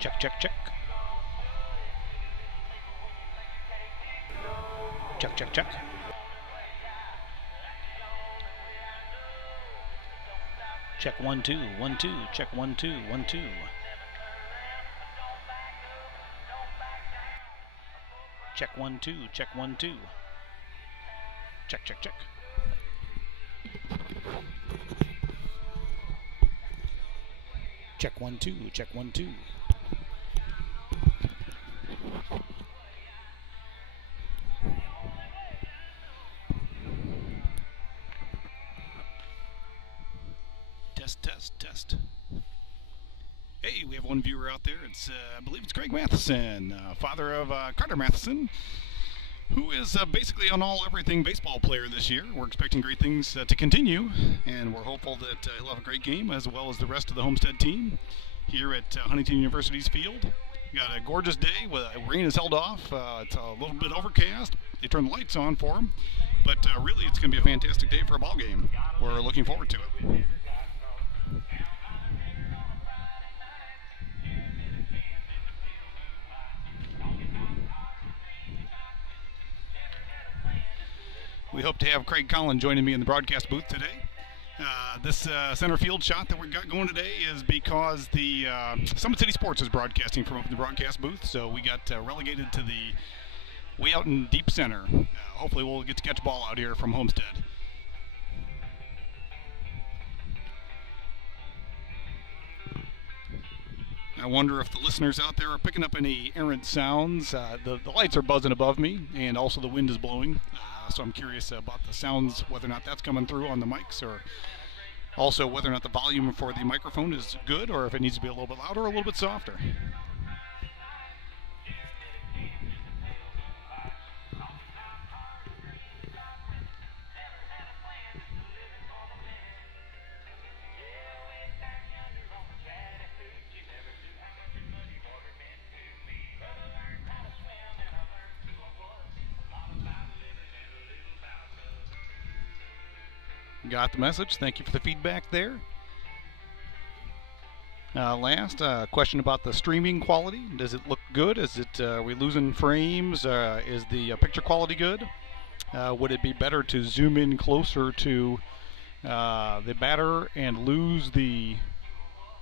Check, check, check. Check, check, check. Check 1 2 1 2. Check 1 2 1 2. Check 1 2. Check 1 2. Check, check, check. Check 1 2. Check 1 2. Test, test, test. Hey, we have one viewer out there. It's, I believe it's Craig Matheson, father of Carter Matheson, who is basically an all-everything baseball player this year. We're expecting great things to continue, and we're hopeful that he'll have a great game, as well as the rest of the Homestead team here at Huntington University's field. We got a gorgeous day. Rain is held off. It's a little bit overcast. They turned the lights on for him, but really it's going to be a fantastic day for a ball game. We're looking forward to it. We hope to have Craig Collin joining me in the broadcast booth today. This center field shot that we got going today is because the Summit City Sports is broadcasting from the broadcast booth, so we got relegated to the way out in deep center. Hopefully we'll get to catch a ball out here from Homestead. I wonder if the listeners out there are picking up any errant sounds. The lights are buzzing above me, and also the wind is blowing. So I'm curious about the sounds, whether or not that's coming through on the mics, or also whether or not the volume for the microphone is good, or if it needs to be a little bit louder or a little bit softer. Got the message. Thank you for the feedback there. Last question about the streaming quality. Does it look good? Is it are we losing frames? Is the picture quality good? Would it be better to zoom in closer to the batter and lose the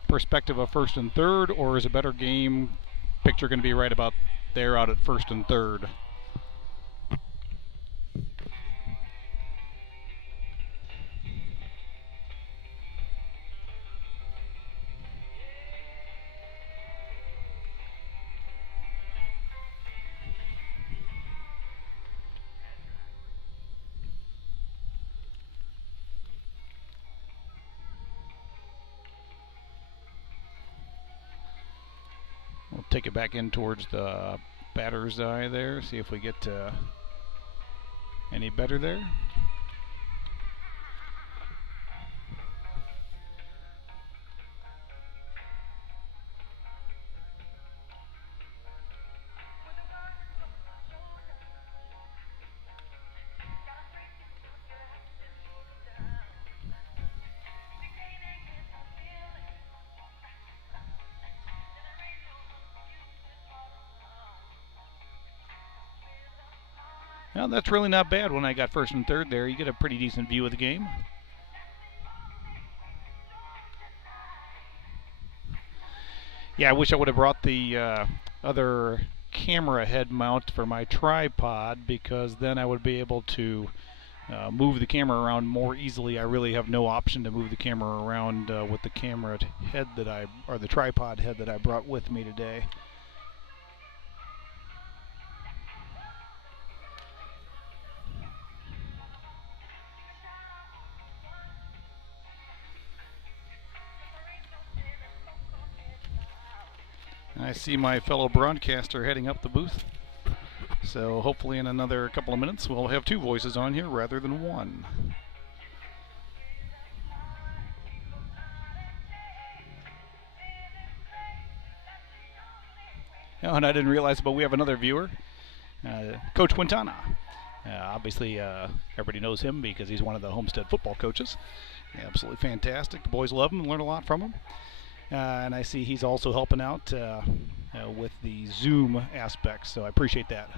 perspective of first and third, or is a better game picture going to be right about there out at first and third? We'll take it back in towards the batter's eye there, see if we get any better there. Well, that's really not bad when I got first and third there. You get a pretty decent view of the game. Yeah, I wish I would have brought the other camera head mount for my tripod, because then I would be able to move the camera around more easily. I really have no option to move the camera around with the camera head or the tripod head that I brought with me today. I see my fellow broadcaster heading up the booth. So hopefully in another couple of minutes we'll have two voices on here rather than one. Oh, and I didn't realize, but we have another viewer, Coach Quintana. Obviously, everybody knows him because he's one of the Homestead football coaches. Absolutely fantastic. The boys love him and learn a lot from him. and I see he's also helping out with the Zoom aspects, so I appreciate that.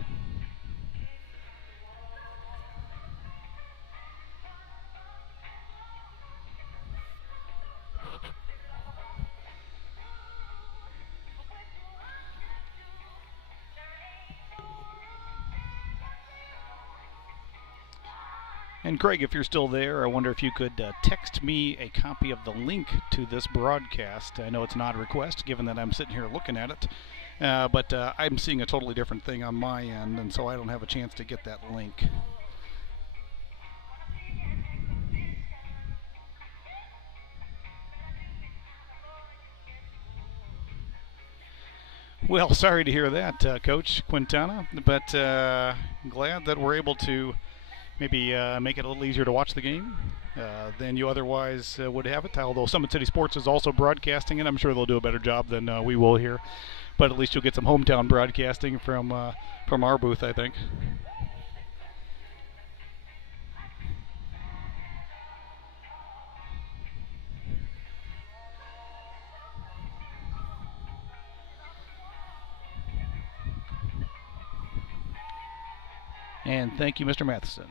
And Craig, if you're still there, I wonder if you could text me a copy of the link to this broadcast. I know it's not a request, given that I'm sitting here looking at it, but I'm seeing a totally different thing on my end, and so I don't have a chance to get that link. Well, sorry to hear that, Coach Quintana, but glad that we're able to maybe make it a little easier to watch the game than you otherwise would have it. Although Summit City Sports is also broadcasting it, I'm sure they'll do a better job than we will here. But at least you'll get some hometown broadcasting from our booth, I think. And thank you, Mr. Matheson.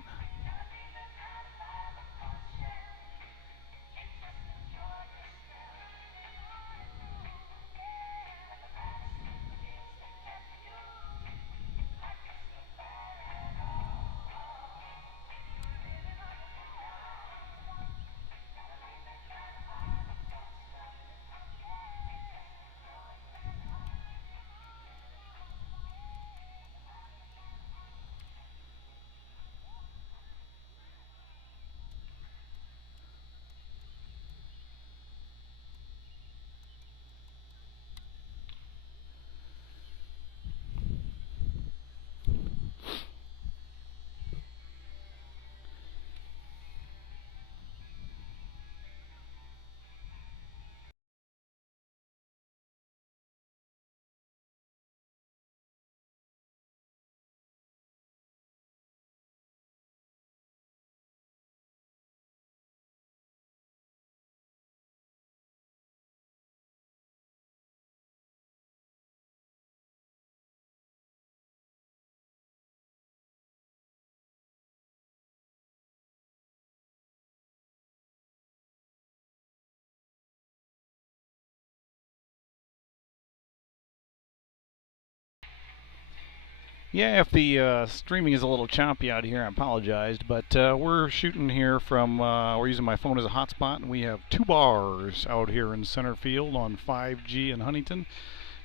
Yeah, if the streaming is a little choppy out here, I apologize. But we're shooting here from, we're using my phone as a hotspot, and we have 2 bars out here in center field on 5G in Huntington.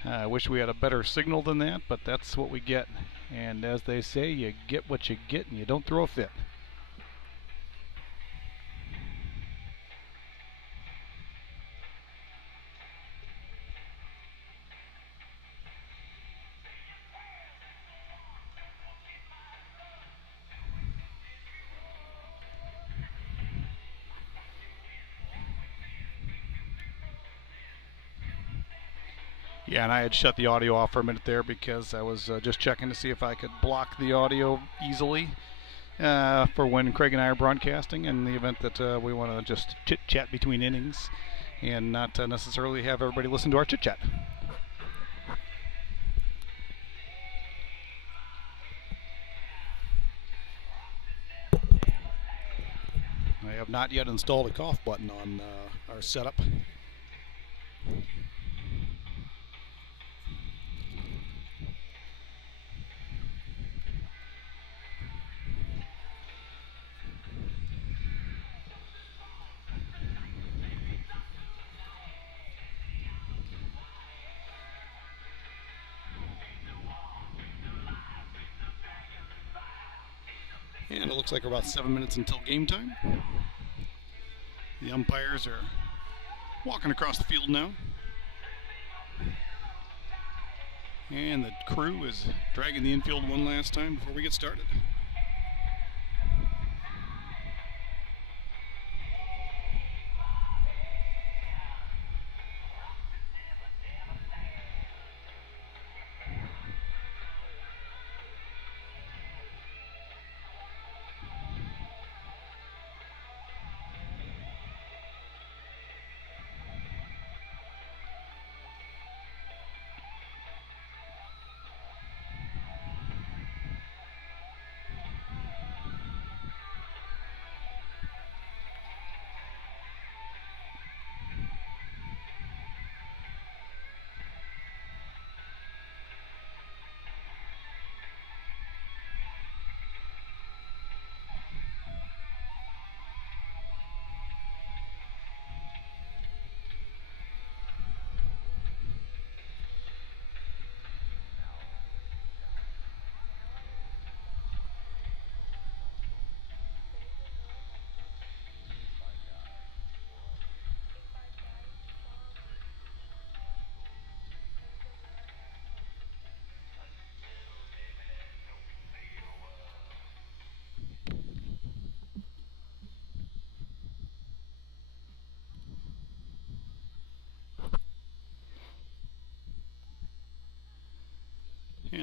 I wish we had a better signal than that, but that's what we get. And as they say, you get what you get, and you don't throw a fit. Yeah, and I had shut the audio off for a minute there because I was just checking to see if I could block the audio easily for when Craig and I are broadcasting in the event that we want to just chit-chat between innings and not necessarily have everybody listen to our chit-chat. I have not yet installed a cough button on our setup. And it looks like we're about 7 minutes until game time. The umpires are walking across the field now. And the crew is dragging the infield one last time before we get started.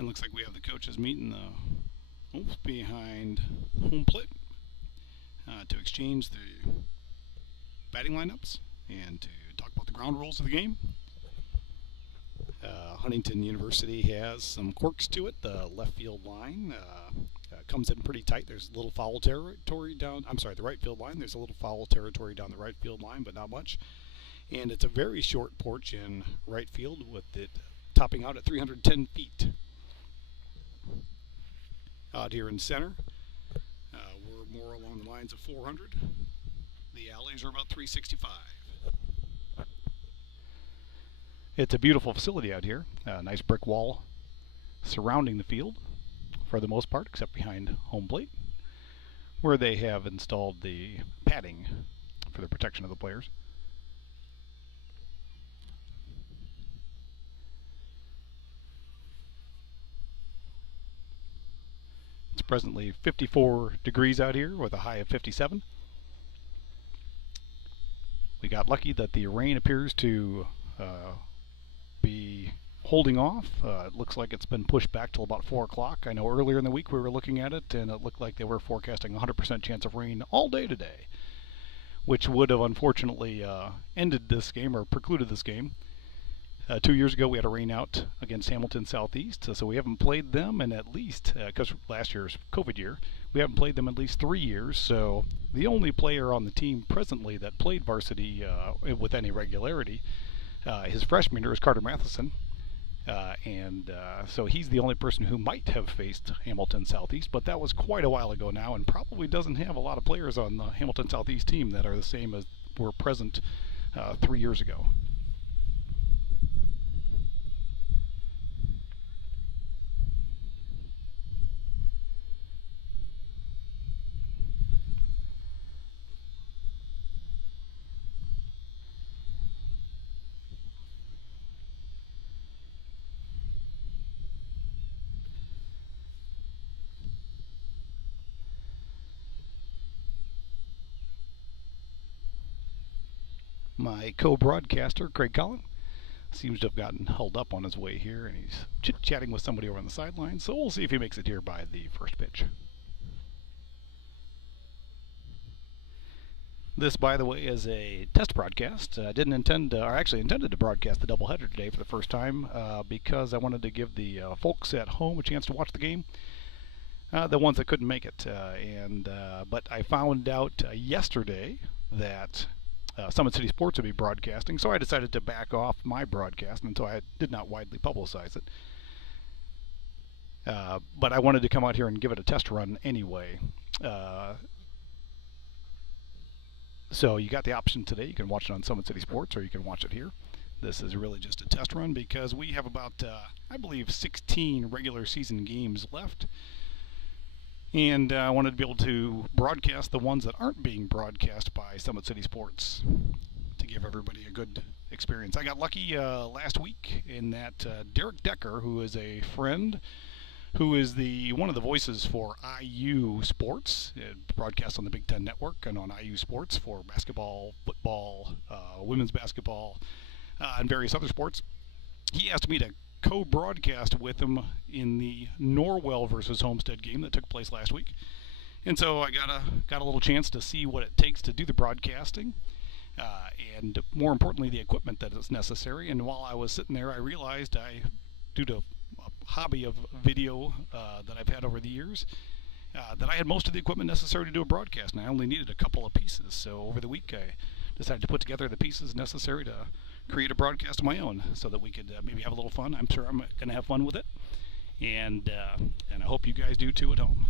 looks like we have the coaches meeting the behind home plate to exchange the batting lineups and to talk about the ground rules of the game. Huntington University has some quirks to it. The left field line comes in pretty tight. There's a little foul territory down. I'm sorry, the right field line. There's a little foul territory down the right field line, but not much. And it's a very short porch in right field with it topping out at 310 feet. Out here in center, we're more along the lines of 400. The alleys are about 365. It's a beautiful facility out here. A nice brick wall surrounding the field for the most part, except behind home plate, where they have installed the padding for the protection of the players. It's presently 54 degrees out here with a high of 57. We got lucky that the rain appears to be holding off. It looks like it's been pushed back till about 4 o'clock. I know earlier in the week we were looking at it, and it looked like they were forecasting 100% chance of rain all day today, which would have unfortunately ended this game or precluded this game. 2 years ago we had a rain out against Hamilton Southeast, so we haven't played them in at least, because last year's COVID year, we haven't played them at least 3 years, so the only player on the team presently that played varsity with any regularity, his freshman year, is Carter Matheson, so he's the only person who might have faced Hamilton Southeast, but that was quite a while ago now, and probably doesn't have a lot of players on the Hamilton Southeast team that are the same as were present 3 years ago. My co-broadcaster, Craig Collin, seems to have gotten held up on his way here, and he's chit-chatting with somebody over on the sideline, so we'll see if he makes it here by the first pitch. This, by the way, is a test broadcast. I didn't intend to, or actually intended to broadcast the doubleheader today for the first time because I wanted to give the folks at home a chance to watch the game, the ones that couldn't make it. But I found out yesterday that Summit City Sports would be broadcasting, so I decided to back off my broadcast until I did not widely publicize it. But I wanted to come out here and give it a test run anyway. So you got the option today. You can watch it on Summit City Sports, or you can watch it here. This is really just a test run because we have about, I believe, 16 regular season games left. And I wanted to be able to broadcast the ones that aren't being broadcast by Summit City Sports to give everybody a good experience. I got lucky last week in that Derek Decker, who is a friend, who is one of the voices for IU Sports, broadcasts on the Big Ten Network and on IU Sports for basketball, football, women's basketball, and various other sports. He asked me to co-broadcast with him in the Norwell versus Homestead game that took place last week, and so I got a little chance to see what it takes to do the broadcasting, and more importantly, the equipment that is necessary. And while I was sitting there, I realized due to a hobby of video that I've had over the years, that I had most of the equipment necessary to do a broadcast, and I only needed a couple of pieces. So over the week, I decided to put together the pieces necessary to create a broadcast of my own so that we could maybe have a little fun. I'm sure I'm going to have fun with it, and I hope you guys do too at home.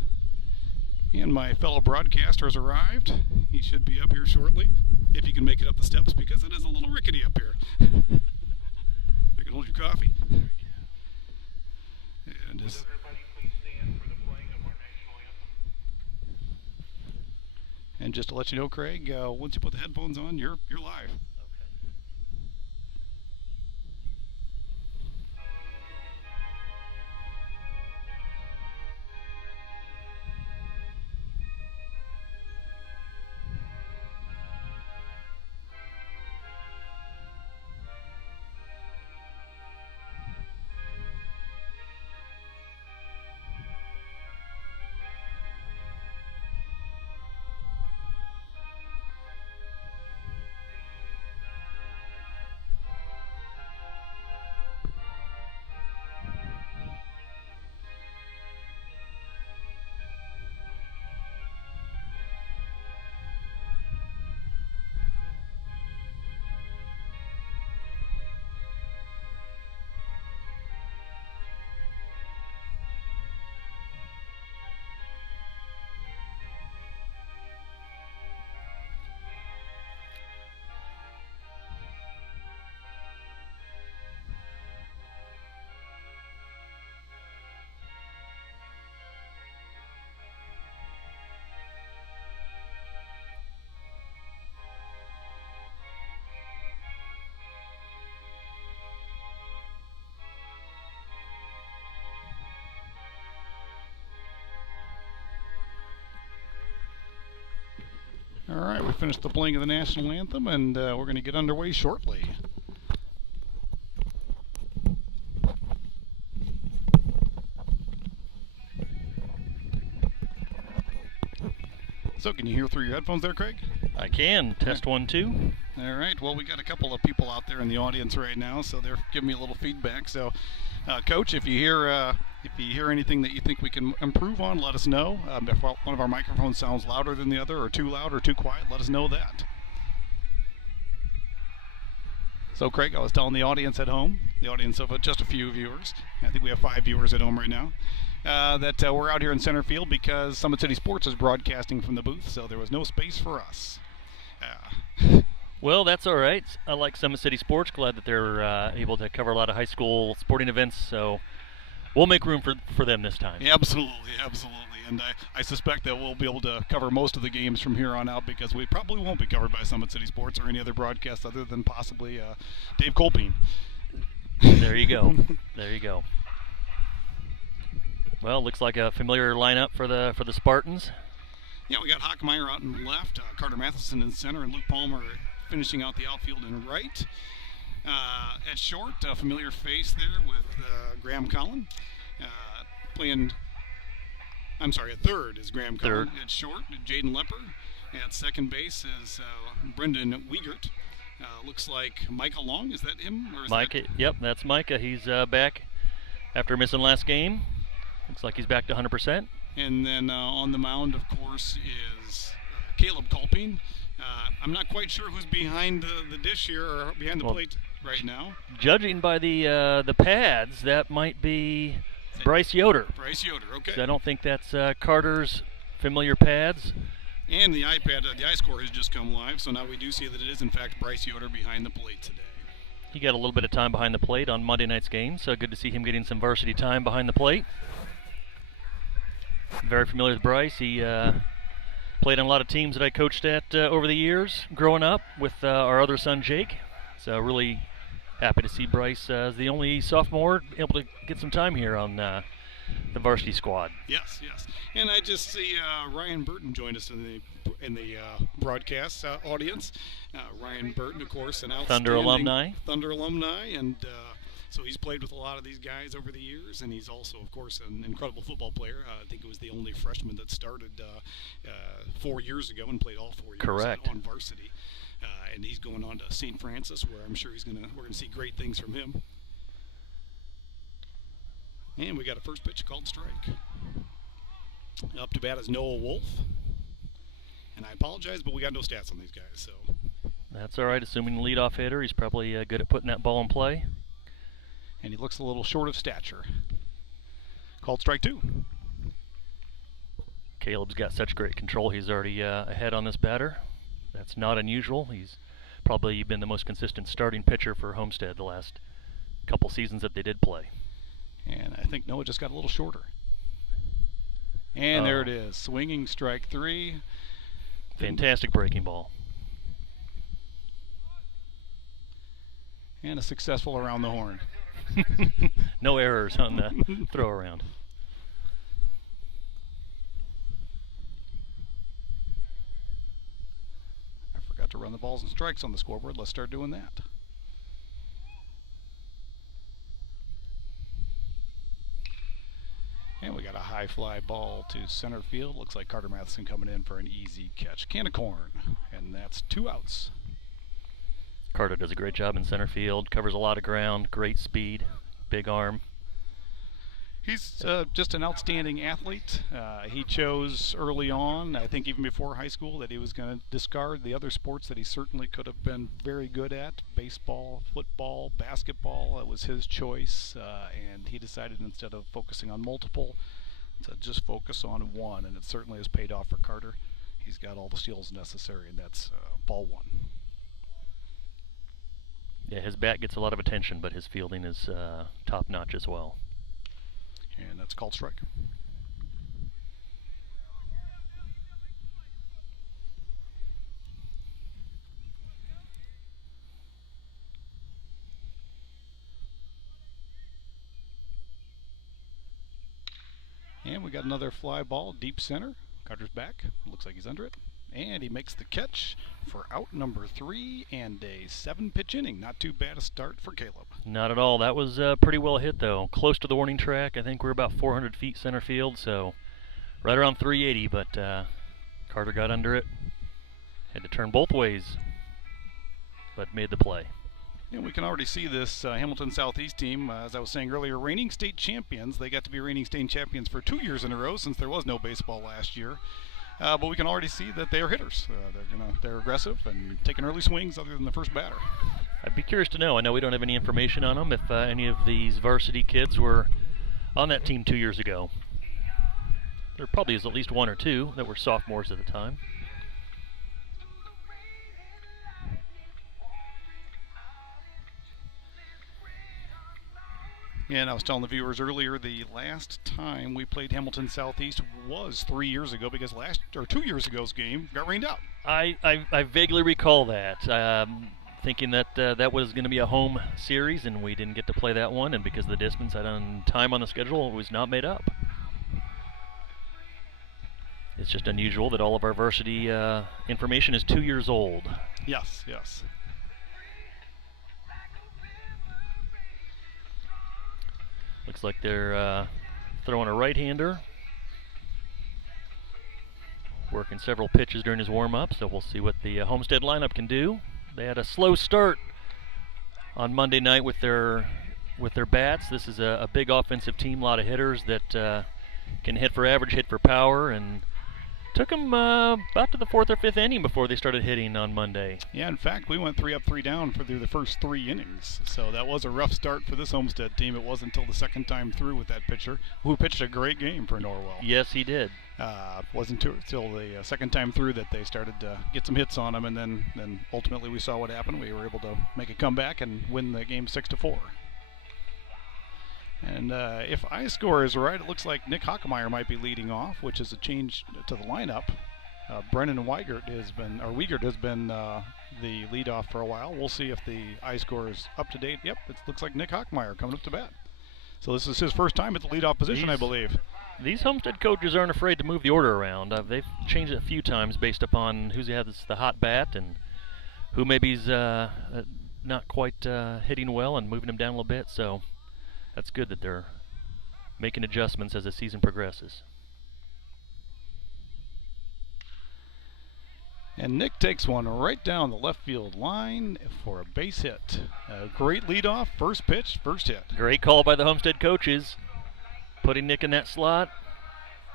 And my fellow broadcaster has arrived. He should be up here shortly, if he can make it up the steps, because it is a little rickety up here. I can hold your coffee. And just everybody please stand for the playing of our national anthem. And just to let you know, Craig, once you put the headphones on, you're live. All right, we finished the playing of the national anthem, and we're going to get underway shortly. So, can you hear through your headphones there, Craig? I can. Test 1, 2. All right. Well, we got a couple of people out there in the audience right now, so they're giving me a little feedback. So, Coach, if you hear anything that you think we can improve on, let us know. If one of our microphones sounds louder than the other, or too loud or too quiet, let us know that. So, Craig, I was telling the audience at home, the audience of just a few viewers, I think we have 5 viewers at home right now, that we're out here in center field because Summit City Sports is broadcasting from the booth, so there was no space for us. Well, that's all right. I like Summit City Sports. Glad that they're able to cover a lot of high school sporting events, so we'll make room for them this time. Yeah, absolutely. And I suspect that we'll be able to cover most of the games from here on out because we probably won't be covered by Summit City Sports or any other broadcast other than possibly Dave Colpine. There you go. There you go. Well, looks like a familiar lineup for the Spartans. Yeah, we got Hockmeyer out in left, Carter Matheson in center, and Luke Palmer finishing out the outfield in right. At short, a familiar face there with Graham Collin. At third is Graham Collin. At short, Jaden Lepper. At second base is Brendan Wiegert. Looks like Micah Long. Is that him? Or is Micah, yep, that's Micah. He's back after missing last game. Looks like he's back to 100%. And then on the mound, of course, is Caleb Colpine. I'm not quite sure who's behind the dish here or behind the plate right now. Judging by the pads, that might be Bryce Yoder. Bryce Yoder, okay. So I don't think that's Carter's familiar pads. And the iPad, the iScore has just come live, so now we do see that it is, in fact, Bryce Yoder behind the plate today. He got a little bit of time behind the plate on Monday night's game, so good to see him getting some varsity time behind the plate. Very familiar with Bryce. He played on a lot of teams that I coached at over the years growing up with our other son, Jake. So really happy to see Bryce as the only sophomore able to get some time here on the varsity squad. Yes. And I just see Ryan Burton joined us in the broadcast audience. Ryan Burton, of course, an outstanding Thunder alumni, and so he's played with a lot of these guys over the years, and he's also, of course, an incredible football player. I think it was the only freshman that started 4 years ago and played all 4 years. Correct. On varsity. And he's going on to St. Francis, where I'm sure we're gonna see great things from him. And we got a first pitch called strike. Up to bat is Noah Wolf. And I apologize, but we got no stats on these guys, so. That's all right. Assuming the leadoff hitter, he's probably good at putting that ball in play. And he looks a little short of stature. Called strike 2. Caleb's got such great control. He's already ahead on this batter. That's not unusual. He's probably been the most consistent starting pitcher for Homestead the last couple seasons that they did play. And I think Noah just got a little shorter. And there it is. Swinging strike 3. Fantastic breaking ball. And a successful around the horn. No errors on the throw around. I forgot to run the balls and strikes on the scoreboard. Let's start doing that. And we got a high fly ball to center field. Looks like Carter Matheson coming in for an easy catch. Can of corn. And that's 2 outs. Carter does a great job in center field, covers a lot of ground, great speed, big arm. He's just an outstanding athlete. He chose early on, I think even before high school, that he was going to discard the other sports that he certainly could have been very good at. Baseball, football, basketball. It was his choice, and he decided instead of focusing on multiple to just focus on one, and it certainly has paid off for Carter. He's got all the skills necessary, and that's ball 1. Yeah, his bat gets a lot of attention, but his fielding is top-notch as well. And that's called strike. And we got another fly ball, deep center. Carter's back. Looks like he's under it. and he makes the catch for out number 3 and a 7-pitch inning. Not too bad a start for Caleb. Not at all. That was pretty well hit, though. Close to the warning track. I think we're about 400 feet center field, so right around 380, but Carter got under it. Had to turn both ways, but made the play. And we can already see this Hamilton Southeast team, as I was saying earlier, reigning state champions. They got to be reigning state champions for 2 years in a row since there was no baseball last year. But we can already see that they are hitters. They're aggressive and taking early swings other than the first batter. I'd be curious to know. I know we don't have any information on them, if any of these varsity kids were on that team 2 years ago. There probably is at least 1 or 2 that were sophomores at the time. And I was telling the viewers earlier, the last time we played Hamilton Southeast was 3 years ago, because 2 years ago's game got rained out. I vaguely recall that, thinking that that was going to be a home series, and we didn't get to play that one, and because of the distance and time on the schedule, it was not made up. It's just unusual that all of our varsity information is 2 years old. Yes, yes. Looks like they're throwing a right-hander. Working several pitches during his warm-up, so we'll see what the Homestead lineup can do. They had a slow start on Monday night with their bats. This is a big offensive team, a lot of hitters that can hit for average, hit for power, and took them about to the 4th or 5th inning before they started hitting on Monday. Yeah, in fact, we went 3 up, 3 down through the first 3 innings. So that was a rough start for this Homestead team. It wasn't until the second time through with that pitcher, who pitched a great game for Norwell. Yes, he did. Wasn't until the second time through that they started to get some hits on him, and then ultimately we saw what happened. We were able to make a comeback and win the game 6-4. And if iScore is right, it looks like Nick Hockemeyer might be leading off, which is a change to the lineup. Brennan Weigert has been the leadoff for a while. We'll see if the iScore is up to date. Yep, it looks like Nick Hockemeyer coming up to bat. So this is his first time at the leadoff position, I believe. These Homestead coaches aren't afraid to move the order around. They've changed it a few times based upon who's has the hot bat and who maybe's not quite hitting well and moving him down a little bit. So that's good that they're making adjustments as the season progresses. And Nick takes one right down the left field line for a base hit. A great leadoff, first pitch, first hit. Great call by the Homestead coaches, putting Nick in that slot.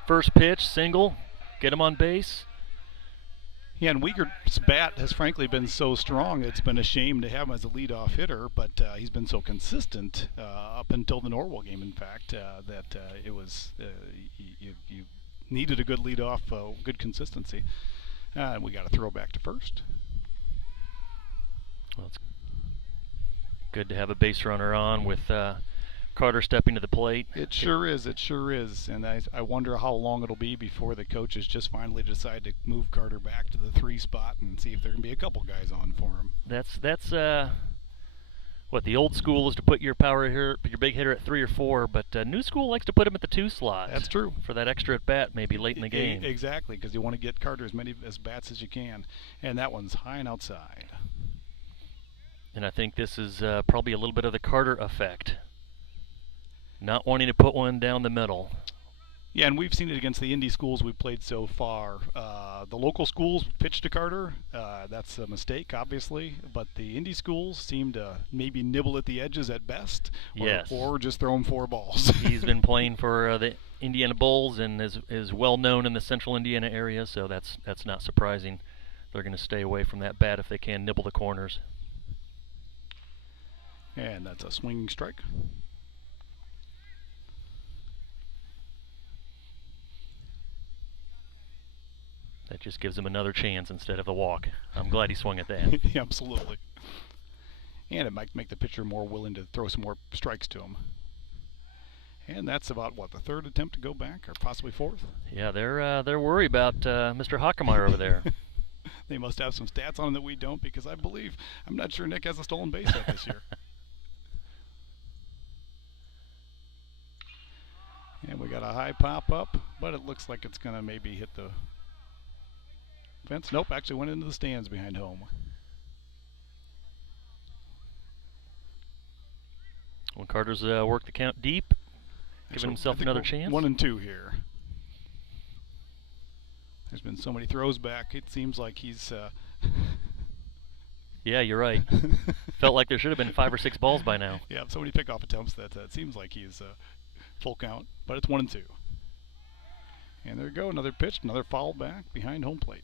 First pitch, single, get him on base. Yeah, and Weigert's bat has frankly been so strong, it's been a shame to have him as a leadoff hitter, but he's been so consistent up until the Norwell game, in fact, that it was you needed a good leadoff, good consistency. And we got a throw back to first. Well, it's good to have a base runner on with Carter stepping to the plate. It sure is. It sure is. And I wonder how long it'll be before the coaches just finally decide to move Carter back to the 3 spot and see if there can be a couple guys on for him. That's what the old school is, to put your power hitter, your big hitter at 3 or 4, but new school likes to put him at the 2 slot. That's true. For that extra at bat, maybe late in the game. Exactly, because you want to get Carter as many bats as you can, and that one's high and outside. And I think this is probably a little bit of the Carter effect. Not wanting to put one down the middle. Yeah, and we've seen it against the indie schools we've played so far. The local schools pitch to Carter. That's a mistake, obviously. But the indie schools seem to maybe nibble at the edges at best, or just throw him 4 balls. He's been playing for the Indiana Bulls and is well known in the central Indiana area, so that's not surprising. They're going to stay away from that bat if they can nibble the corners. And that's a swinging strike. That just gives him another chance instead of a walk. I'm glad he swung at that. Yeah, absolutely. And it might make the pitcher more willing to throw some more strikes to him. And that's about, what, the 3rd attempt to go back, or possibly 4th? Yeah, they're worried about Mr. Hockemeyer over there. They must have some stats on him that we don't, because I'm not sure Nick has a stolen base yet this year. And we got a high pop up, but it looks like it's going to maybe hit the fence. Nope, actually went into the stands behind home. Well, Carter's worked the count deep, giving himself another chance. 1-2 here. There's been so many throws back. It seems like he's. Yeah, you're right. Felt like there should have been 5 or 6 balls by now. Yeah, so many pickoff attempts that it seems like he's full count, but it's 1-2. And there you go, another pitch, another foul back behind home plate.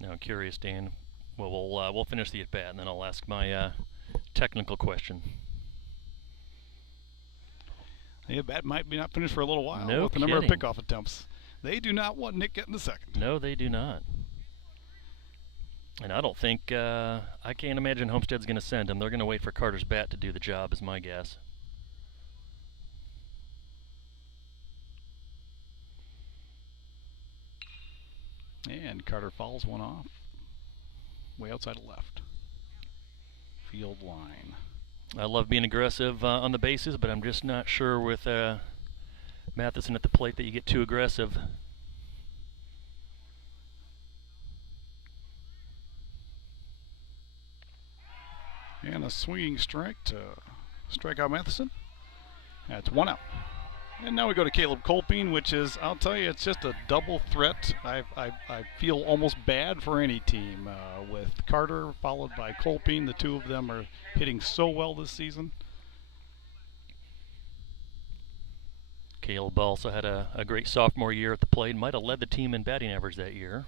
Now I'm curious, Dan. Well, we'll finish the at-bat, and then I'll ask my technical question. The at-bat might be not finished for a little while No with the number of kidding. pickoff attempts. They do not want Nick getting the second. No, they do not. And I don't think, I can't imagine Homestead's going to send him. They're going to wait for Carter's bat to do the job, is my guess. And Carter fouls one off. Way outside of left. Field line. I love being aggressive on the bases, but I'm just not sure with Matheson at the plate that you get too aggressive. And a swinging strike to strike out Matheson. That's 1 out. And now we go to Caleb Kolping, which is, I'll tell you, it's just a double threat. I feel almost bad for any team. With Carter followed by Kolping, the two of them are hitting so well this season. Caleb also had a great sophomore year at the plate. Might have led the team in batting average that year.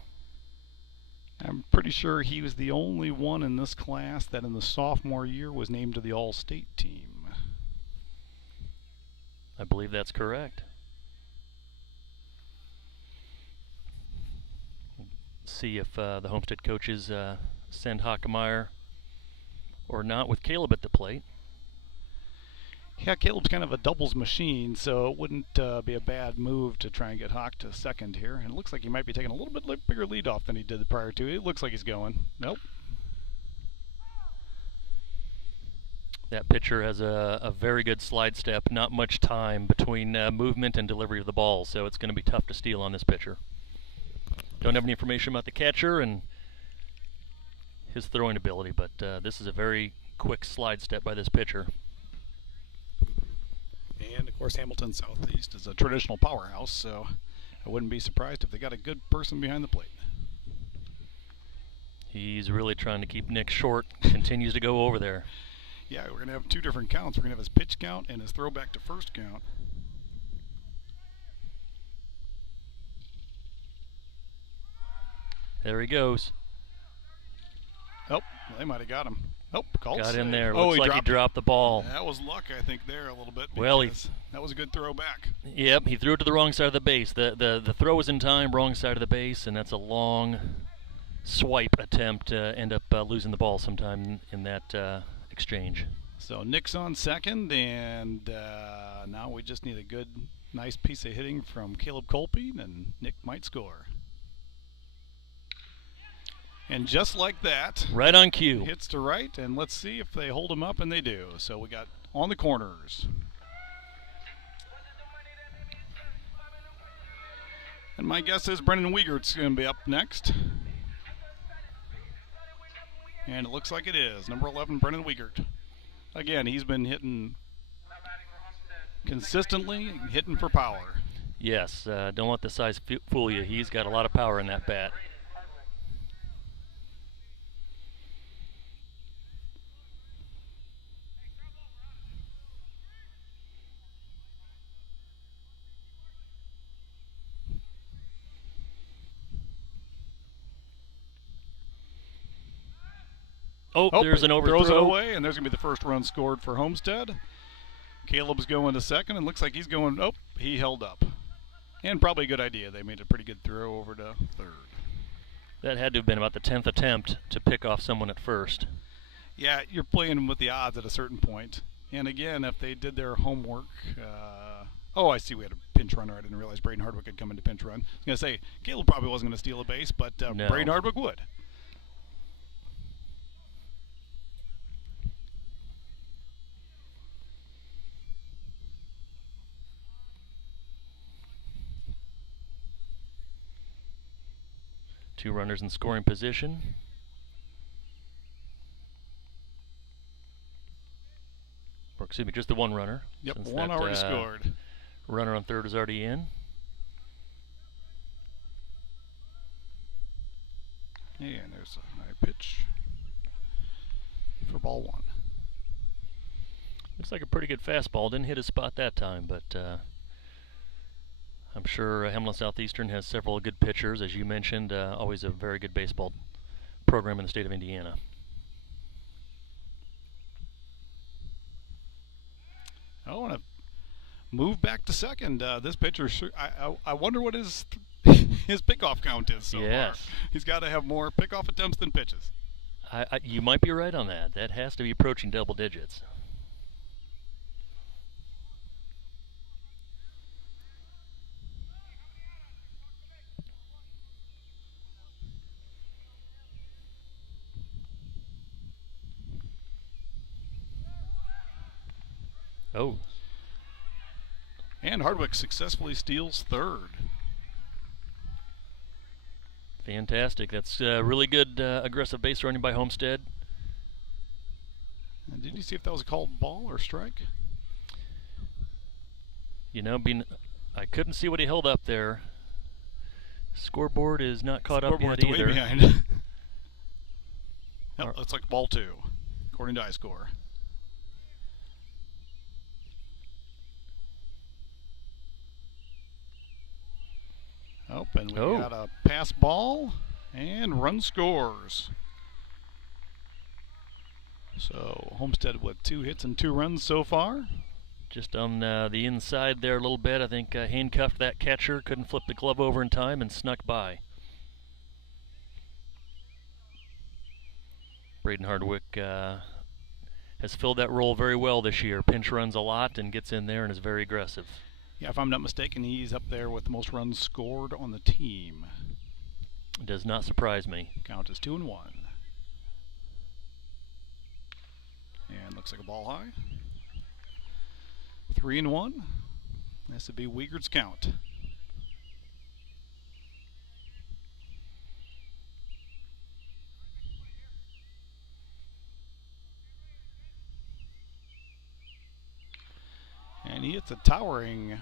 I'm pretty sure he was the only one in this class that in the sophomore year was named to the All-State team. I believe that's correct. See if the Homestead coaches send Hockemeyer or not with Caleb at the plate. Yeah, Caleb's kind of a doubles machine, so it wouldn't be a bad move to try and get Hawk to second here. And it looks like he might be taking a little bit bigger lead off than he did the prior two. It looks like he's going. Nope. That pitcher has a very good slide step, not much time between movement and delivery of the ball, so it's going to be tough to steal on this pitcher. Don't have any information about the catcher and his throwing ability, but this is a very quick slide step by this pitcher. And, of course, Hamilton Southeast is a traditional powerhouse, so I wouldn't be surprised if they got a good person behind the plate. He's really trying to keep Nick short, continues to go over there. Yeah, we're going to have two different counts. We're going to have his pitch count and his throwback to first count. There he goes. Oh, they might have got him. Oh, called Got save. in there. Oh, Looks like he dropped the ball. That was luck, I think, there a little bit. Well, that was a good throwback. Yep, he threw it to the wrong side of the base. The throw was in time, wrong side of the base, and that's a long swipe attempt to end up losing the ball sometime in that exchange. So Nick's on second, and now we just need a good, nice piece of hitting from Caleb Kolping, and Nick might score. And just like that, right on cue, hits to right, and let's see if they hold him up, and they do. So we got on the corners. And my guess is Brendan Wiegert's going to be up next. And it looks like it is. Number 11, Brendan Wiegert. Again, he's been hitting consistently, hitting for power. Yes, don't let the size fool you. He's got a lot of power in that bat. Oh, there's an overthrow. Throws it away, and there's going to be the first run scored for Homestead. Caleb's going to second, and looks like he's going, oh, he held up. And probably a good idea. They made a pretty good throw over to third. That had to have been about the 10th attempt to pick off someone at first. Yeah, you're playing with the odds at a certain point. And again, if they did their homework, oh, I see we had a pinch runner. I didn't realize Braden Hardwick had come into pinch run. I was going to say, Caleb probably wasn't going to steal a base, but No. Braden Hardwick would. Two runners in scoring position. Or excuse me, just the one runner. Yep, since one that, already scored. Runner on third is already in. And there's a high pitch for ball one. Looks like a pretty good fastball. Didn't hit his spot that time, but I'm sure Hamlin Southeastern has several good pitchers, as you mentioned. Always a very good baseball program in the state of Indiana. Oh, and a move back to second. This pitcher, I wonder what his his pickoff count is so far. He's got to have more pickoff attempts than pitches. You might be right on that. That has to be approaching double digits. Oh. And Hardwick successfully steals third. Fantastic. That's really good aggressive base running by Homestead. And did you see if that was a called ball or strike? You know, I couldn't see what he held up there. Scoreboard is not caught up yet either. Way behind. Nope, looks like ball two, according to iScore. Oh, and we got a pass ball, and run scores. So Homestead with 2 hits and 2 runs so far. Just on the inside there a little bit. I think handcuffed that catcher, couldn't flip the glove over in time, and snuck by. Braden Hardwick has filled that role very well this year. Pinch runs a lot and gets in there and is very aggressive. Yeah, if I'm not mistaken, he's up there with the most runs scored on the team. It does not surprise me. Count is 2-1. And looks like a ball high. 3-1. This would be Wiegard's count. And he hits a towering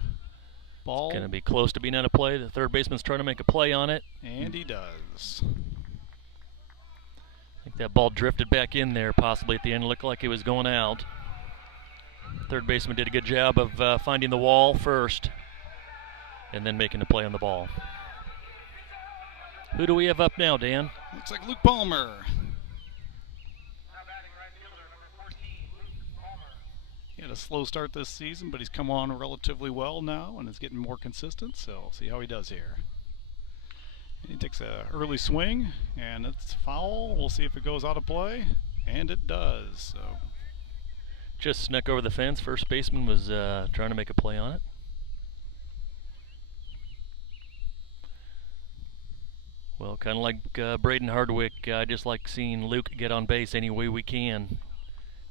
ball. Going to be close to being out of play. The third baseman's trying to make a play on it. And he does. I think that ball drifted back in there possibly at the end. It looked like it was going out. Third baseman did a good job of finding the wall first and then making the play on the ball. Who do we have up now, Dan? Looks like Luke Palmer. He had a slow start this season, but he's come on relatively well now and is getting more consistent, so we'll see how he does here. And he takes an early swing, and it's foul. We'll see if it goes out of play, and it does. So just snuck over the fence. First baseman was trying to make a play on it. Well, kind of like Braden Hardwick, I just like seeing Luke get on base any way we can.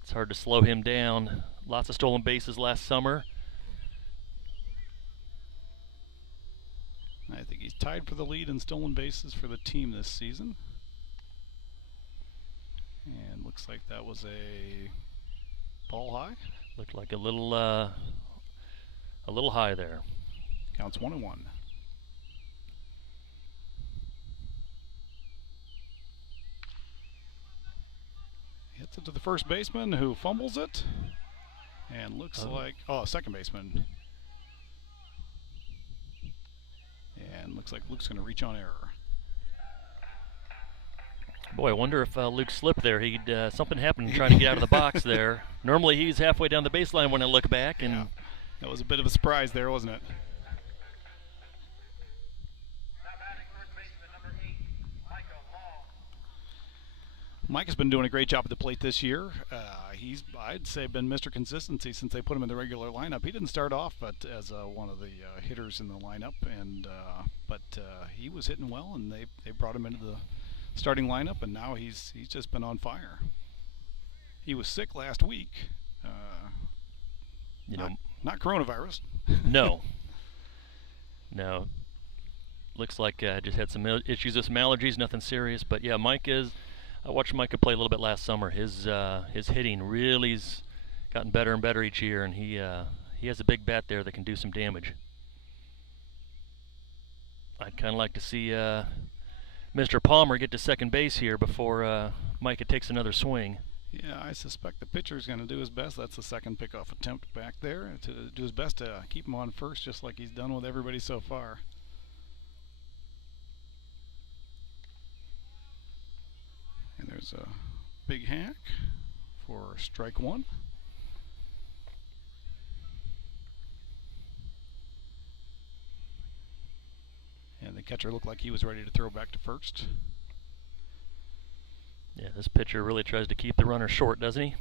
It's hard to slow him down. Lots of stolen bases last summer. I think he's tied for the lead in stolen bases for the team this season. And looks like that was a ball high. Looked like a little high there. Counts 1-1. Hits it to the first baseman, who fumbles it. And looks like, second baseman. And looks like Luke's going to reach on error. Boy, I wonder if Luke slipped there. Something happened trying to get out of the box there. Normally he's halfway down the baseline when I look back. And yeah, that was a bit of a surprise there, wasn't it? Mike has been doing a great job at the plate this year. I'd say been Mr. Consistency since they put him in the regular lineup. He didn't start off as one of the hitters in the lineup, but he was hitting well, and they brought him into the starting lineup, and now he's just been on fire. He was sick last week. Not coronavirus. No. Looks like just had some issues with some allergies, nothing serious. But yeah, I watched Micah play a little bit last summer. His hitting really's gotten better and better each year, and he has a big bat there that can do some damage. I'd kind of like to see Mr. Palmer get to second base here before Micah takes another swing. Yeah, I suspect the pitcher's going to do his best. That's the second pickoff attempt back there, to do his best to keep him on first, just like he's done with everybody so far. And there's a big hack for strike one. And the catcher looked like he was ready to throw back to first. Yeah, this pitcher really tries to keep the runner short, doesn't he?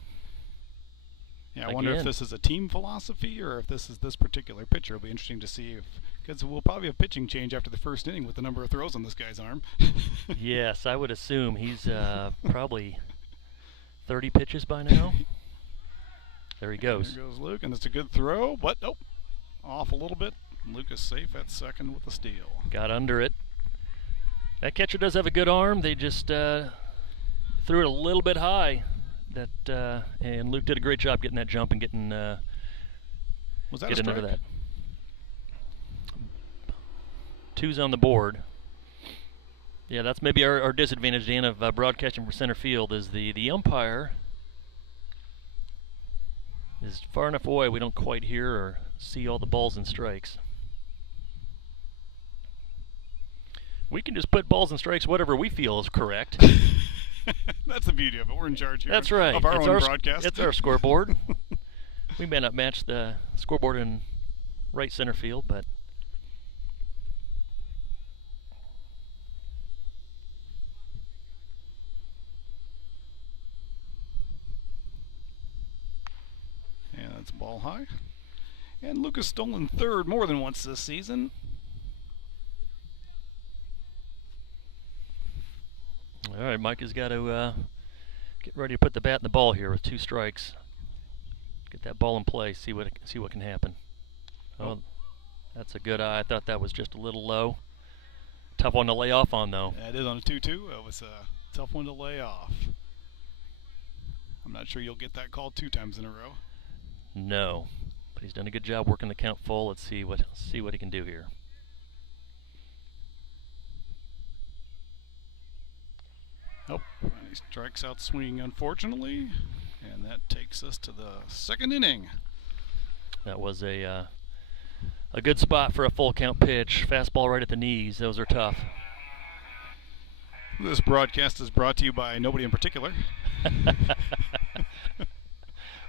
Yeah, I wonder if this is a team philosophy or if this is this particular pitcher. It'll be interesting to see, because we'll probably have pitching change after the first inning with the number of throws on this guy's arm. Yes, I would assume he's probably 30 pitches by now. There he goes. There goes Luke, and it's a good throw, but nope, off a little bit. Luke is safe at second with a steal. Got under it. That catcher does have a good arm. They just threw it a little bit high. And Luke did a great job getting that jump and getting Was that getting a strike? under that. 2's on the board. Yeah, that's maybe our disadvantage, Dan, of broadcasting from center field, is the umpire is far enough away we don't quite hear or see all the balls and strikes. We can just put balls and strikes whatever we feel is correct. That's the beauty of it. We're in charge here. That's right. Of our own broadcast. It's our scoreboard. We may not match the scoreboard in right center field, but and that's ball high. And Luke has stolen third more than once this season. All right, Mike has got to get ready to put the bat in the ball here with 2 strikes. Get that ball in play. See what can happen. Oh, that's a good eye. I thought that was just a little low. Tough one to lay off on, though. Yeah, it is on a 2-2. It was a tough one to lay off. I'm not sure you'll get that call 2 times in a row. No, but he's done a good job working the count full. Let's see what he can do here. Oh, he strikes out swinging, unfortunately, and that takes us to the second inning. That was a good spot for a full count pitch. Fastball right at the knees. Those are tough. This broadcast is brought to you by nobody in particular.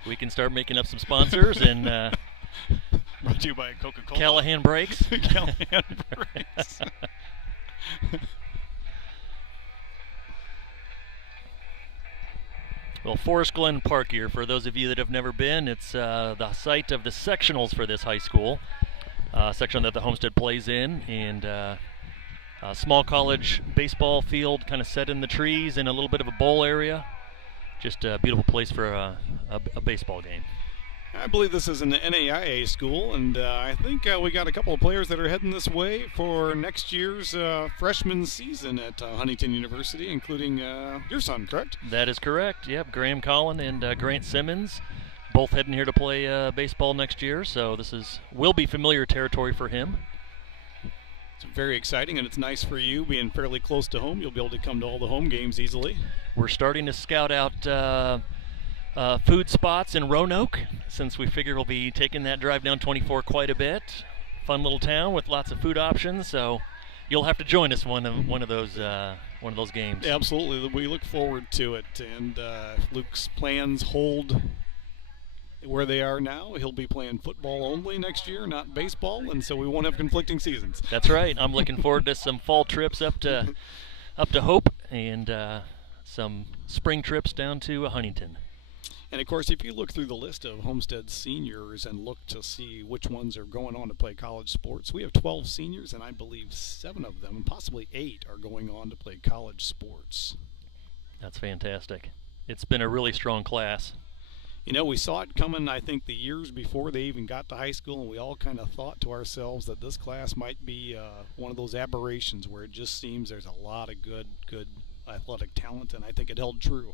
We can start making up some sponsors and brought to you by Coca-Cola. Callahan Brakes. Callahan Brakes. Well, Forest Glen Park here, for those of you that have never been, it's the site of the sectionals for this high school, section that the Homestead plays in, and a small college baseball field kind of set in the trees in a little bit of a bowl area. Just a beautiful place for a baseball game. I believe this is an NAIA school, and I think we got a couple of players that are heading this way for next year's freshman season at Huntington University, including your son, correct? That is correct. Yep, Graham Collin and Grant Simmons, both heading here to play baseball next year, so will be familiar territory for him. It's very exciting, and it's nice for you being fairly close to home. You'll be able to come to all the home games easily. We're starting to scout out food spots in Roanoke, since we figure we'll be taking that drive down 24 quite a bit. Fun little town with lots of food options, so you'll have to join us one of those games. Absolutely, we look forward to it. And if Luke's plans hold where they are now, he'll be playing football only next year, not baseball, and so we won't have conflicting seasons. That's right. I'm looking forward to some fall trips up to Hope and some spring trips down to Huntington. And of course, if you look through the list of Homestead seniors and look to see which ones are going on to play college sports, we have 12 seniors, and I believe 7 of them, and possibly 8, are going on to play college sports. That's fantastic. It's been a really strong class. You know, we saw it coming, I think, the years before they even got to high school, and we all kind of thought to ourselves that this class might be one of those aberrations where it just seems there's a lot of good athletic talent, and I think it held true.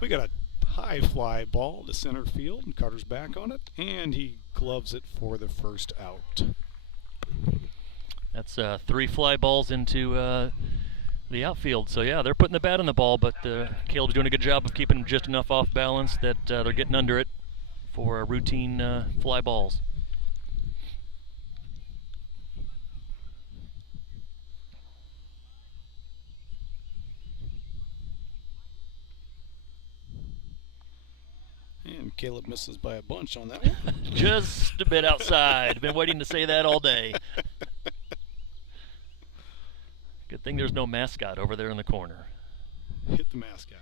We got a high fly ball to center field, and Carter's back on it, and he gloves it for the first out. That's 3 fly balls into the outfield. So yeah, they're putting the bat on the ball, but Caleb's doing a good job of keeping them just enough off balance that they're getting under it for routine fly balls. And Caleb misses by a bunch on that one. Just a bit outside. Been waiting to say that all day. Good thing there's no mascot over there in the corner. Hit the mascot.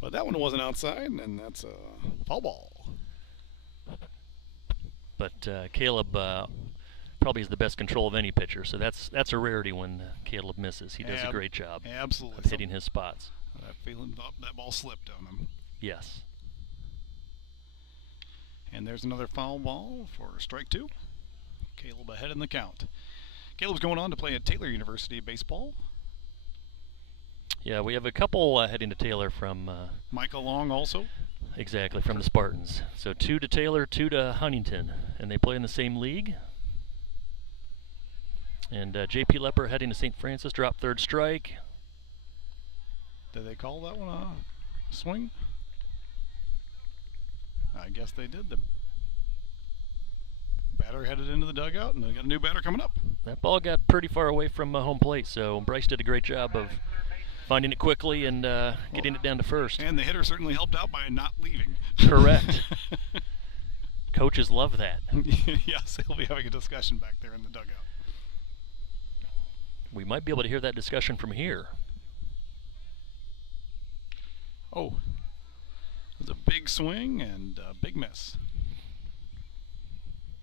But that one wasn't outside, and that's a foul ball. But Caleb probably has the best control of any pitcher, so that's a rarity when Caleb misses. He does a great job absolutely of hitting his spots. That feeling that ball slipped on him. Yes. And there's another foul ball for strike 2. Caleb ahead in the count. Caleb's going on to play at Taylor University Baseball. Yeah, we have a couple heading to Taylor from... Michael Long also. Exactly, from the Spartans. So 2 to Taylor, 2 to Huntington. And they play in the same league. And J.P. Lepper heading to St. Francis, dropped 3rd strike. Did they call that one a swing? I guess they did. The batter headed into the dugout, and they got a new batter coming up. That ball got pretty far away from home plate, so Bryce did a great job of finding it quickly and getting it down to first. And the hitter certainly helped out by not leaving. Correct. Coaches love that. Yes, they'll be having a discussion back there in the dugout. We might be able to hear that discussion from here. Oh, it was a big swing and a big miss.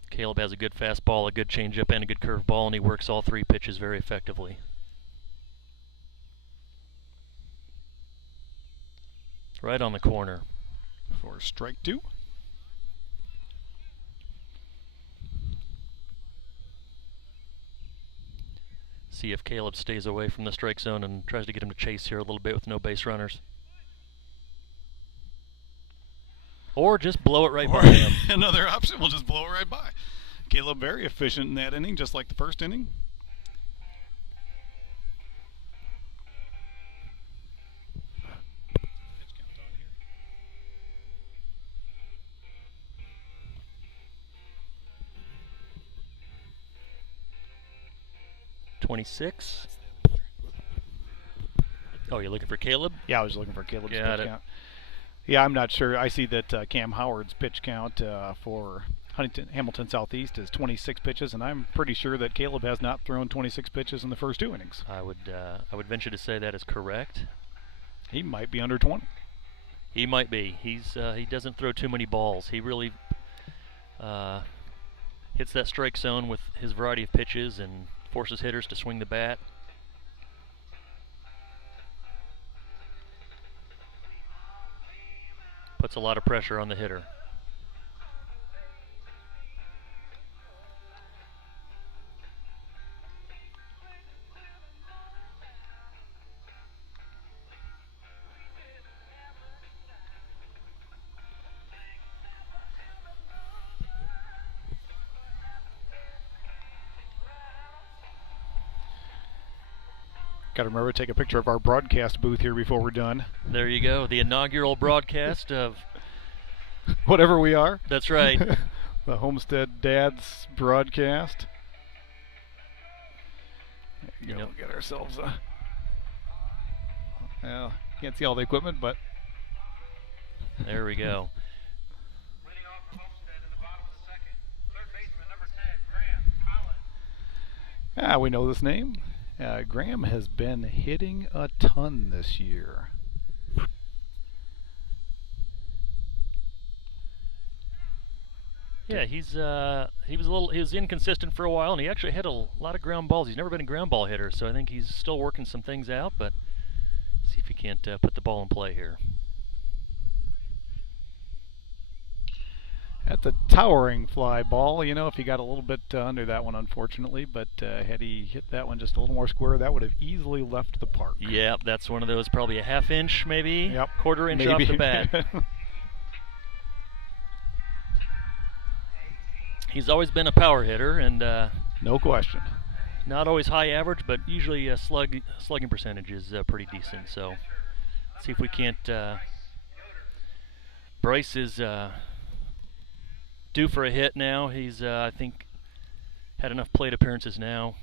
Caleb has a good fastball, a good changeup, and a good curveball, and he works all 3 pitches very effectively. Right on the corner. For strike 2. See if Caleb stays away from the strike zone and tries to get him to chase here a little bit with no base runners. Or just blow it right by him. Another option, we'll just blow it right by. Caleb very efficient in that inning, just like the first inning. .26. Oh, you're looking for Caleb? Yeah, I was looking for Caleb's Got pitch it. count. Yeah, I'm not sure. I see that Cam Howard's pitch count for Hamilton Southeast is 26 pitches, and I'm pretty sure that Caleb has not thrown 26 pitches in the first 2 innings. I would venture to say that is correct. He might be under 20. He might be. He doesn't throw too many balls. He really hits that strike zone with his variety of pitches and forces hitters to swing the bat. Puts a lot of pressure on the hitter. Got to remember to take a picture of our broadcast booth here before we're done. There you go, the inaugural broadcast of... Whatever we are. That's right. The Homestead Dads broadcast. There you go. We'll get ourselves a... Well, can't see all the equipment, but... There we go. Leading off for Homestead in the bottom of the 2nd. Third baseman number 10, Grant Collins. We know this name. Graham has been hitting a ton this year. Yeah, he was inconsistent for a while, and he actually hit a lot of ground balls. He's never been a ground ball hitter, so I think he's still working some things out. But see if he can't put the ball in play here. That's a towering fly ball. You know, if he got a little bit under that one, unfortunately, but had he hit that one just a little more square, that would have easily left the park. Yeah, that's one of those, probably a half inch, maybe, Yep, quarter inch maybe. off the bat. He's always been a power hitter, and no question. not always high average, but usually slugging percentage is pretty decent. So let's see if we can't. Bryce is due for a hit now. He's I think had enough plate appearances now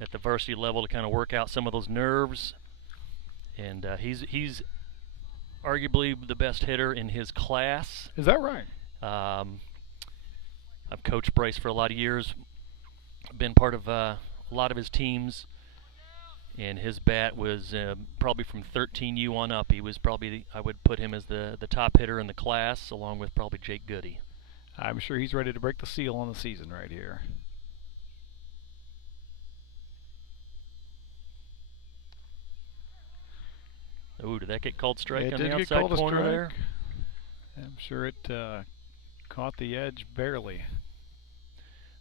at the varsity level to kind of work out some of those nerves, and he's arguably the best hitter in his class. Is that right? I've coached Bryce for a lot of years, been part of a lot of his teams, and his bat was probably from 13U on up. He was probably, I would put him as the top hitter in the class, along with probably Jake Goody. I'm sure he's ready to break the seal on the season right here. Ooh, did that get called strike on the did get outside called a corner strike. there? I'm sure it caught the edge barely.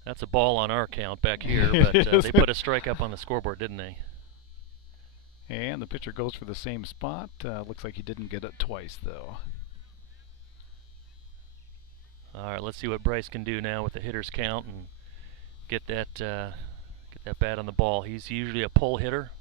That's a ball on our count back here, but they put a strike up on the scoreboard, didn't they? And the pitcher goes for the same spot. Looks like he didn't get it twice, though. All right, let's see what Bryce can do now with the hitter's count and get that bat on the ball. He's usually a pull hitter.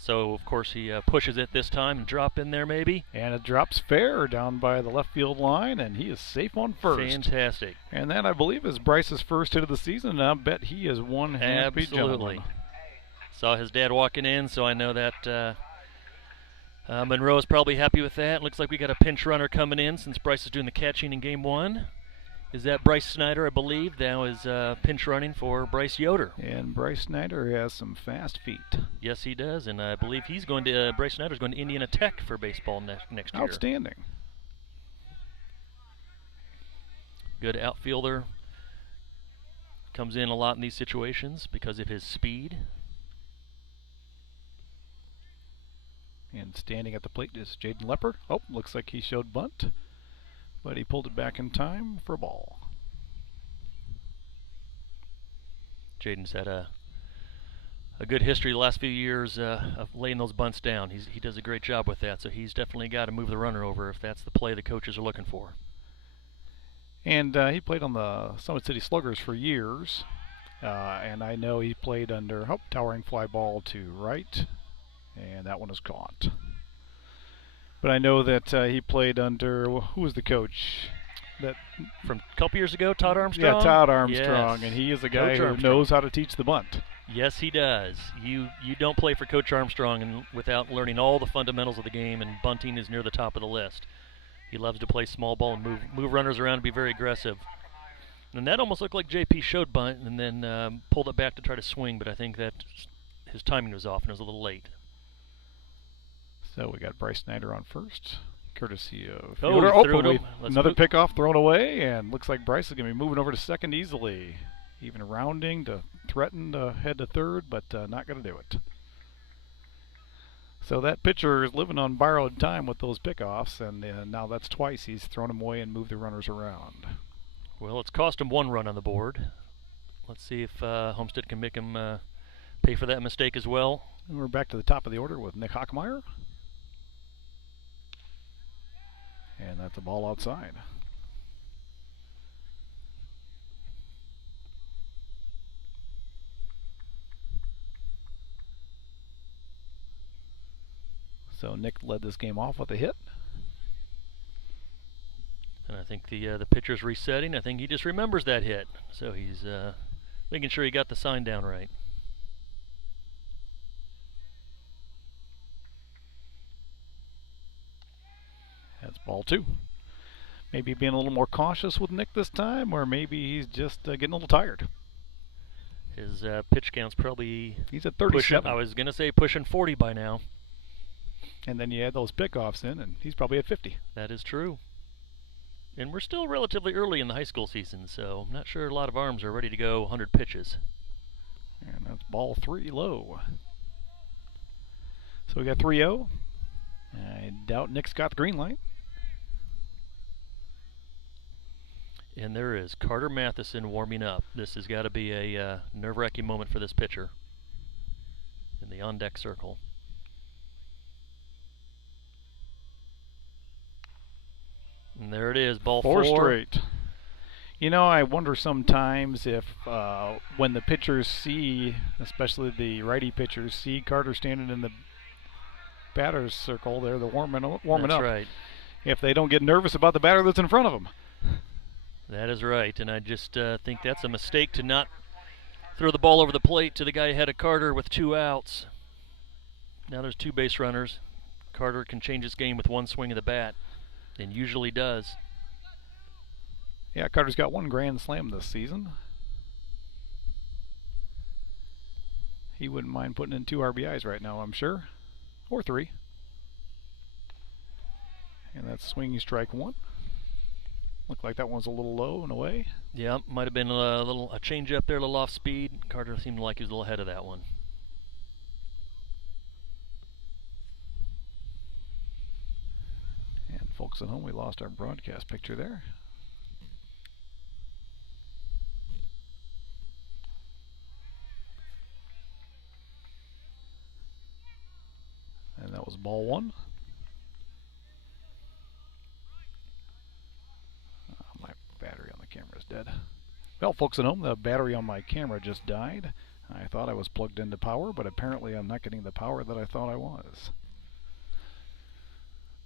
So, of course, he pushes it this time and drop in there maybe. And it drops fair down by the left field line, and he is safe on first. Fantastic. And that, I believe, is Bryce's first hit of the season, and I bet he is one happy Absolutely. gentleman. Saw his dad walking in, so I know that Monroe is probably happy with that. Looks like we got a pinch runner coming in since Bryce is doing the catching in game one. Is that Bryce Snyder, I believe, now is pinch running for Bryce Yoder. And Bryce Snyder has some fast feet. Yes, he does, and I believe he's going to Bryce Snyder's going to Indiana Tech for baseball next year. Outstanding. Good outfielder. Comes in a lot in these situations because of his speed. And standing at the plate is Jaden Lepper. Oh, looks like he showed bunt, but he pulled it back in time for a ball. Jaden's had a good history the last few years of laying those bunts down. He does a great job with that, so he's definitely got to move the runner over if that's the play the coaches are looking for. And he played on the Summit City Sluggers for years, and I know he played under towering fly ball to right, and that one is caught. But I know that he played under, who was the coach? That from a couple years ago, Todd Armstrong? Yeah, Todd Armstrong, yes. and he is a guy Coach who Armstrong knows how to teach the bunt. Yes, he does. You don't play for Coach Armstrong without learning all the fundamentals of the game, and bunting is near the top of the list. He loves to play small ball and move runners around and be very aggressive. And that almost looked like JP showed bunt and then pulled it back to try to swing, but I think that his timing was off and it was a little late. So we got Bryce Snyder on first, courtesy of another pickoff thrown away, and looks like Bryce is going to be moving over to second easily. Even rounding to threaten to head to third, but not going to do it. So that pitcher is living on borrowed time with those pickoffs, and now that's twice he's thrown them away and moved the runners around. Well, it's cost him one run on the board. Let's see if Homestead can make him pay for that mistake as well. And we're back to the top of the order with Nick Hockmeyer. And that's a ball outside. So Nick led this game off with a hit. And I think the pitcher's resetting. I think he just remembers that hit. So he's making sure he got the sign down right. That's ball two. Maybe being a little more cautious with Nick this time, or maybe he's just getting a little tired. His pitch count's probably He's at pushing, 37. I was going to say pushing 40 by now. And then you add those pickoffs in, and he's probably at 50. That is true. And we're still relatively early in the high school season, so I'm not sure a lot of arms are ready to go 100 pitches. And that's ball 3 low. So we got 3-0. I doubt Nick's got the green light. And there is Carter Matheson warming up. This has got to be a nerve-wracking moment for this pitcher in the on-deck circle. And there it is, ball 4. 4 straight. You know, I wonder sometimes if when the pitchers see, especially the righty pitchers, see Carter standing in the batter's circle there, the warming up. That's right. If they don't get nervous about the batter that's in front of them. That is right, and I just think that's a mistake to not throw the ball over the plate to the guy ahead of Carter with 2 outs. Now there's 2 base runners. Carter can change his game with 1 swing of the bat, and usually does. Yeah, Carter's got 1 grand slam this season. He wouldn't mind putting in 2 RBIs right now, I'm sure. Or 3. And that's swinging strike 1. Looked like that one's a little low and away. Yeah, might have been a change up there, a little off speed. Carter seemed like he was a little ahead of that one. And folks at home, we lost our broadcast picture there. And that was ball 1. My battery on the camera is dead. Well, folks at home, the battery on my camera just died. I thought I was plugged into power, but apparently I'm not getting the power that I thought I was.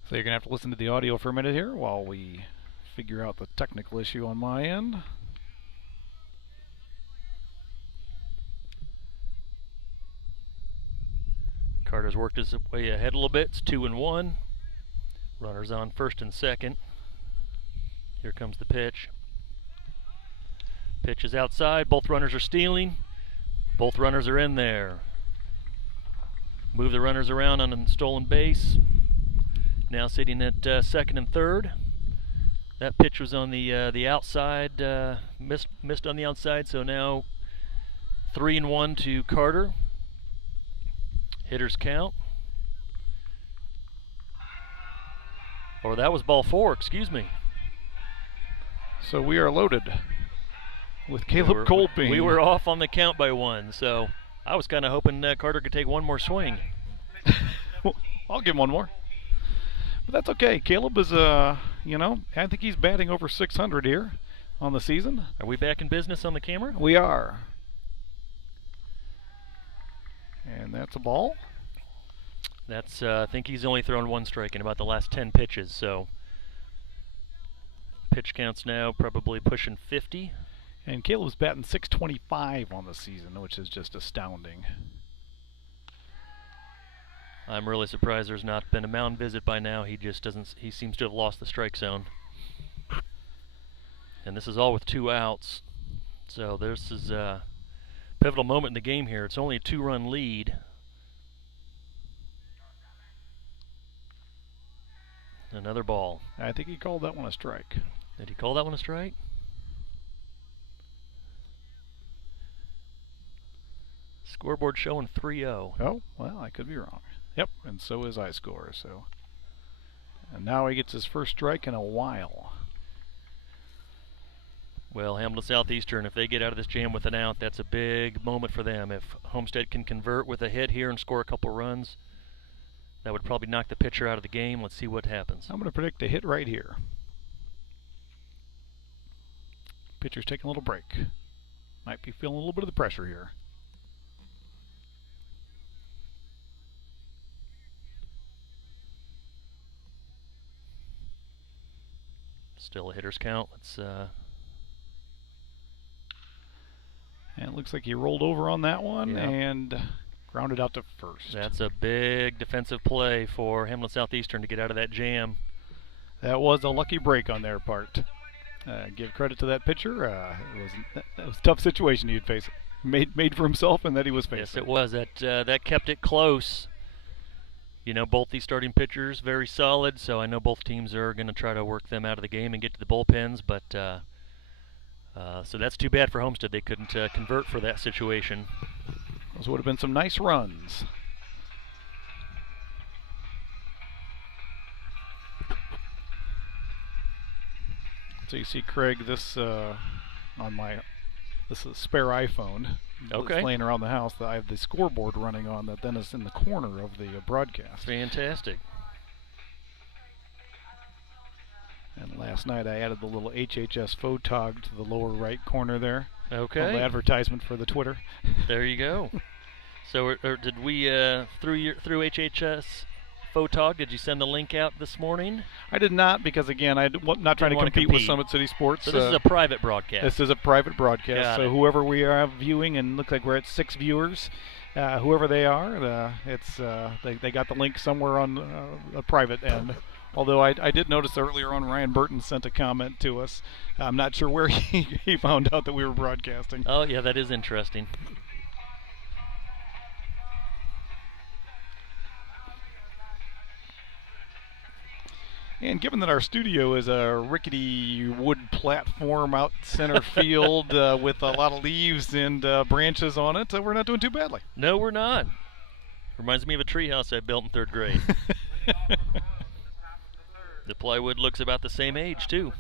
So you're going to have to listen to the audio for a minute here while we figure out the technical issue on my end. Carter's worked his way ahead a little bit. It's 2-1. Runners on first and second. Here comes the pitch. Pitch is outside. Both runners are stealing. Both runners are in there. Move the runners around on a stolen base. Now sitting at second and third. That pitch was on the outside. Missed on the outside. So now 3-1 to Carter. Hitters count. Or that was ball 4, excuse me. So we are loaded with Caleb Colby. We were off on the count by 1, so I was kind of hoping Carter could take 1 more swing. Well, I'll give him 1 more. But that's okay. Caleb is, you know, I think he's batting over 600 here on the season. Are we back in business on the camera? We are. And that's a ball. That's, I think he's only thrown 1 strike in about the last 10 pitches, so pitch counts now probably pushing 50. And Caleb's batting .625 on the season, which is just astounding. I'm really surprised there's not been a mound visit by now. He just doesn't, he seems to have lost the strike zone. And this is all with 2 outs. So this is a pivotal moment in the game here. It's only a 2-run lead. Another ball. I think he called that one a strike. Did he call that one a strike? Scoreboard showing 3-0. Oh, well, I could be wrong. Yep, and so is iScore. So, and now he gets his first strike in a while. Well, Hamilton Southeastern, if they get out of this jam with an out, that's a big moment for them. If Homestead can convert with a hit here and score a couple runs, that would probably knock the pitcher out of the game. Let's see what happens. I'm going to predict a hit right here. Pitcher's taking a little break. Might be feeling a little bit of the pressure here. Still a hitter's count. Let's. And it looks like he rolled over on that one Yep. and grounded out to first. That's a big defensive play for Hamilton Southeastern to get out of that jam. That was a lucky break on their part. Give credit to that pitcher. It was a tough situation you'd face. made for himself and that he was facing. Yes, it was. That kept it close. You know, both these starting pitchers very solid, so I know both teams are going to try to work them out of the game and get to the bullpens. But so that's too bad for Homestead. They couldn't convert for that situation. Those would have been some nice runs. So you see, Craig, this this is a spare iPhone. Okay. It's laying around the house that I have the scoreboard running on that then is in the corner of the broadcast. Fantastic. And last night I added the little HHS photog to the lower right corner there. Okay. The advertisement for the Twitter. There you go. So did we, through HHS photog, did you send the link out this morning? I did not, because again, I'm not trying to compete with Summit City Sports. So this is a private broadcast. This is a private broadcast. Got so it. whoever we are viewing, and looks like we're at 6 viewers, whoever they are, they got the link somewhere on a private end. Although I did notice earlier on Ryan Burton sent a comment to us. I'm not sure where he found out that we were broadcasting. Oh yeah, that is interesting. And given that our studio is a rickety wood platform out center field with a lot of leaves and branches on it, we're not doing too badly. No, we're not. Reminds me of a treehouse I built in 3rd grade. The plywood looks about the same age, too.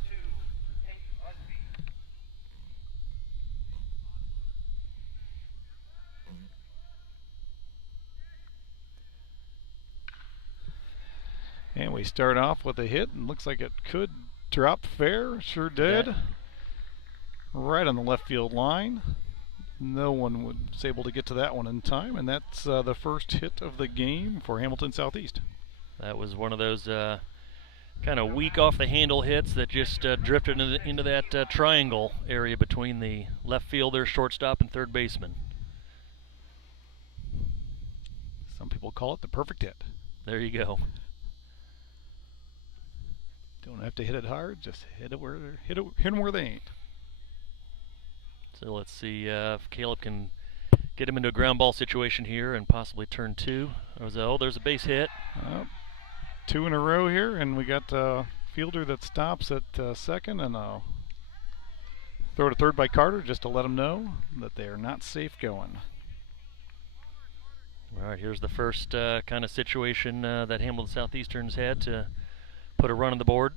And we start off with a hit, and looks like it could drop fair. Sure did. Yeah. Right on the left field line. No one was able to get to that one in time, and that's the first hit of the game for Hamilton Southeast. That was one of those kind of weak off the handle hits that just drifted into that triangle area between the left fielder, shortstop, and third baseman. Some people call it the perfect hit. There you go. Don't have to hit it hard, just hit 'em where they ain't. So let's see if Caleb can get him into a ground ball situation here and possibly turn 2. There's a base hit. 2 in a row here, and we got a fielder that stops at second, and throw to third by Carter just to let them know that they are not safe going. All right, here's the first kind of situation that Hamilton Southeastern's had to put a run on the board.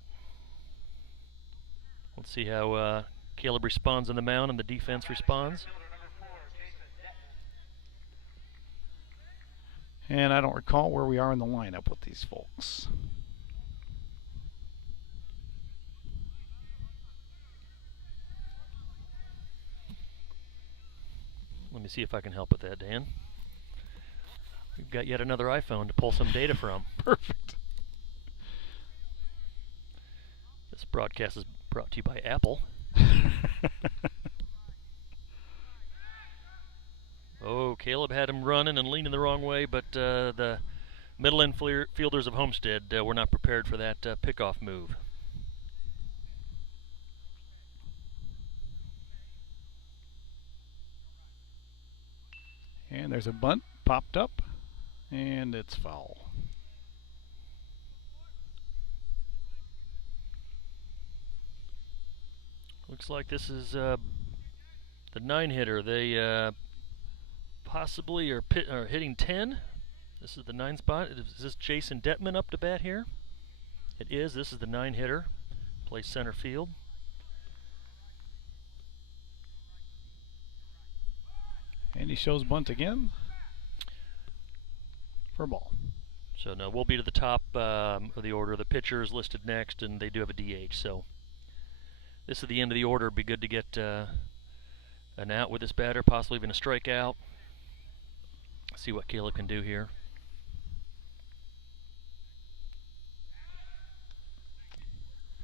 Let's see how Caleb responds on the mound and the defense responds. And I don't recall where we are in the lineup with these folks. Let me see if I can help with that, Dan. We've got yet another iPhone to pull some data from. Perfect. This broadcast is brought to you by Apple. Oh, Caleb had him running and leaning the wrong way, but the middle infielders of Homestead were not prepared for that pickoff move. And there's a bunt popped up, and it's foul. Looks like this is the 9-hitter. They possibly are hitting 10. This is the 9 spot. Is this Jason Detman up to bat here? It is. This is the 9-hitter. Plays center field. And he shows bunt again for a ball. So now we'll be to the top of the order. The pitcher is listed next, and they do have a DH. So this is the end of the order. It'd be good to get an out with this batter, possibly even a strikeout. See what Caleb can do here.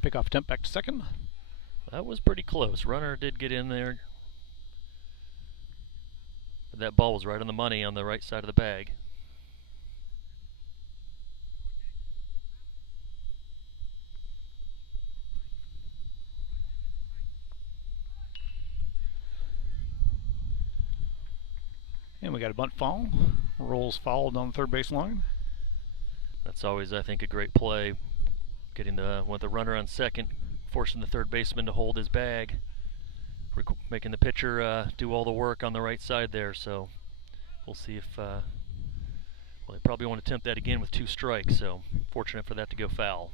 Pickoff attempt back to second. That was pretty close. Runner did get in there. But that ball was right on the money on the right side of the bag. And we got a bunt foul. Rolls fouled on the third base line. That's always, I think, a great play. Getting with the runner on second, forcing the third baseman to hold his bag, making the pitcher do all the work on the right side there. So we'll see if, well, they probably won't attempt that again with 2 strikes. So fortunate for that to go foul.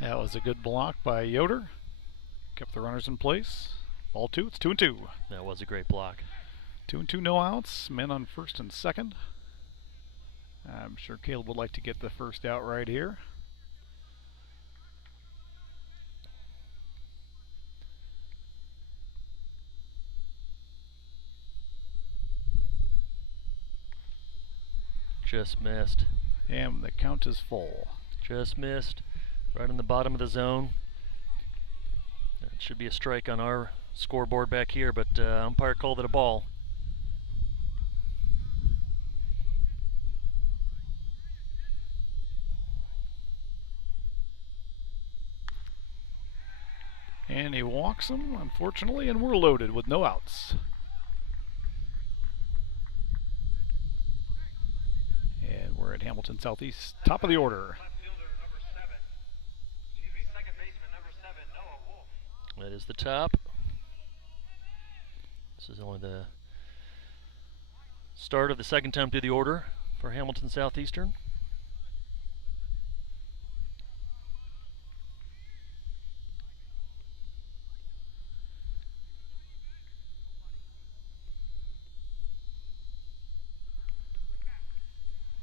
That was a good block by Yoder. Kept the runners in place. Ball 2. It's 2-2. That was a great block. 2-2, no outs. Men on first and second. I'm sure Caleb would like to get the first out right here. Just missed. And the count is full. Just missed. Right in the bottom of the zone. That should be a strike on our scoreboard back here, but umpire called it a ball. And he walks him, unfortunately, and we're loaded with no outs. And we're at Hamilton Southeast, top of the order. That is the top. This is only the start of the second time through the order for Hamilton Southeastern.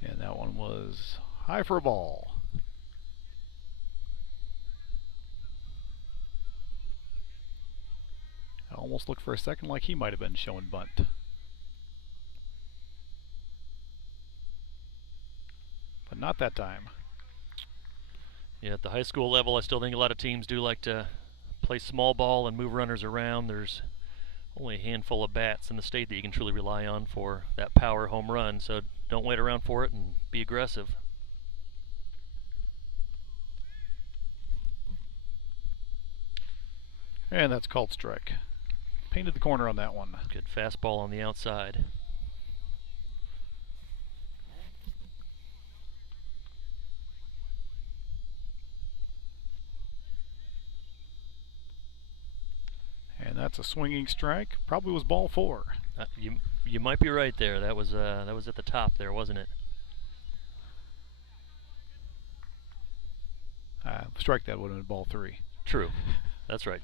And that one was high for a ball. I almost looked for a second like he might have been showing bunt. But not that time. Yeah, at the high school level, I still think a lot of teams do like to play small ball and move runners around. There's only a handful of bats in the state that you can truly rely on for that power home run, so don't wait around for it and be aggressive. And that's called strike. Painted the corner on that one. Good fastball on the outside. And that's a swinging strike. Probably was ball 4. You might be right there. That was at the top there, wasn't it? Strike that would have been ball 3. True. That's right.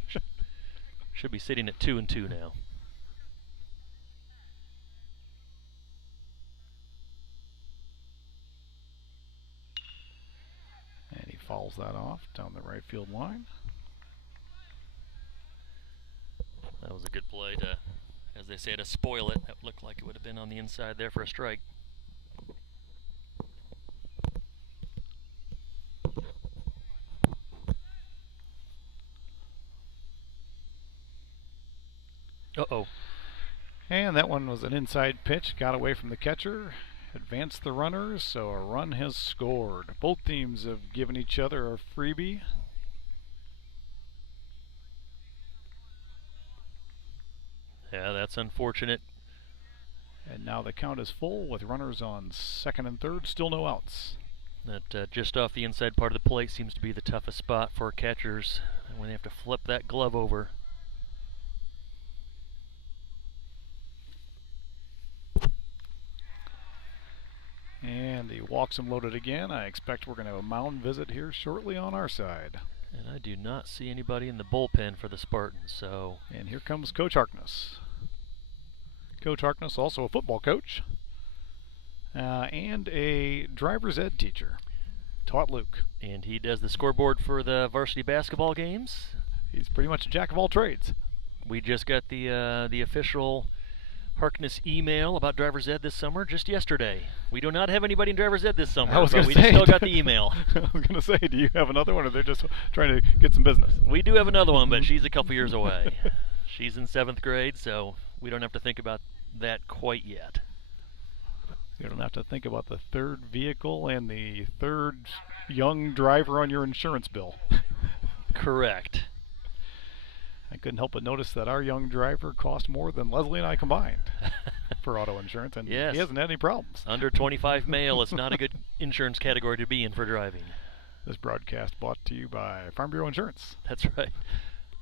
Should be sitting at 2-2 now. And he fouls that off down the right field line. That was a good play to, as they say, to spoil it. That looked like it would have been on the inside there for a strike. Uh-oh. And that one was an inside pitch. Got away from the catcher. Advanced the runners, so a run has scored. Both teams have given each other a freebie. Yeah, that's unfortunate. And now the count is full with runners on second and third. Still no outs. That just off the inside part of the plate seems to be the toughest spot for catchers when they have to flip that glove over. And he walks him loaded again. I expect we're going to have a mound visit here shortly on our side. And I do not see anybody in the bullpen for the Spartans, so... And here comes Coach Harkness. Coach Harkness, also a football coach, and a driver's ed teacher. Taught Luke. And he does the scoreboard for the varsity basketball games. He's pretty much a jack of all trades. We just got the official Harkness email about driver's ed this summer just yesterday. We do not have anybody in driver's ed this summer, but we still got the email. I was going to say, do you have another one, or they're just trying to get some business? We do have another one, but she's a couple years away. She's in 7th grade, so we don't have to think about that quite yet. You don't have to think about the third vehicle and the third young driver on your insurance bill. Correct. I couldn't help but notice that our young driver cost more than Leslie and I combined for auto insurance, and Yes. he hasn't had any problems. Under 25 male is not a good insurance category to be in for driving. This broadcast brought to you by Farm Bureau Insurance. That's right.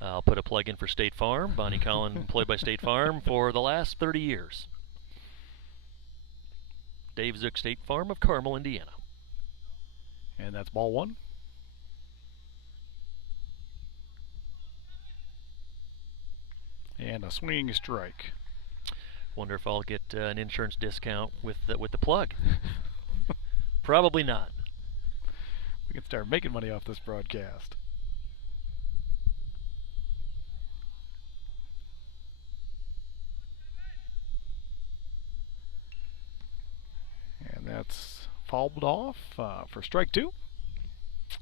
I'll put a plug in for State Farm. Bonnie Collin, employed by State Farm for the last 30 years. Dave Zook, State Farm of Carmel, Indiana. And that's ball one. And a swinging strike. Wonder if I'll get an insurance discount with the plug. Probably not. We can start making money off this broadcast. And that's fouled off for strike two.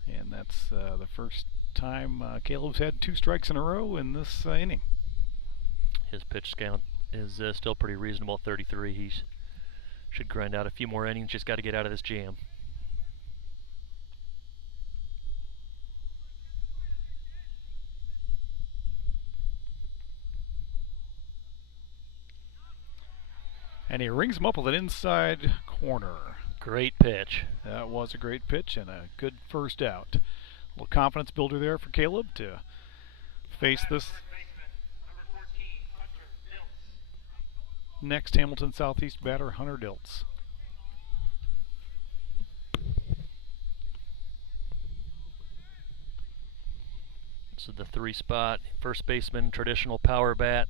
And that's the first time Caleb's had 2 strikes in a row in this inning. His pitch count is still pretty reasonable, 33. He should grind out a few more innings. Just got to get out of this jam. And he rings him up with an inside corner. Great pitch. That was a great pitch and a good first out. A little confidence builder there for Caleb to face this next Hamilton Southeast batter, Hunter Diltz. This is the 3 spot. First baseman, traditional power bat.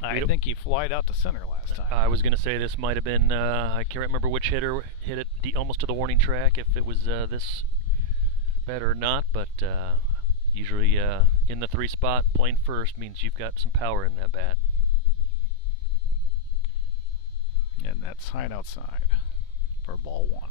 I think he flied out to center last time. I was going to say this might have been, I can't remember which hitter hit it almost to the warning track, if it was this bat or not, but usually in the 3 spot, playing first means you've got some power in that bat. And that's high and outside for ball one.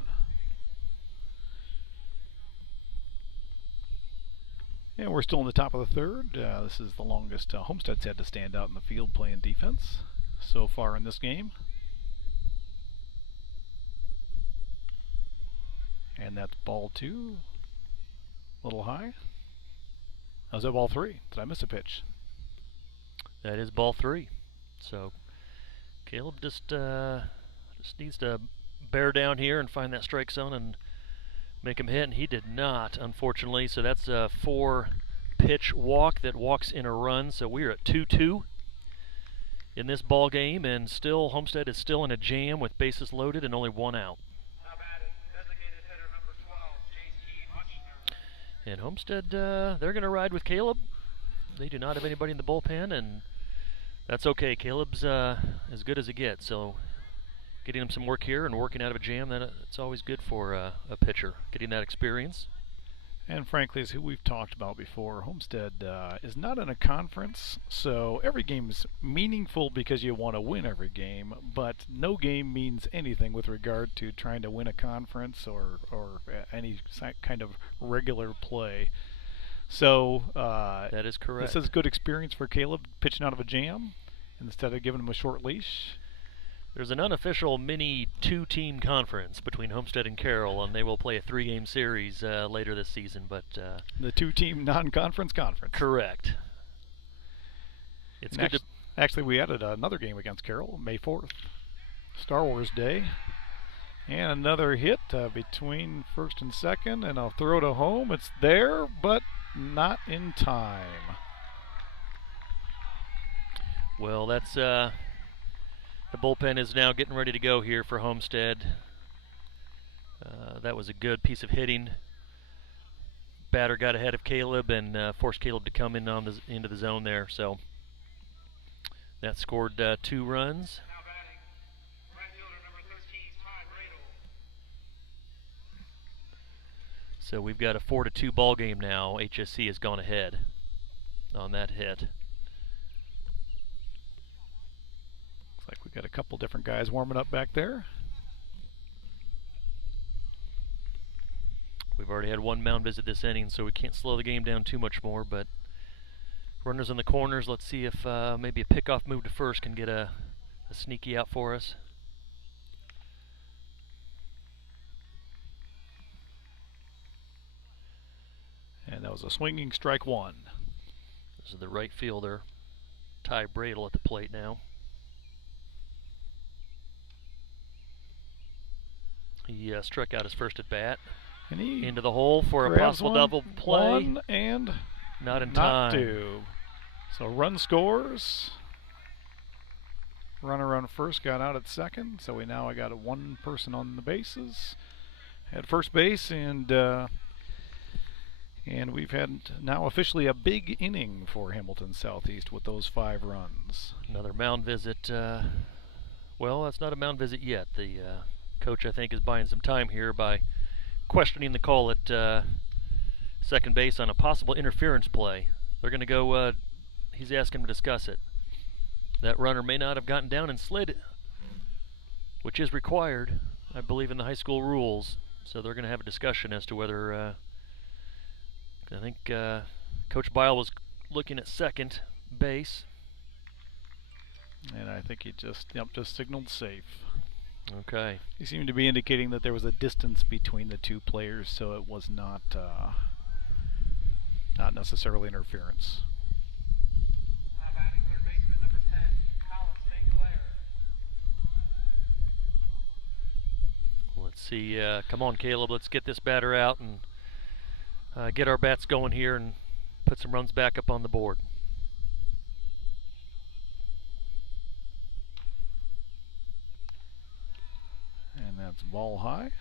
Yeah, we're still in the top of the third. This is the longest Homestead's had to stand out in the field playing defense so far in this game. And that's ball two. A little high. How's that ball three? Did I miss a pitch? That is ball 3. So Caleb just needs to bear down here and find that strike zone and make him hit, and he did not, unfortunately. So that's a 4-pitch walk that walks in a run. So we're at 2-2 in this ball game, and still Homestead is still in a jam with bases loaded and only 1 out. Now batting, designated hitter number 12, J.C. Hutchner. And Homestead, they're going to ride with Caleb. They do not have anybody in the bullpen, and that's okay. Caleb's as good as it gets. So getting him some work here and working out of a jam, it's always good for a pitcher, getting that experience. And frankly, as we've talked about before, Homestead is not in a conference, so every game is meaningful because you want to win every game, but no game means anything with regard to trying to win a conference or any kind of regular play. So That is correct. This is good experience for Caleb pitching out of a jam instead of giving him a short leash. There's an unofficial mini 2-team conference between Homestead and Carroll, and they will play a 3-game series later this season. But the 2-team non-conference conference. Correct. It's good to. Actually, we added another game against Carroll, May 4th, Star Wars Day, and another hit between first and second, and a throw to home. It's there, but not in time. Well, that's the bullpen is now getting ready to go here for Homestead. That was a good piece of hitting. Batter got ahead of Caleb and forced Caleb to come in into the zone there. So that scored 2 runs. Now batting, right fielder number 13, Todd Radel. So we've got a 4-2 ball game now. HSE has gone ahead on that hit. Looks like we've got a couple different guys warming up back there. We've already had 1 mound visit this inning, so we can't slow the game down too much more, but runners in the corners. Let's see if maybe a pickoff move to first can get a sneaky out for us. was a swinging strike one. This is the right fielder, Ty Bradle, at the plate now. He struck out his first at bat. And he Into the hole for a grabs possible one, double play. one, and Not in not time. two. So run scores. Runner on first got out at second, so we now got one person on the bases at first base, and we've had now officially a big inning for Hamilton Southeast with those 5 runs. Another mound visit. Well, that's not a mound visit yet. The coach, I think, is buying some time here by questioning the call at second base on a possible interference play. They're going to go, he's asking him to discuss it. That runner may not have gotten down and slid, which is required, I believe, in the high school rules. So they're going to have a discussion as to whether, I think Coach Bile was looking at second base. And I think he just signaled safe. Okay. He seemed to be indicating that there was a distance between the two players, so it was not necessarily interference. Now batting third baseman number 10, Colin St. Clair. Let's see. Come on, Caleb. Let's get this batter out and get our bats going here and put some runs back up on the board. And that's ball high.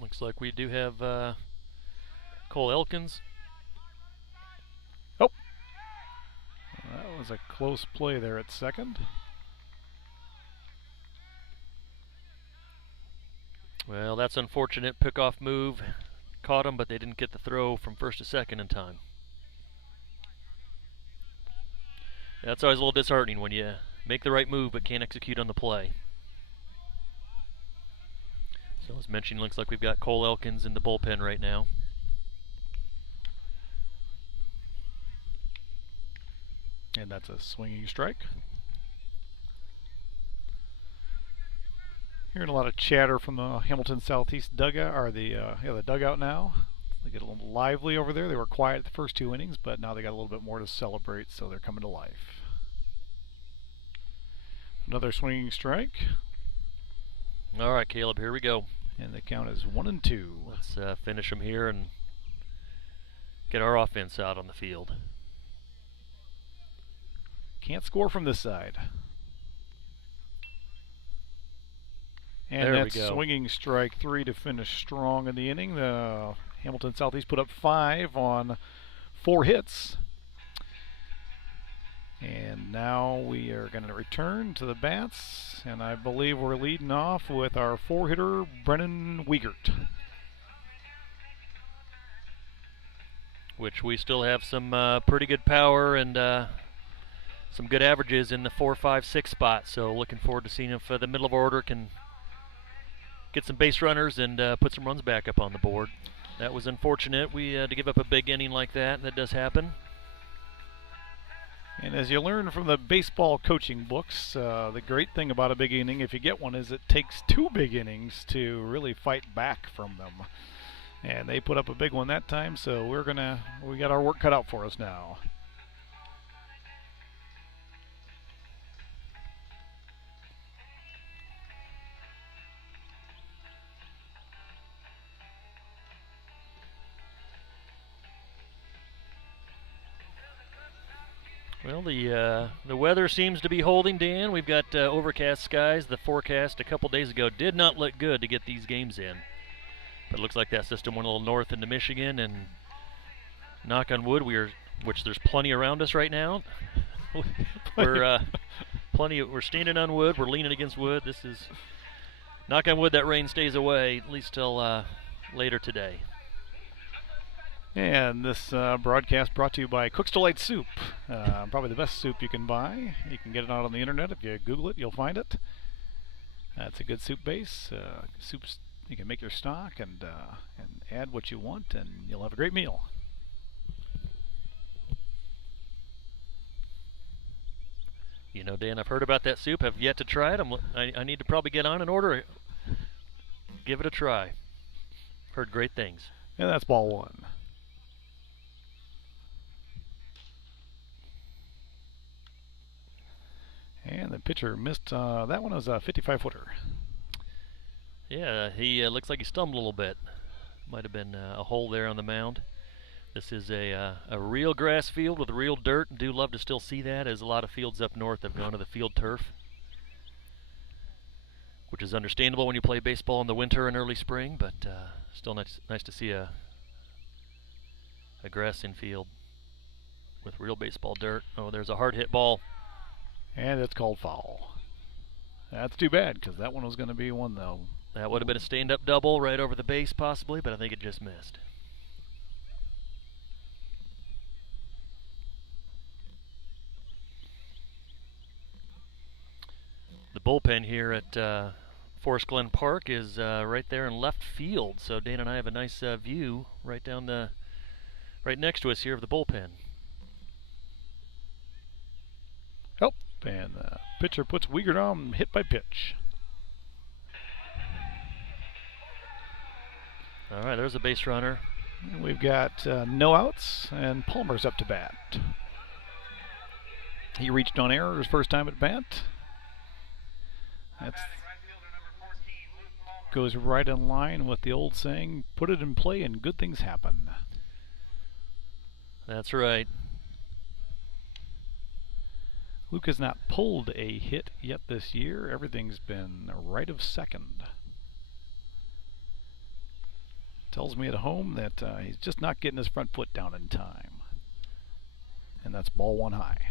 Looks like we do have Cole Elkins. Oh, that was a close play there at second. Well, that's unfortunate. Pick-off move. Caught him, but they didn't get the throw from first to second in time. That's always a little disheartening when you make the right move but can't execute on the play. So as mentioned, looks like we've got Cole Elkins in the bullpen right now. And that's a swinging strike. Hearing a lot of chatter from the Hamilton Southeast dugout, or the dugout now. They get a little lively over there. They were quiet the first 2 innings, but now they got a little bit more to celebrate, so they're coming to life. Another swinging strike. All right, Caleb, here we go. And the count is 1-2. Let's finish them here and get our offense out on the field. Can't score from this side. And There we that's go. swinging strike 3 to finish strong in the inning. The Hamilton Southeast put up 5 on 4 hits. And now we are going to return to the bats, and I believe we're leading off with our 4-hitter, Brennan Wiegert. Which we still have some pretty good power and some good averages in the 4, 5, 6 spot. So looking forward to seeing if the middle of our order can get some base runners and put some runs back up on the board. That was unfortunate. We had to give up a big inning like that. That does happen. And as you learn from the baseball coaching books, the great thing about a big inning, if you get one, is it takes 2 big innings to really fight back from them. And they put up a big one that time, so we got our work cut out for us now. Well, the weather seems to be holding, Dan. We've got overcast skies. The forecast a couple days ago did not look good to get these games in. But it looks like that system went a little north into Michigan, and knock on wood, which there's plenty around us right now. We're standing on wood. We're leaning against wood. This is, knock on wood, that rain stays away at least till later today. And this broadcast brought to you by Cook's Delight Soup. Probably the best soup you can buy. You can get it out on the internet. If you Google it, you'll find it. It's a good soup base. Soups, you can make your stock and add what you want, and you'll have a great meal. You know, Dan, I've heard about that soup. Have yet to try it. I need to probably get on and order it. Give it a try. Heard great things. And that's ball one. And the pitcher missed. That one was a 55-footer. Yeah, he looks like he stumbled a little bit. Might have been a hole there on the mound. This is a real grass field with real dirt. Do love to still see that, as a lot of fields up north have gone to the field turf, which is understandable when you play baseball in the winter and early spring, but still nice to see a grass infield with real baseball dirt. Oh, there's a hard hit ball. And it's called foul. That's too bad, because that one was going to be one, though. That would have been a stand-up double right over the base possibly, but I think it just missed. The bullpen here at Forest Glen Park is right there in left field, so Dan and I have a nice view right next to us here of the bullpen. Oh, and the pitcher puts Wiegert on hit by pitch. All right, there's a base runner. And we've got no outs, and Palmer's up to bat. He reached on error his first time at bat. That goes right in line with the old saying, put it in play and good things happen. That's right. Luke has not pulled a hit yet this year. Everything's been right of second. Tells me at home that he's just not getting his front foot down in time. And that's ball one high.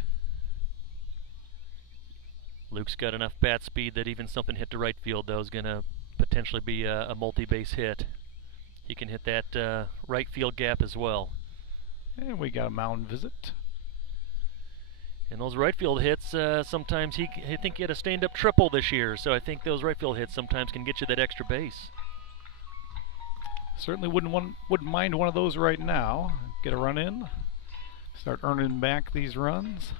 Luke's got enough bat speed that even something hit to right field, though, is going to potentially be a multi-base hit. He can hit that right field gap as well. And we got a mound visit. And those right field hits, sometimes I think he had a stand-up triple this year, so I think those right field hits sometimes can get you that extra base. Certainly wouldn't mind one of those right now. Get a run in, start earning back these runs.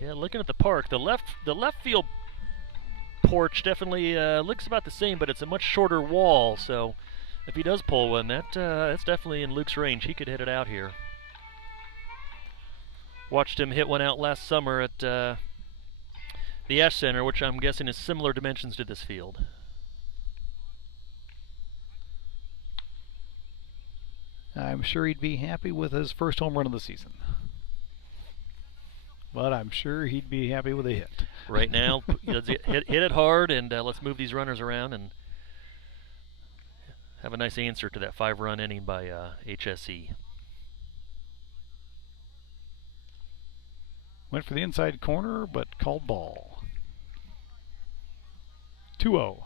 Yeah, looking at the park, the left field porch definitely looks about the same, but it's a much shorter wall. So if he does pull one, that's definitely in Luke's range. He could hit it out here. Watched him hit one out last summer at the Ash Center, which I'm guessing is similar dimensions to this field. I'm sure he'd be happy with his first home run of the season. But I'm sure he'd be happy with a hit. Right now, let's hit it hard, and let's move these runners around and have a nice answer to that 5-run inning by HSE. Went for the inside corner, but called ball. 2-0.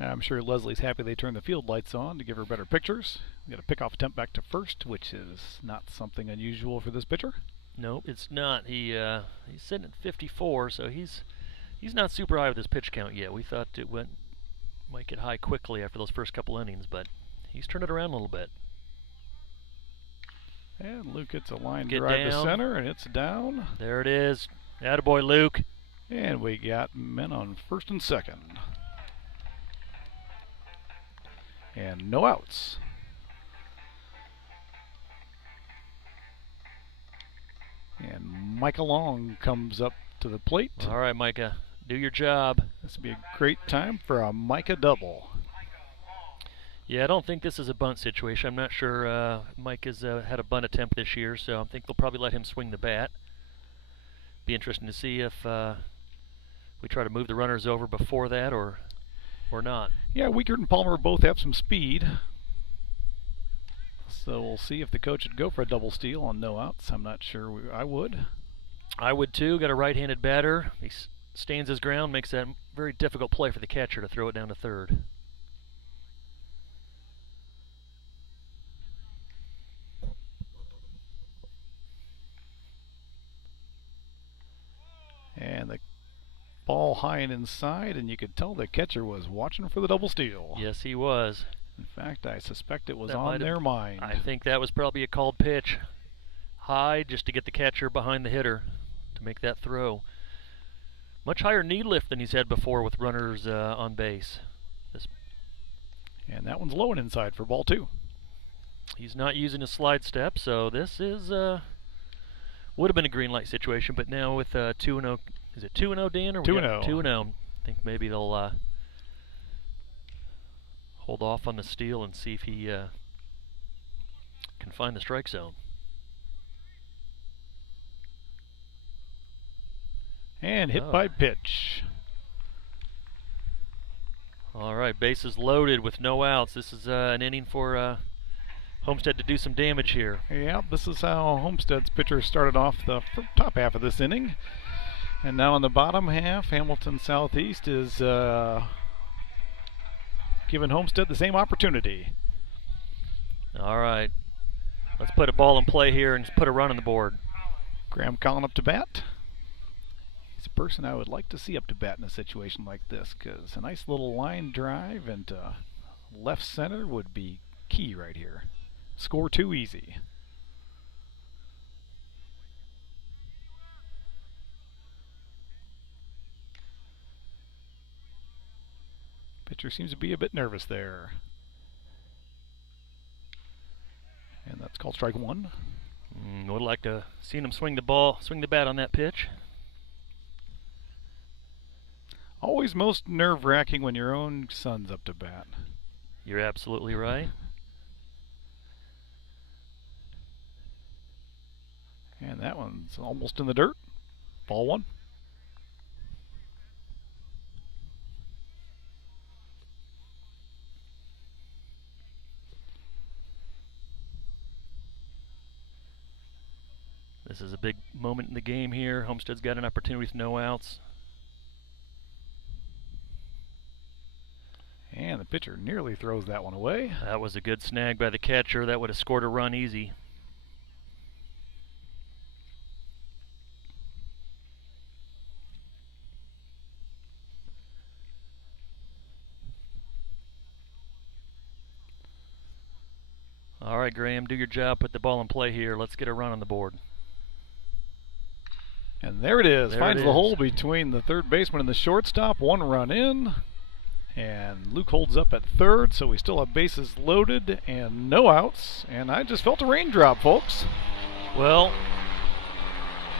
I'm sure Leslie's happy they turned the field lights on to give her better pictures. We got a pickoff attempt back to first, which is not something unusual for this pitcher. Nope, it's not. He's sitting at 54, so he's not super high with his pitch count yet. We thought it might get high quickly after those first couple innings, but he's turned it around a little bit. And Luke gets a line drive to center, and it's down. There it is. Attaboy, Luke. And we got men on first and second. And no outs. And Micah Long comes up to the plate. All right, Micah, do your job. This will be a great time for a Micah double. Yeah, I don't think this is a bunt situation. I'm not sure Mike has had a bunt attempt this year, so I think they'll probably let him swing the bat. Be interesting to see if we try to move the runners over before that or not. Yeah, Wiegert and Palmer both have some speed. So we'll see if the coach would go for a double steal on no outs. I'm not sure I would. I would too. Got a right-handed batter. He stands his ground, makes that very difficult play for the catcher to throw it down to third. And the ball high and inside, and you could tell the catcher was watching for the double steal. Yes, he was. In fact, I suspect it was That on might have- their mind. I think that was probably a called pitch. High, just to get the catcher behind the hitter to make that throw. Much higher knee lift than he's had before with runners on base. And that one's low and inside for ball 2. He's not using a slide step, so this is would have been a green light situation, but now with 2-0, is it 2-0, Dan? Or 2-0. 2-0. I think maybe they'll hold off on the steal and see if he can find the strike zone. And hit by pitch. All right, bases loaded with no outs. This is an inning for Homestead to do some damage here. Yeah, this is how Homestead's pitcher started off the top half of this inning. And now in the bottom half, Hamilton Southeast is giving Homestead the same opportunity. All right, let's put a ball in play here and just put a run on the board. Graham Collin up to bat. He's a person I would like to see up to bat in a situation like this, because a nice little line drive into left center would be key right here. Score 2 easy. Pitcher seems to be a bit nervous there. And that's called strike 1. Would like to see him swing the bat on that pitch. Always most nerve-wracking when your own son's up to bat. You're absolutely right. And that one's almost in the dirt. Ball 1. This is a big moment in the game here. Homestead's got an opportunity with no outs. And the pitcher nearly throws that one away. That was a good snag by the catcher. That would have scored a run easy. All right, Graham, do your job. Put the ball in play here. Let's get a run on the board. And there it is. There Finds it the is. hole between the third baseman and the shortstop. 1 run in. And Luke holds up at third, so we still have bases loaded and no outs. And I just felt a raindrop, folks. Well,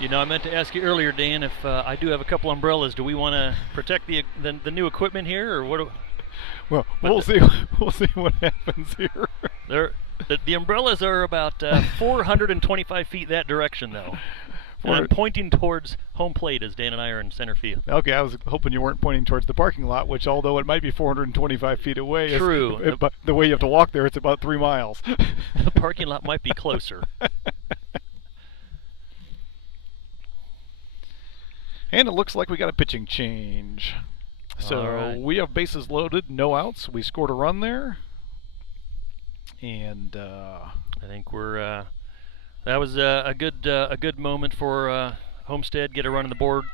you know, I meant to ask you earlier, Dan, if I do have a couple umbrellas, do we want to protect the new equipment here, or what? Well, But we'll see. We'll see what happens here. The umbrellas are about 425 feet that direction, though. And I'm pointing towards home plate as Dan and I are in center field. Okay, I was hoping you weren't pointing towards the parking lot, which, although it might be 425 feet away, True. but the way you have to walk there, it's about 3 miles. The parking lot might be closer. And it looks like we got a pitching change. So All right. we have bases loaded, no outs. We scored a run there. And I think we're that was a good moment for Homestead. Get a run on the board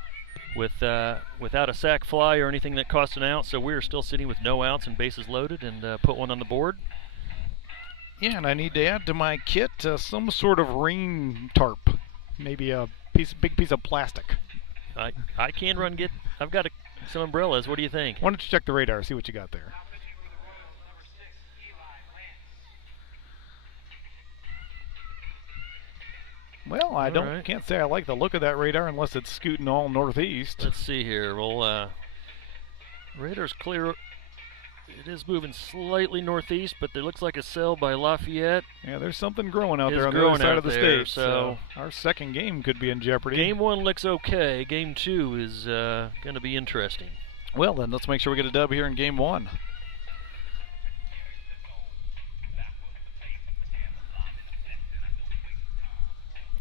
without a sac fly or anything that cost an out. So we're still sitting with no outs and bases loaded, and put one on the board. yeah, and I need to add to my kit some sort of rain tarp, maybe a big piece of plastic. I can run get. I've got some umbrellas. What do you think? Why don't you check the radar, see what you got there? Well, I can't say I like the look of that radar unless it's scooting all northeast. Let's see here. Well, radar's clear. It is moving slightly northeast, but there looks like a cell by Lafayette. Yeah, there's something growing out Is there on the other growing side out of the there, state. so our second game could be in jeopardy. Game 1 looks okay. Game 2 is going to be interesting. Well, then let's make sure we get a dub here in game 1.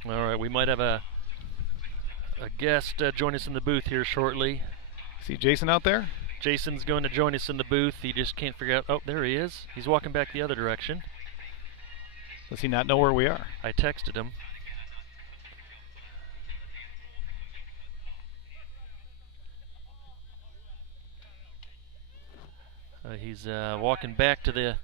All right, we might have a guest join us in the booth here shortly. See Jason out there? Jason's going to join us in the booth. He just can't figure out. Oh, there he is. He's walking back the other direction. Does he not know where we are? I texted him. He's walking back to the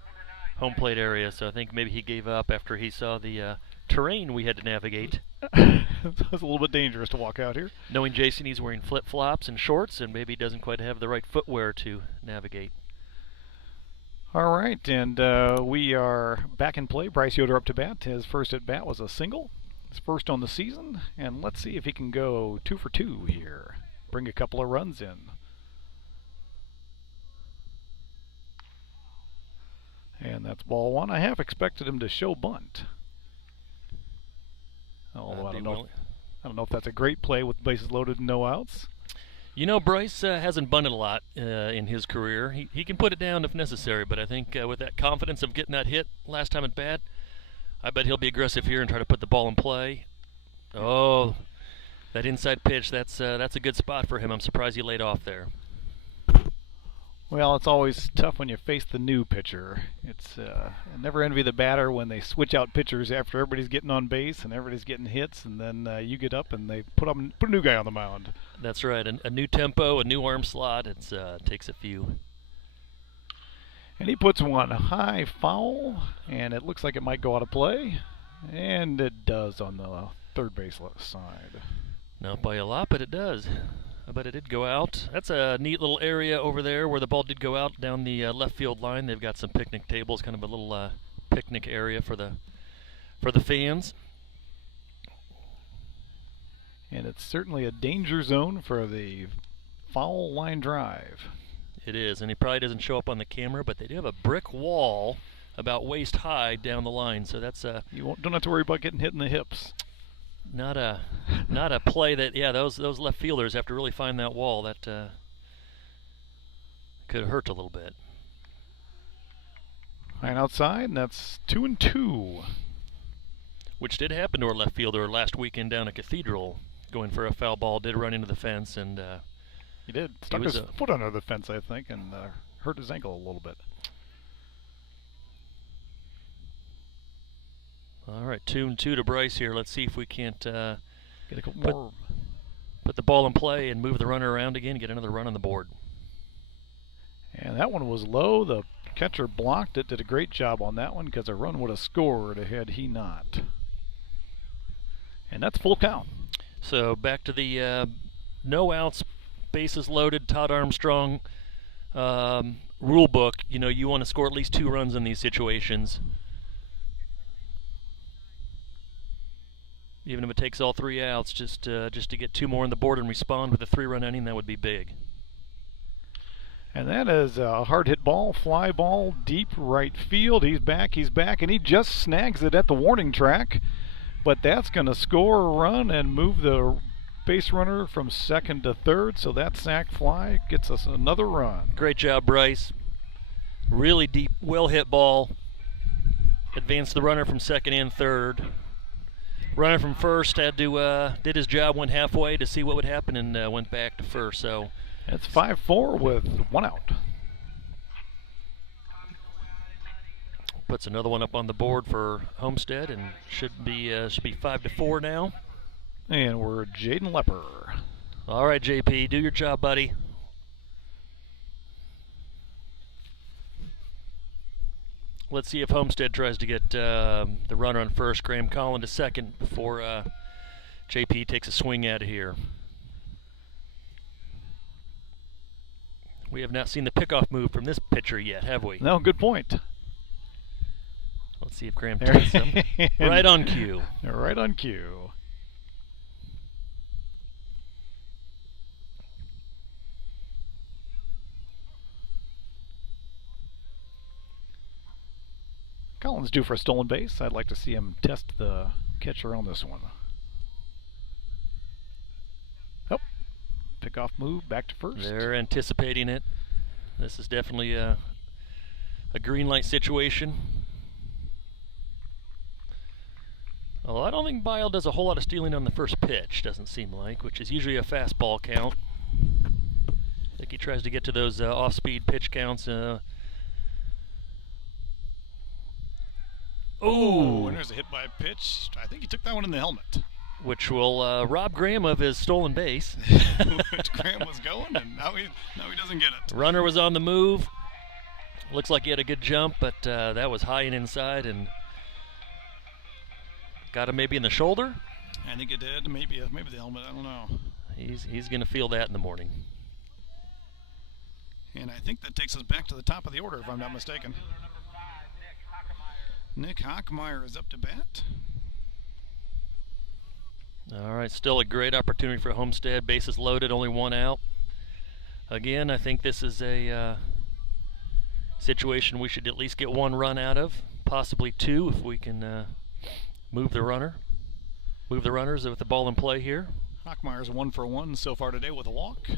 home plate area, so I think maybe he gave up after he saw the terrain we had to navigate. It was a little bit dangerous to walk out here. Knowing Jason, he's wearing flip-flops and shorts, and maybe he doesn't quite have the right footwear to navigate. All right, and we are back in play. Bryce Yoder up to bat. His first at bat was a single. His first on the season, and let's see if he can go 2 for 2 here. Bring a couple of runs in. And that's ball one. I half expected him to show bunt. Although I don't know if that's a great play with bases loaded and no outs. You know, Bryce hasn't bunted a lot in his career. He can put it down if necessary, but I think with that confidence of getting that hit last time at bat, I bet he'll be aggressive here and try to put the ball in play. Oh, that inside pitch, that's a good spot for him. I'm surprised he laid off there. Well, it's always tough when you face the new pitcher. It's I never envy the batter when they switch out pitchers after everybody's getting on base and everybody's getting hits, and then you get up and they put a new guy on the mound. That's right. A new tempo, a new arm slot. It takes a few. And he puts one high foul, and it looks like it might go out of play, and it does on the third base side. Not by a lot, but it does. But it did go out. That's a neat little area over there where the ball did go out down the left field line. They've got some picnic tables, kind of a little picnic area for the fans. And it's certainly a danger zone for the foul line drive. It is, and he probably doesn't show up on the camera, but they do have a brick wall about waist high down the line, so that's don't have to worry about getting hit in the hips. Not a play that those left fielders have to really find that wall. That could hurt a little bit. And outside, and that's 2-2. Which did happen to our left fielder last weekend down at Cathedral, going for a foul ball. Did run into the fence, and he did stuck his foot under the fence, I think, and hurt his ankle a little bit. All right, 2-2 to Bryce here. Let's see if we can't get a couple more. Put the ball in play and move the runner around again, get another run on the board. And that one was low. The catcher blocked it, did a great job on that one because a run would have scored had he not. And that's full count. So back to the no outs, bases loaded, Todd Armstrong rule book. You know, you want to score at least 2 runs in these situations. Even if it takes all 3 outs, just to get 2 more on the board and respond with a 3-run inning, that would be big. And that is a hard hit ball, fly ball, deep right field. He's back, and he just snags it at the warning track. But that's going to score a run and move the base runner from second to third. So that sac fly gets us another run. Great job, Bryce. Really deep, well hit ball. Advanced the runner from second and third. Runner from first had to did his job, went halfway to see what would happen, and went back to first. So it's 5-4 with 1 out. Puts another one up on the board for Homestead, and should be 5-4 now. And we're Jaden Lepper. All right, JP, do your job, buddy. Let's see if Homestead tries to get the runner on first, Graham Collin to second before JP takes a swing out of here. We have not seen the pickoff move from this pitcher yet, have we? No, good point. Let's see if Graham takes him. Right on cue. Right on cue. Collins due for a stolen base. I'd like to see him test the catcher on this one. Oh, pickoff move back to first. They're anticipating it. This is definitely a green light situation. Although I don't think Bile does a whole lot of stealing on the first pitch, doesn't seem like, which is usually a fastball count. I think he tries to get to those off-speed pitch counts. Oh, and there's a hit by a pitch. I think he took that one in the helmet. Which will rob Graham of his stolen base. Which Graham was going, and now he doesn't get it. Runner was on the move. Looks like he had a good jump, but that was high and inside and got him maybe in the shoulder. I think it did. Maybe the helmet. I don't know. He's going to feel that in the morning. And I think that takes us back to the top of the order, if I'm not mistaken. Nick Hockmeyer is up to bat. All right, still a great opportunity for Homestead. Bases loaded, only one out. Again, I think this is a situation we should at least get one run out of, possibly two if we can move the runners with the ball in play here. Hockmeyer's 1 for 1 so far today with a walk.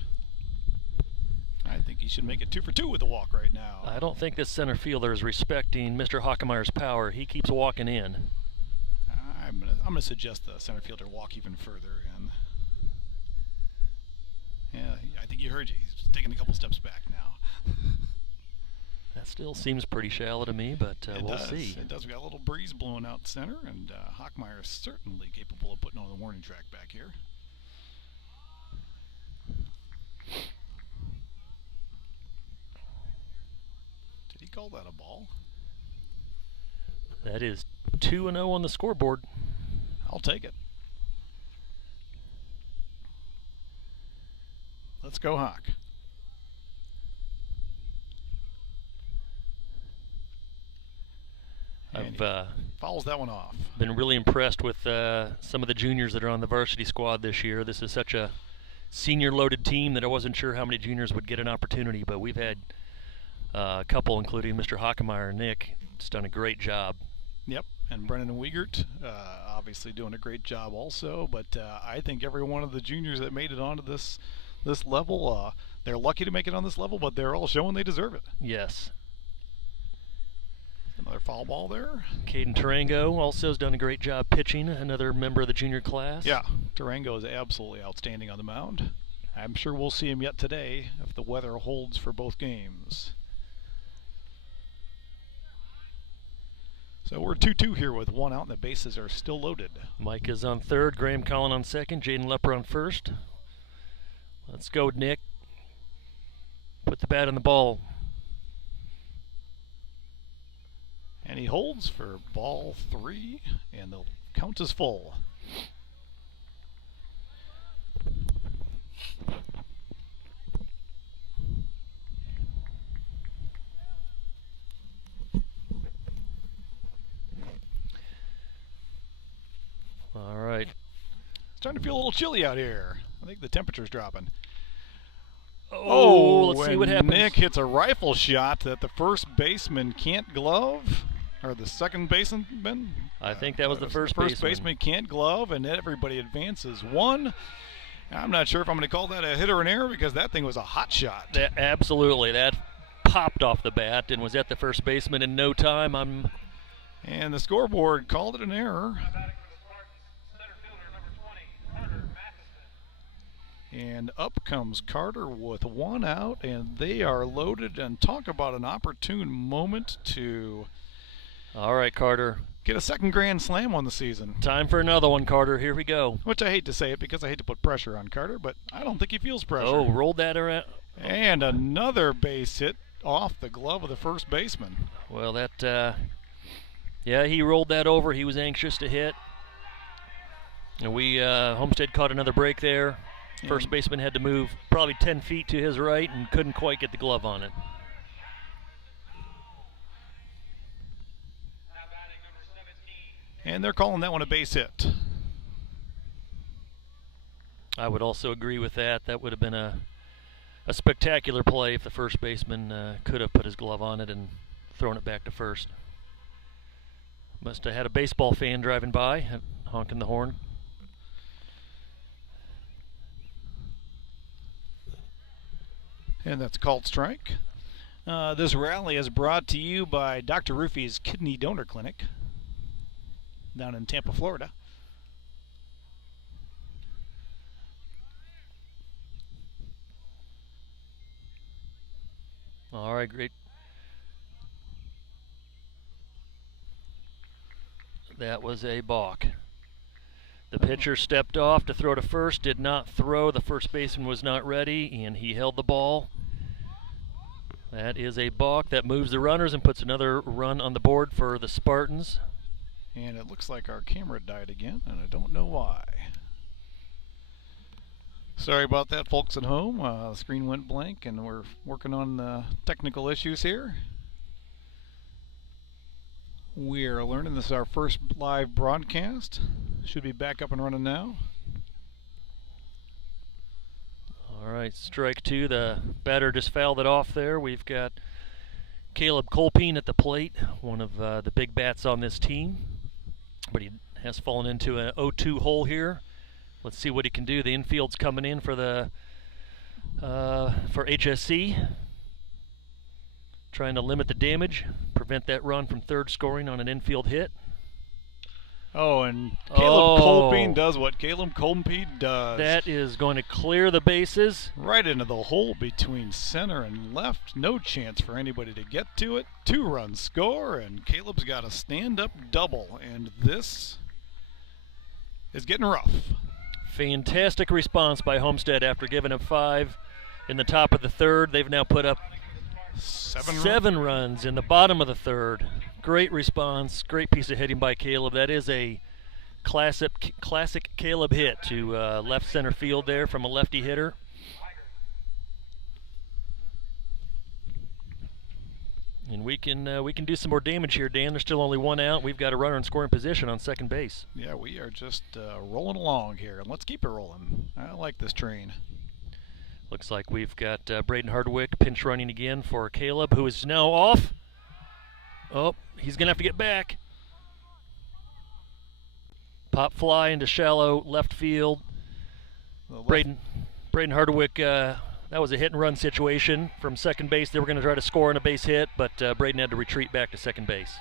I think he should make it 2 for 2 with a walk right now. I don't think this center fielder is respecting Mr. Hockmeyer's power. He keeps walking in. I'm gonna suggest the center fielder walk even further in. Yeah, I think you heard you. He's taking a couple steps back now. That still seems pretty shallow to me, but we'll see. It does. We got a little breeze blowing out center, and Hockmeyer is certainly capable of putting on the warning track back here. Did he call that a ball? That is 2-0 on the scoreboard. I'll take it. Let's go, Hawk. I've fouls that one off. been really impressed with some of the juniors that are on the varsity squad this year. This is such a senior-loaded team that I wasn't sure how many juniors would get an opportunity, but we've had a couple, including Mr. Hockmeyer and Nick. It's done a great job. Yep, and Brennan Wiegert obviously doing a great job also, but I think every one of the juniors that made it onto this level, they're lucky to make it on this level, but they're all showing they deserve it. Yes. Another foul ball there. Caden Tarango also has done a great job pitching, another member of the junior class. Yeah, Tarango is absolutely outstanding on the mound. I'm sure we'll see him yet today if the weather holds for both games. So we're 2-2 here with one out and the bases are still loaded. Mike is on third, Graham Collin on second, Jaden Lepper on first. Let's go, Nick. Put the bat on the ball. And he holds for ball 3, and the count is full. All right. It's starting to feel a little chilly out here. I think the temperature's dropping. Let's see and what happens. Nick hits a rifle shot that the first baseman can't glove, or the second baseman. I think that was the first baseman can't glove, and everybody advances one. I'm not sure if I'm going to call that a hit or an error because that thing was a hot shot. Absolutely. That popped off the bat and was at the first baseman in no time. And the scoreboard called it an error. And up comes Carter with one out, and they are loaded. And talk about an opportune moment to All right, Carter. get a second grand slam on the season. Time for another one, Carter. Here we go. Which I hate to say it because I hate to put pressure on Carter, but I don't think he feels pressure. Oh, rolled that around. And another base hit off the glove of the first baseman. Well, that, yeah, he rolled that over. He was anxious to hit. And Homestead caught another break there. First baseman had to move probably 10 feet to his right and couldn't quite get the glove on it. And they're calling that one a base hit. I would also agree with that. That would have been a spectacular play if the first baseman could have put his glove on it and thrown it back to first. Must have had a baseball fan driving by, honking the horn. And that's called strike. This rally is brought to you by Dr. Ruffy's Kidney Donor Clinic down in Tampa, Florida. All right, great. That was a balk. The pitcher stepped off to throw to first, did not throw. The first baseman was not ready, and he held the ball. That is a balk that moves the runners and puts another run on the board for the Spartans. And it looks like our camera died again, and I don't know why. Sorry about that, folks at home. The screen went blank, and we're working on technical issues here. We're learning this is our first live broadcast. Should be back up and running now. All right, strike two. The batter just fouled it off there. We've got Caleb Colpine at the plate, one of the big bats on this team. But he has fallen into an 0-2 hole here. Let's see what he can do. The infield's coming in for the for HSE. Trying to limit the damage, prevent that run from third scoring on an infield hit. Oh, and Caleb Colpine does what Caleb Colpine does. That is going to clear the bases. Right into the hole between center and left. No chance for anybody to get to it. 2-run score, and Caleb's got a stand-up double, and this is getting rough. Fantastic response by Homestead after giving up 5 in the top of the third. They've now put up 7 runs in the bottom of the third. Great response, great piece of hitting by Caleb. That is a classic Caleb hit to left center field there from a lefty hitter. And we can do some more damage here, Dan. There's still only 1 out. We've got a runner in scoring position on second base. Yeah, we are just rolling along here, and let's keep it rolling. I like this train. Looks like we've got Braden Hardwick pinch running again for Caleb, who is now off. Oh, he's going to have to get back. Pop fly into shallow left field. Braden Hardwick, that was a hit-and-run situation from second base. They were going to try to score on a base hit, but Braden had to retreat back to second base.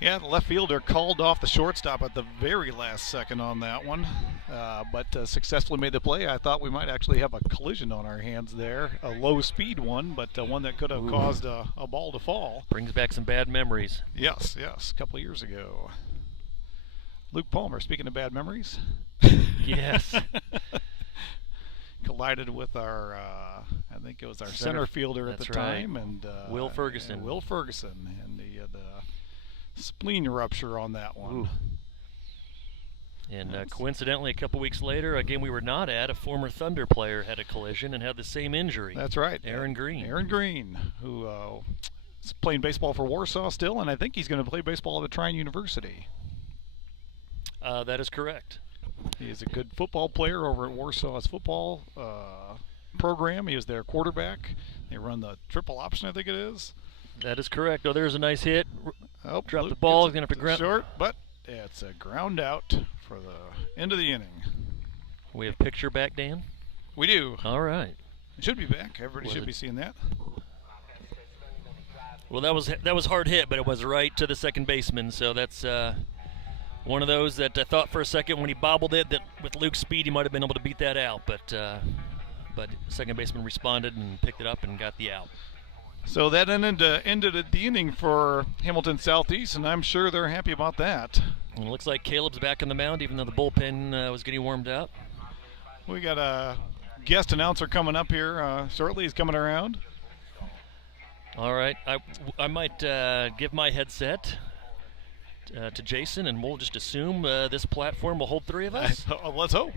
Yeah, the left fielder called off the shortstop at the very last second on that one, but successfully made the play. I thought we might actually have a collision on our hands there, a low-speed one, but one that could have caused a ball to fall. Brings back some bad memories. Yes, a couple of years ago. Luke Palmer, speaking of bad memories. Yes. Collided with our, I think it was our center fielder at the time, and Will Ferguson. And the spleen rupture on that one. Ooh. And coincidentally, a couple weeks later, a game we were not at, a former Thunder player had a collision and had the same injury. That's right. Aaron Green. Aaron Green, who is playing baseball for Warsaw still, and I think he's going to play baseball at Trine University. That is correct. He is a good football player over at Warsaw's football program. He was their quarterback. They run the triple option, I think it is. That is correct. Oh, there's a nice hit. Oh, Drop the ball. He's going to have to ground. Short, but it's a ground out for the end of the inning. We have picture back, Dan? We do. All right. It should be back. Everybody should be seeing that. Well, that was hard hit, but it was right to the second baseman. So that's one of those that I thought for a second when he bobbled it that with Luke's speed he might have been able to beat that out, but second baseman responded and picked it up and got the out. So that ended the inning for Hamilton Southeast, and I'm sure they're happy about that. And it looks like Caleb's back in the mound, even though the bullpen was getting warmed up. We got a guest announcer coming up here shortly. He's coming around. All right, I might give my headset to Jason, and we'll just assume this platform will hold 3 of us. Let's hope.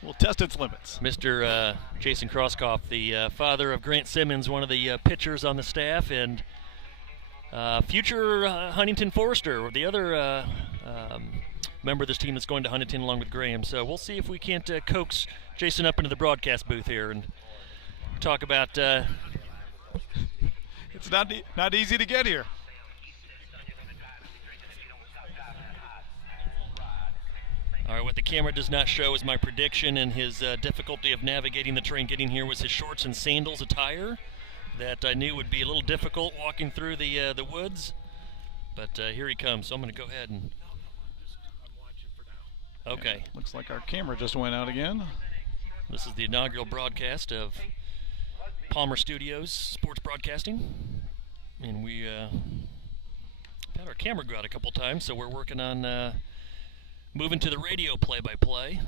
We'll test its limits. Mr. Jason Crosskoff, the father of Grant Simmons, one of the pitchers on the staff, and future Huntington Forester, or the other member of this team that's going to Huntington along with Graham. So we'll see if we can't coax Jason up into the broadcast booth here and talk about... It's not easy to get here. All right, what the camera does not show is my prediction, and his difficulty of navigating the train getting here was his shorts and sandals attire that I knew would be a little difficult walking through the woods. But here he comes, so I'm going to go ahead and... Okay. Yeah, looks like our camera just went out again. This is the inaugural broadcast of Palmer Studios Sports Broadcasting. And we had our camera go out a couple times, so we're working on moving to the radio play-by-play.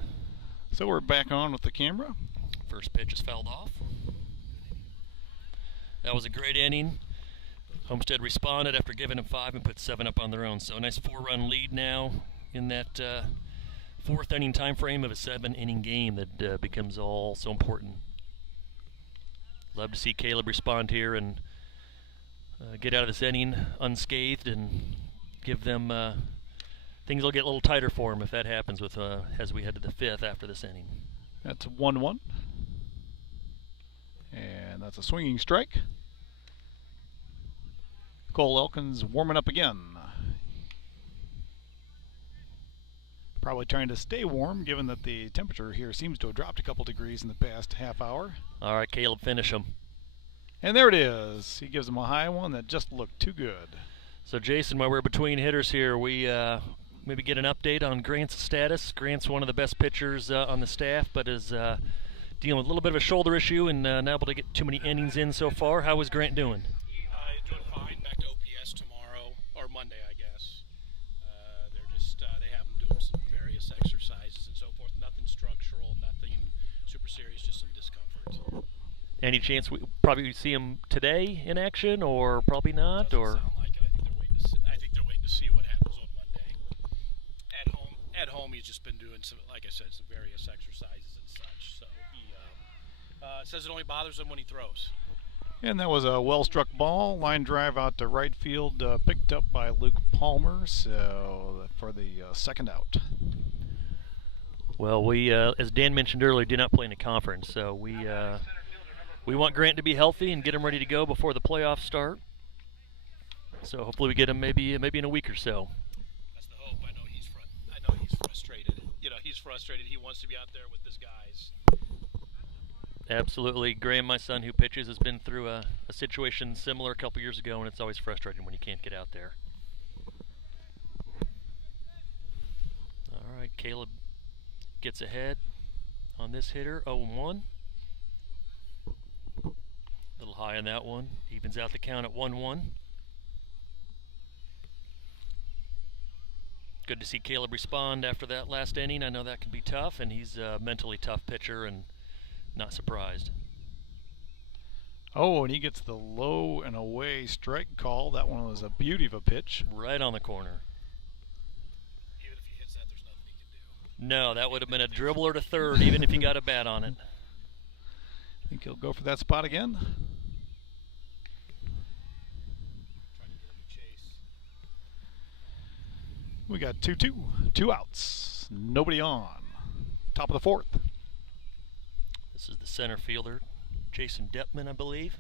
So we're back on with the camera. First pitch is fouled off. That was a great inning. Homestead responded after giving them 5 and put 7 up on their own. So a nice 4-run lead now in that 4th inning time frame of a 7-inning game that becomes all so important. Love to see Caleb respond here and get out of this inning unscathed and give them things will get a little tighter for him if that happens with as we head to the 5th after this inning. That's 1-1. And that's a swinging strike. Cole Elkins warming up again. Probably trying to stay warm given that the temperature here seems to have dropped a couple degrees in the past half hour. All right, Caleb, finish him. And there it is. He gives him a high one that just looked too good. So Jason, while we're between hitters here, we maybe get an update on Grant's status. Grant's one of the best pitchers on the staff, but is dealing with a little bit of a shoulder issue and not able to get too many innings in so far. How is Grant doing? Doing fine. Back to OPS tomorrow, or Monday, I guess. They're just, they have him doing some various exercises and so forth. Nothing structural, nothing super serious, just some discomfort. Any chance we probably see him today in action, or probably not? Doesn't Or sound like it. I think they're waiting to see what happens on Monday. At home, he's just been doing some, like I said, some various exercises and such. So he says it only bothers him when he throws. And that was a well-struck ball. Line drive out to right field, picked up by Luke Palmer. So for the second out. well, we as Dan mentioned earlier, did not play in the conference, so we want Grant to be healthy and get him ready to go before the playoffs start. So hopefully we get him maybe in a week or so. That's the hope. I know he's frustrated. You know, he's frustrated. He wants to be out there with his guys. Absolutely. Graham, my son who pitches, has been through a situation similar a couple years ago, and it's always frustrating when you can't get out there. All right, Caleb gets ahead on this hitter, 0-1. A little high on that one. Evens out the count at 1-1. Good to see Caleb respond after that last inning. I know that can be tough, and he's a mentally tough pitcher and not surprised. Oh, and he gets the low and away strike call. That one was a beauty of a pitch. Right on the corner. Even if he hits that, there's nothing he can do. No, that would have been a dribbler to third, even if he got a bat on it. I think he'll go for that spot again. Trying to get him to chase. We got 2-2. 2 outs. Nobody on. Top of the 4th. This is the center fielder, Jason Deppman, I believe.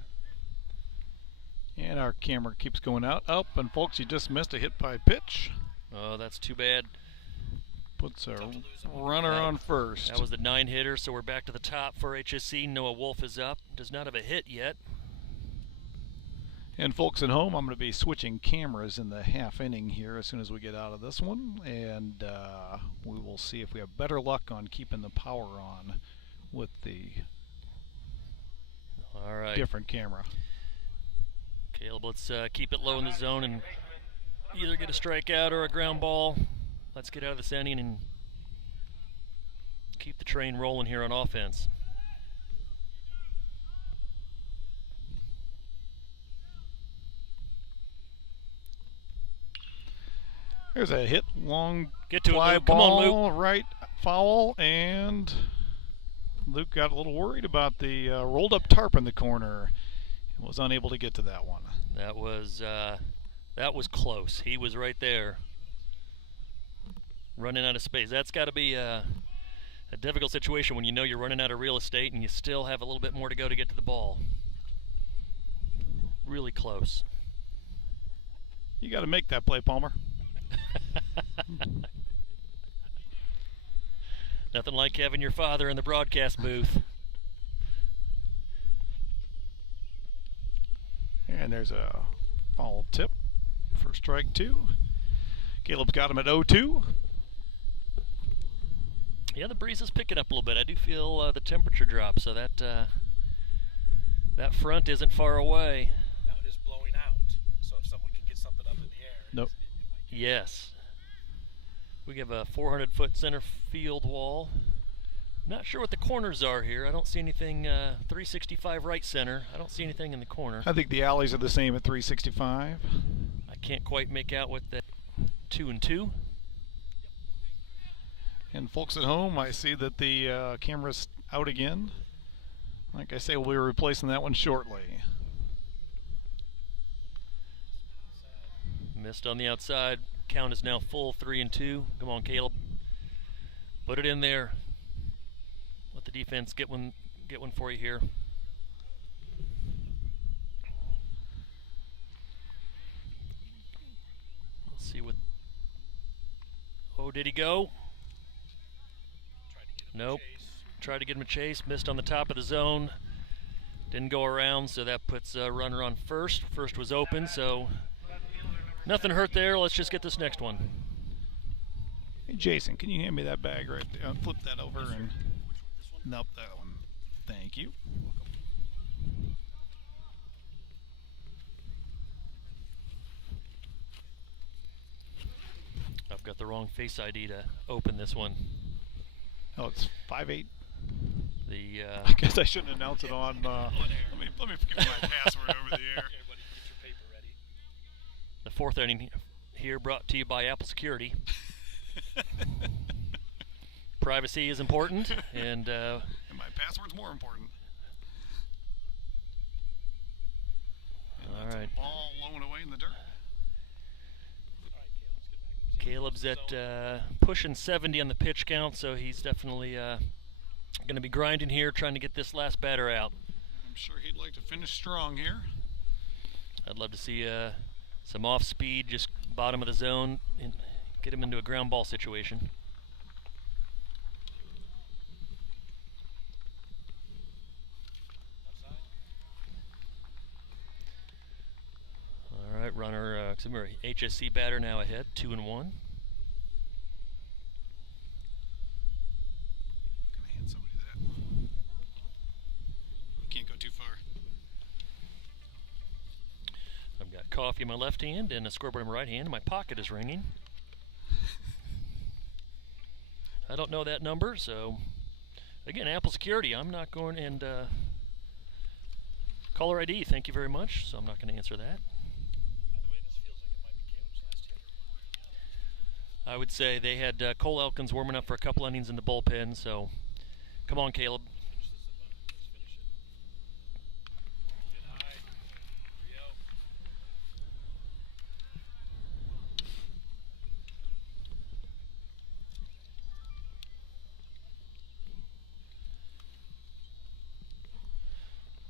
And our camera keeps going out. Up, and folks, you just missed a hit by pitch. Oh, that's too bad. Puts a runner on first. That was the 9-hitter, so we're back to the top for HSE. Noah Wolf is up. Does not have a hit yet. And folks at home, I'm going to be switching cameras in the half inning here as soon as we get out of this one. And we will see if we have better luck on keeping the power on with the All right. different camera. Caleb, let's keep it low in the zone and either get a strikeout or a ground ball. Let's get out of this inning and keep the train rolling here on offense. There's a hit, long Get to it, fly Luke. Come on, ball, right foul, and Luke got a little worried about the rolled up tarp in the corner and was unable to get to that one. That was close. He was right there, running out of space. That's got to be a difficult situation when you know you're running out of real estate and you still have a little bit more to go to get to the ball. Really close. You got to make that play, Palmer. Nothing like having your father in the broadcast booth. And there's a foul tip for strike 2. Caleb's got him at 0-2. Yeah, the breeze is picking up a little bit. I do feel the temperature drop, so that that front isn't far away. Now it is blowing out, so if someone can get something up in the air, Nope. it might Yes. We have a 400-foot center field wall. Not sure what the corners are here. I don't see anything. 365 right center. I don't see anything in the corner. I think the alleys are the same at 365. I can't quite make out what the 2 and 2. And folks at home, I see that the camera's out again. Like I say, we'll be replacing that one shortly. Missed on the outside. Count is now full, 3 and 2. Come on, Caleb. Put it in there. Let the defense get one for you here. Let's see what. Oh, did he go? Nope. Tried to get him a chase. Missed on the top of the zone. Didn't go around, so that puts a runner on first. First was open, so nothing hurt there. Let's just get this next one. Hey, Jason, can you hand me that bag right there? Flip that over and. Nope, that one. Thank you. I've got the wrong Face ID to open this one. Oh, it's 5'8". The I guess I shouldn't announce it on. Let me give you my password over the air. Everybody get your paper ready. the fourth inning here brought to you by Apple Security. Privacy is important, and And my password's more important. And all that's right. a ball blowing away in the dirt. All right, Caleb, let's get back. Caleb's at pushing 70 on the pitch count, so he's definitely going to be grinding here, trying to get this last batter out. I'm sure he'd like to finish strong here. I'd love to see some off speed, just bottom of the zone, and get him into a ground ball situation. All right, runner, HSE batter now ahead, 2 and 1. Gonna hand somebody that. You can't go too far. I've got coffee in my left hand and a scoreboard in my right hand. My pocket is ringing. I don't know that number, so again, Apple Security. I'm not going and caller ID. Thank you very much. So I'm not going to answer that. By the way, this feels like it might be Caleb's last hitter. I would say they had Cole Elkins warming up for a couple innings in the bullpen. So come on, Caleb. Finish this up. Let's finish it. Get high. Here we go.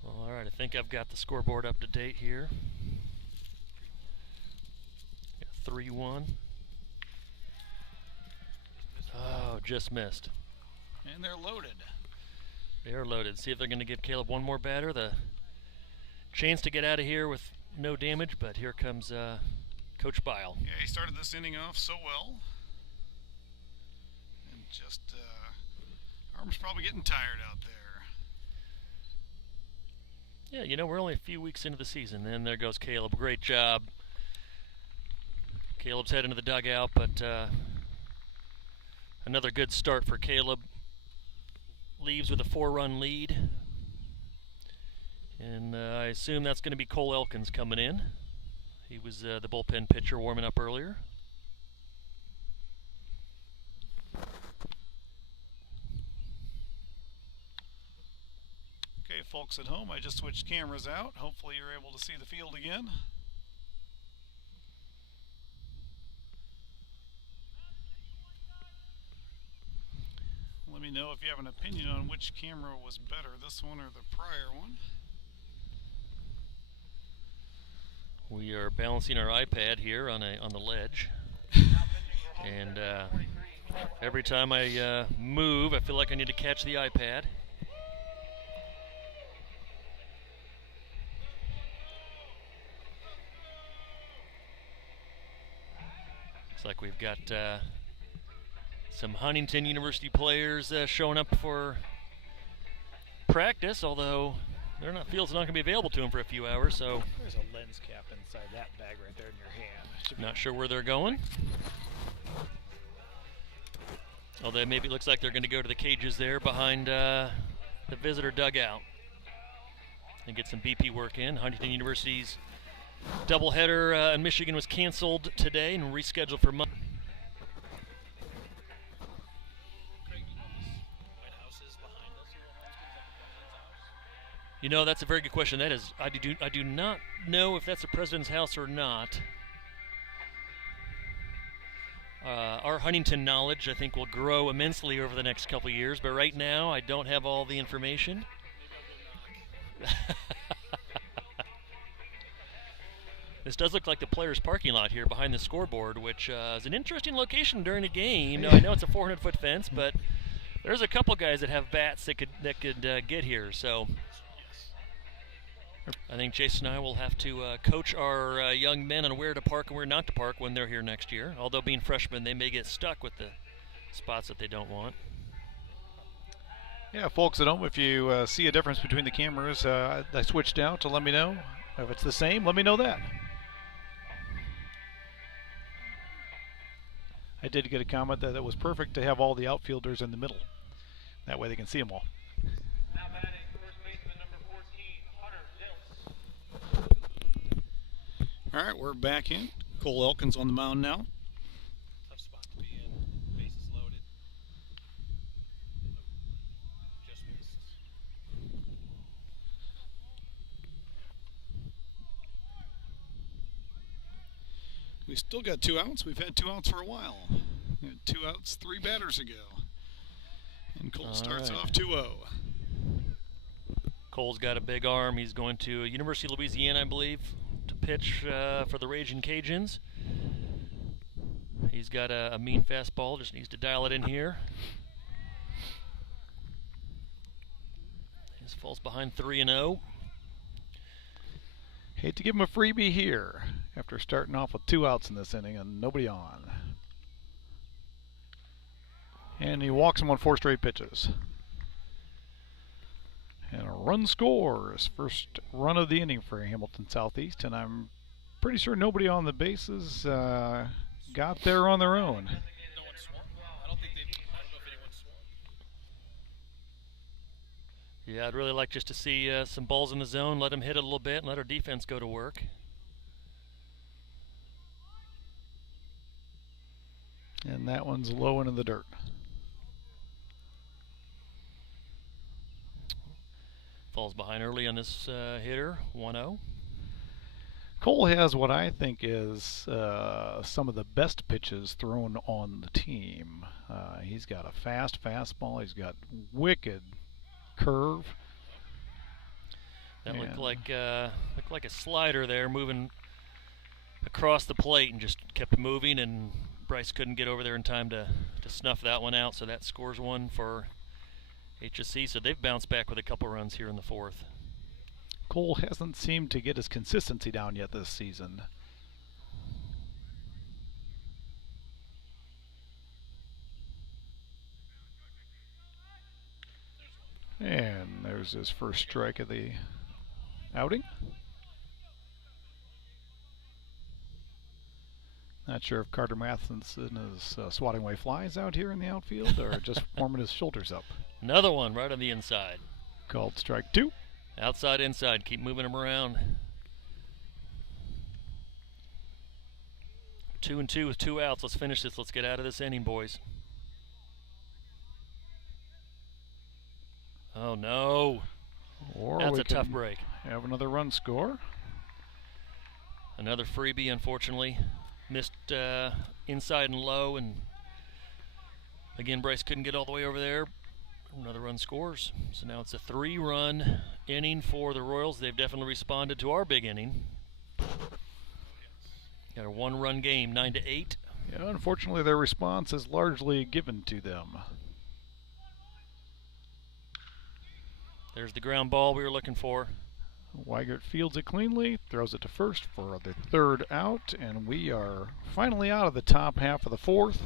All right, I think I've got the scoreboard up to date here. 3-1. Oh, just missed. And they're loaded. They're loaded. See if they're going to give Caleb one more batter. The chance to get out of here with no damage, but here comes Coach Bile. Yeah, he started this inning off so well. And just, arm's probably getting tired out there. Yeah, you know, we're only a few weeks into the season, and there goes Caleb. Great job. Caleb's heading to the dugout, but another good start for Caleb. Leaves with a 4-run lead. And I assume that's going to be Cole Elkins coming in. He was the bullpen pitcher warming up earlier. Okay, folks at home, I just switched cameras out. Hopefully you're able to see the field again. Let me know if you have an opinion on which camera was better, this one or the prior one. We are balancing our iPad here on the ledge, and every time I move, I feel like I need to catch the iPad. Looks like we've got some Huntington University players showing up for practice, although their field's not going to be available to them for a few hours, so There's a lens cap inside that bag right there in your hand. not sure where they're going. Although maybe it looks like they're going to go to the cages there behind the visitor dugout and get some BP work in. Huntington University's doubleheader in Michigan was canceled today and rescheduled for Monday. You know, that's a very good question. That is, I do not know if that's the president's house or not. Our Huntington knowledge, I think, will grow immensely over the next couple of years, but right now I don't have all the information. This does look like the players' parking lot here behind the scoreboard, which is an interesting location during a game. Now, I know it's a 400-foot fence, but there's a couple guys that have bats that could get here. So I think Jason and I will have to coach our young men on where to park and where not to park when they're here next year. Although being freshmen, they may get stuck with the spots that they don't want. Yeah, folks at home, if you see a difference between the cameras, I switched out to let me know. If it's the same, let me know that. I did get a comment that it was perfect to have all the outfielders in the middle. That way they can see them all. Now batting first baseman number 14, Hunter Dills. All right, we're back in. Cole Elkins on the mound now. Tough spot to be in. Bases loaded. Just misses. We still got 2 outs. We've had 2 outs for a while. We had 2 outs 3 batters ago. And Cole starts off 2-0. Cole's got a big arm. He's going to University of Louisiana, I believe, to pitch for the Raging Cajuns. He's got a mean fastball, just needs to dial it in here. He falls behind 3-0. Hate to give him a freebie here after starting off with 2 outs in this inning and nobody on. And he walks him on 4 straight pitches. And a run scores. First run of the inning for Hamilton Southeast, and I'm pretty sure nobody on the bases got there on their own. No one swung. I don't know if anyone swung. Yeah, I'd really like just to see some balls in the zone, let him hit it a little bit, and let our defense go to work. And that one's low into the dirt. Falls behind early on this hitter, 1-0. Cole has what I think is some of the best pitches thrown on the team. He's got a fast fastball. He's got wicked curve. That looked like a slider there, moving across the plate, and just kept moving, and Bryce couldn't get over there in time to snuff that one out, so that scores one for HSE. So they've bounced back with a couple runs here in the 4th. Cole hasn't seemed to get his consistency down yet this season. And there's his first strike of the outing. Not sure if Carter Matheson is swatting away flies out here in the outfield or just warming his shoulders up. Another one right on the inside. Called strike 2. Outside, inside. Keep moving him around. 2-2 with 2 outs. Let's finish this. Let's get out of this inning, boys. Oh, no. Or That's we a tough can break. have another run score. Another freebie, unfortunately. Missed inside and low, and again, Bryce couldn't get all the way over there. Another run scores. So now it's a 3-run inning for the Royals. They've definitely responded to our big inning. Got a 1-run game, 9-8. Yeah, unfortunately, their response is largely given to them. There's the ground ball we were looking for. Weigert fields it cleanly, throws it to first for the 3rd out, and we are finally out of the top half of the 4th.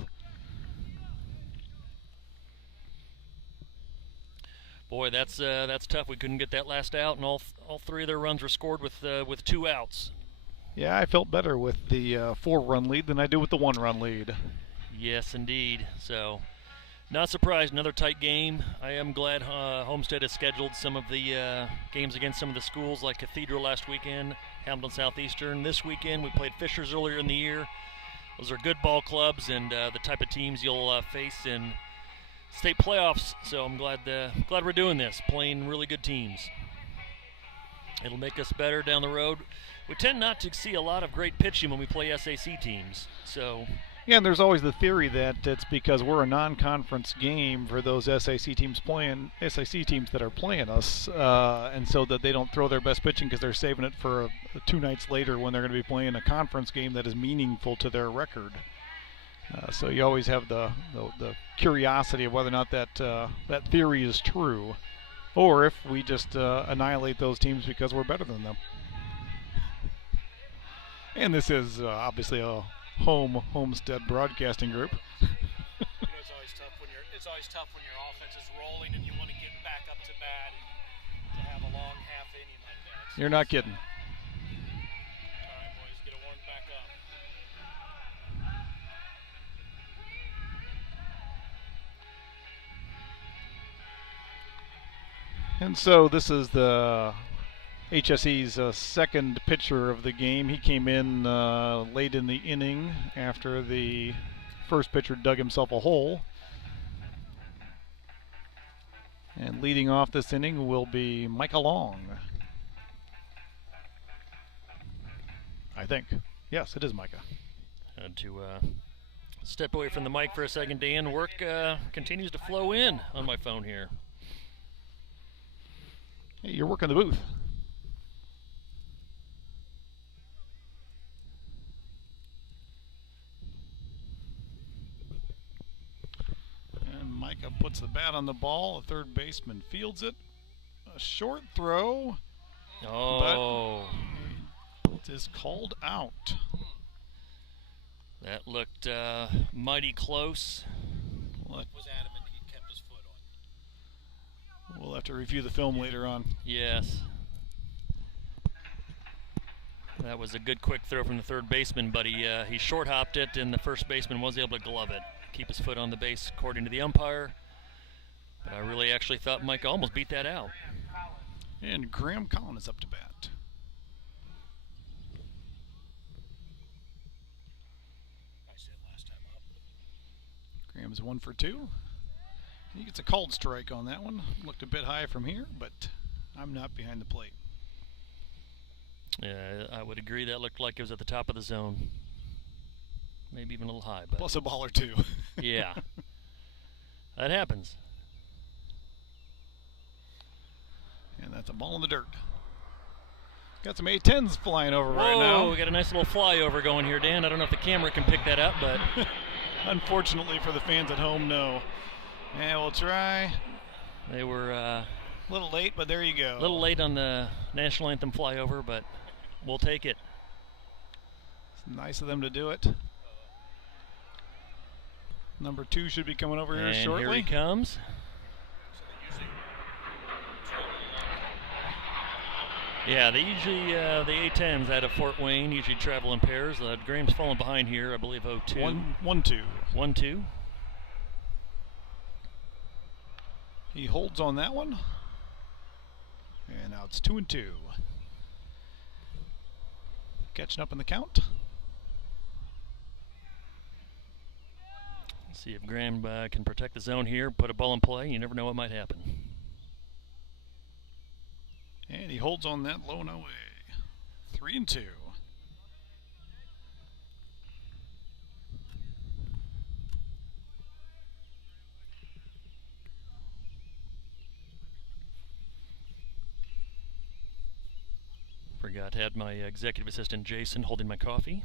Boy, that's tough. We couldn't get that last out, and all 3 of their runs were scored with 2 outs. Yeah, I felt better with the 4-run lead than I do with the 1-run lead. Yes, indeed. So Not surprised, another tight game. I am glad Homestead has scheduled some of the games against some of the schools like Cathedral last weekend, Hamilton Southeastern. This weekend we played Fishers earlier in the year. Those are good ball clubs and the type of teams you'll face in state playoffs. So I'm glad we're doing this, playing really good teams. It'll make us better down the road. We tend not to see a lot of great pitching when we play SAC teams. So. Yeah, and there's always the theory that it's because we're a non-conference game for those SAC teams that are playing us, and so that they don't throw their best pitching because they're saving it for 2 nights later when they're going to be playing a conference game that is meaningful to their record. So you always have the curiosity of whether or not that theory is true, or if we just annihilate those teams because we're better than them. And this is obviously a Homestead Broadcasting Group. It's always tough when your offense is rolling and you want to get back up to bat and to have a long half inning like that. You're not kidding. All right, boys, get it warmed back up. And so this is the HSE's second pitcher of the game. He came in late in the inning after the first pitcher dug himself a hole. And leading off this inning will be Micah Long. I think. Yes, it is Micah. Had to step away from the mic for a second, Dan. Work continues to flow in on my phone here. Hey, you're working the booth. Micah puts the bat on the ball. The third baseman fields it. A short throw. Oh. But it is called out. That looked mighty close. Was adamant he kept his foot on. We'll have to review the film later on. Yes. That was a good quick throw from the third baseman, but he short hopped it, and the first baseman was able to glove it. Keep his foot on the base according to the umpire. But I really actually thought Mike almost beat that out. And Graham Collin is up to bat. Nice hit last time up. Graham's 1 for 2. He gets a called strike on that one. Looked a bit high from here, but I'm not behind the plate. Yeah, I would agree. That looked like it was at the top of the zone. Maybe even a little high. But plus a ball or two. Yeah. That happens. And that's a ball in the dirt. Got some A-10s flying over right now. Oh, we got a nice little flyover going here, Dan. I don't know if the camera can pick that up, but unfortunately for the fans at home, no. Yeah, we'll try. They were a little late, but there you go. A little late on the national anthem flyover, but we'll take it. It's nice of them to do it. Number 2 should be coming over here shortly. Here he comes. Yeah, they usually, the A-10s out of Fort Wayne usually travel in pairs. Graham's falling behind here, I believe 0-2. 1-2. 1-2. He holds on that one. And now it's 2-2. Catching up in the count. See if Graham can protect the zone here, put a ball in play. You never know what might happen. And he holds on that low and away. 3-2. Forgot to have my executive assistant Jason holding my coffee.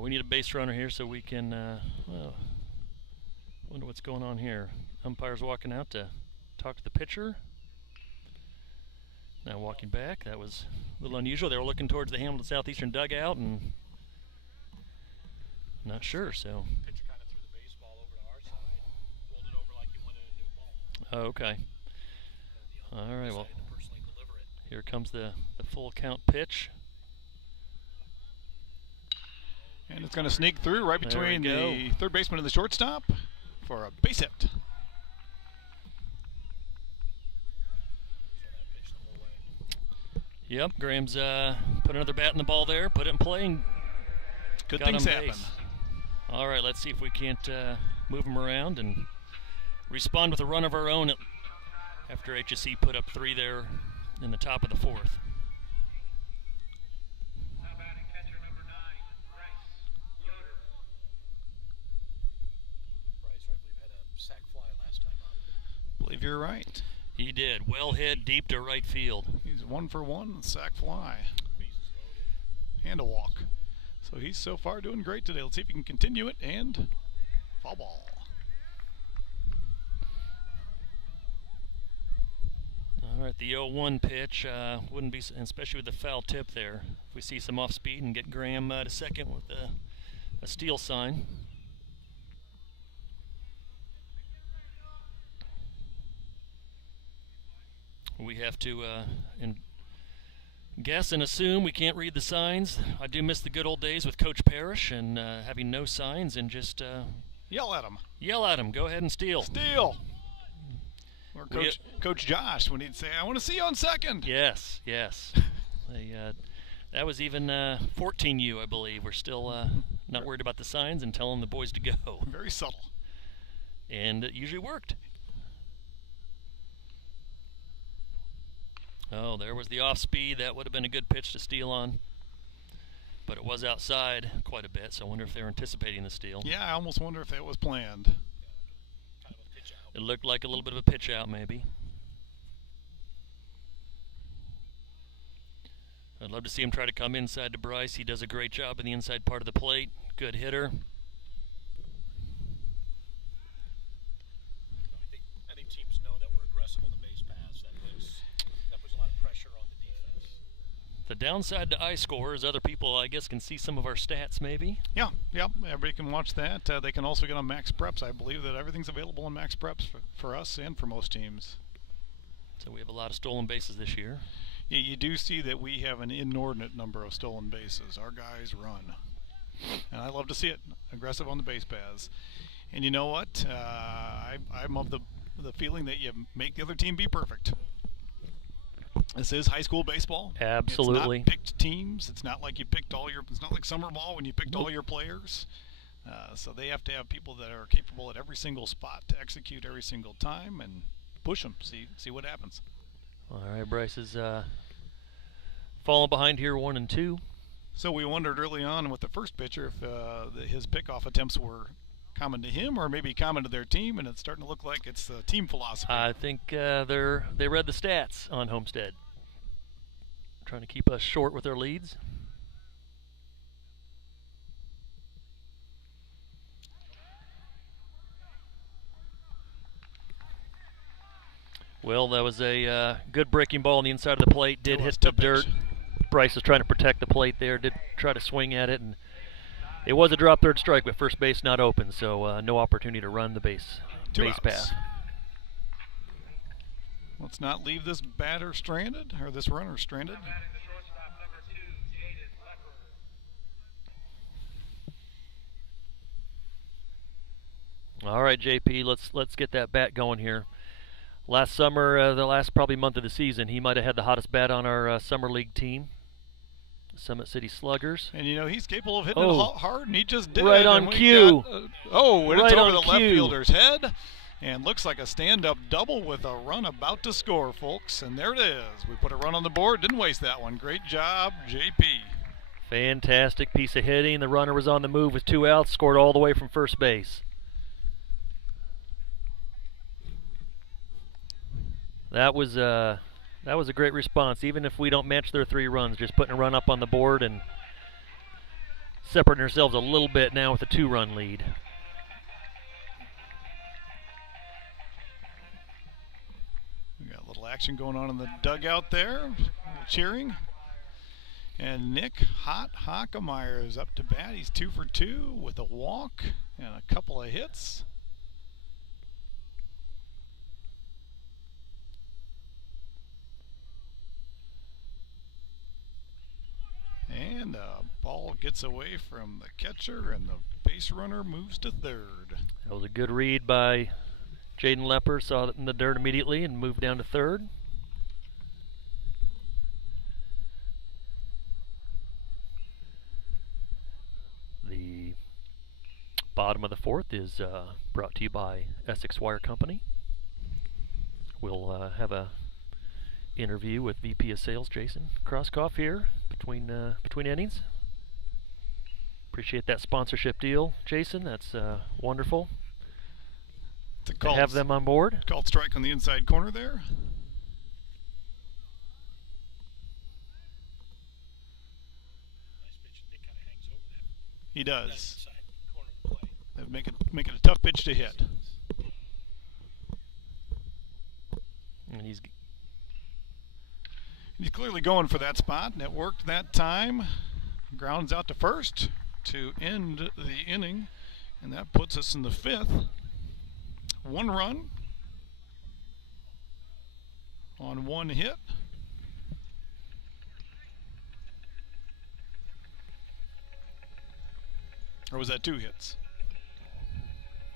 We need a base runner here so we can, well, wonder what's going on here. Umpire's walking out to talk to the pitcher. Now walking back. That was a little unusual. They were looking towards the Hamilton Southeastern dugout and not sure, so. Pitcher kind of threw the baseball over to our side, rolled it over like he wanted a new ball. Oh, okay. All right, well. The person Here comes the full count pitch. And it's going to sneak through right There we between go. the third baseman and the shortstop for a base hit. Yep, Graham's put another bat in the ball there, put it in play, and Good got things on happen. base. All right, let's see if we can't move him around and respond with a run of our own after HSE put up 3 there in the top of the 4th. Now batting catcher number 9, Bryce Yoder. Bryce, I believe, had a sac fly last time out. I believe you're right. He did. Well hit deep to right field. He's 1 for 1, sack fly, Bases loaded. and a walk. So he's so far doing great today. Let's see if he can continue it, and foul ball. All right, the 0-1 pitch wouldn't be, especially with the foul tip there. If we see some off speed and get Graham to second with a steal sign. We have to guess and assume. We can't read the signs. I do miss the good old days with Coach Parrish and having no signs and just Yell at him. yell at him. Go ahead and steal. Steal. Or Coach Josh when he'd say, "I want to see you on second." Yes, yes. That was even 14U, I believe. We're still not worried about the signs and telling the boys to go. Very subtle. And it usually worked. Oh, there was the off speed. That would have been a good pitch to steal on. But it was outside quite a bit, so I wonder if they were anticipating the steal. Yeah, I almost wonder if that was planned. Kind of a pitch out. It looked like a little bit of a pitch out, maybe. I'd love to see him try to come inside to Bryce. He does a great job in the inside part of the plate. Good hitter. I think teams know that we're aggressive on the base pass. That puts a lot of pressure on the defense. The downside to iScore is other people, I guess, can see some of our stats, maybe. Yeah, yep. Everybody can watch that. They can also get on Max Preps. I believe that everything's available on Max Preps for us and for most teams. So we have a lot of stolen bases this year. Yeah, you do see that we have an inordinate number of stolen bases. Our guys run. And I love to see it. Aggressive on the base paths. And you know what? I'm of the feeling that you make the other team be perfect. This is high school baseball. Absolutely. It's not picked teams. It's not like you picked all your. It's not like summer ball when you picked all your players. So they have to have people that are capable at every single spot to execute every single time and push them. See what happens. All right, Bryce is falling behind here, 1 and 2. So we wondered early on with the first pitcher if his pickoff attempts were common to him or maybe common to their team, and it's starting to look like it's a team philosophy. I think they read the stats on Homestead, trying to keep us short with their leads. Well, that was a good breaking ball on the inside of the plate. Did hit the dirt. Bryce was trying to protect the plate there. Did try to swing at it, and it was a drop third strike, but first base not open, so no opportunity to run the base path. Let's not leave this batter stranded, or this runner stranded. Now batting the shortstop number 2, Jaden Leper. All right, JP, let's get that bat going here. Last summer, the last probably month of the season, he might have had the hottest bat on our summer league team, the Summit City Sluggers. And you know he's capable of hitting it hard, and he just did. Right on and we cue. And Right it's over on the left cue. fielder's head, and looks like a stand-up double with a run about to score, folks. And there it is. We put a run on the board. Didn't waste that one. Great job, JP. Fantastic piece of hitting. The runner was on the move with 2 outs, scored all the way from first base. That was a great response. Even if we don't match their 3 runs, just putting a run up on the board and separating ourselves a little bit now with a 2-run lead. We got a little action going on in the dugout there, a little cheering. And Nick Hockemeyer is up to bat. He's 2 for 2 with a walk and a couple of hits. And the ball gets away from the catcher, and the base runner moves to third. That was a good read by Jaden Lepper. Saw it in the dirt immediately and moved down to third. The bottom of the fourth is brought to you by Essex Wire Company. We'll have a interview with VP of Sales Jason Krauskopf here between innings. Appreciate that sponsorship deal, Jason. That's wonderful to have them on board. Called strike on the inside corner there. Nice pitch. Nick kind of hangs over that. He That does. inside corner of the plate. That'd make it a tough pitch to hit. And he's clearly going for that spot, and it worked that time. Grounds out to first to end the inning, and that puts us in the fifth. 1 run on 1 hit. Or was that 2 hits?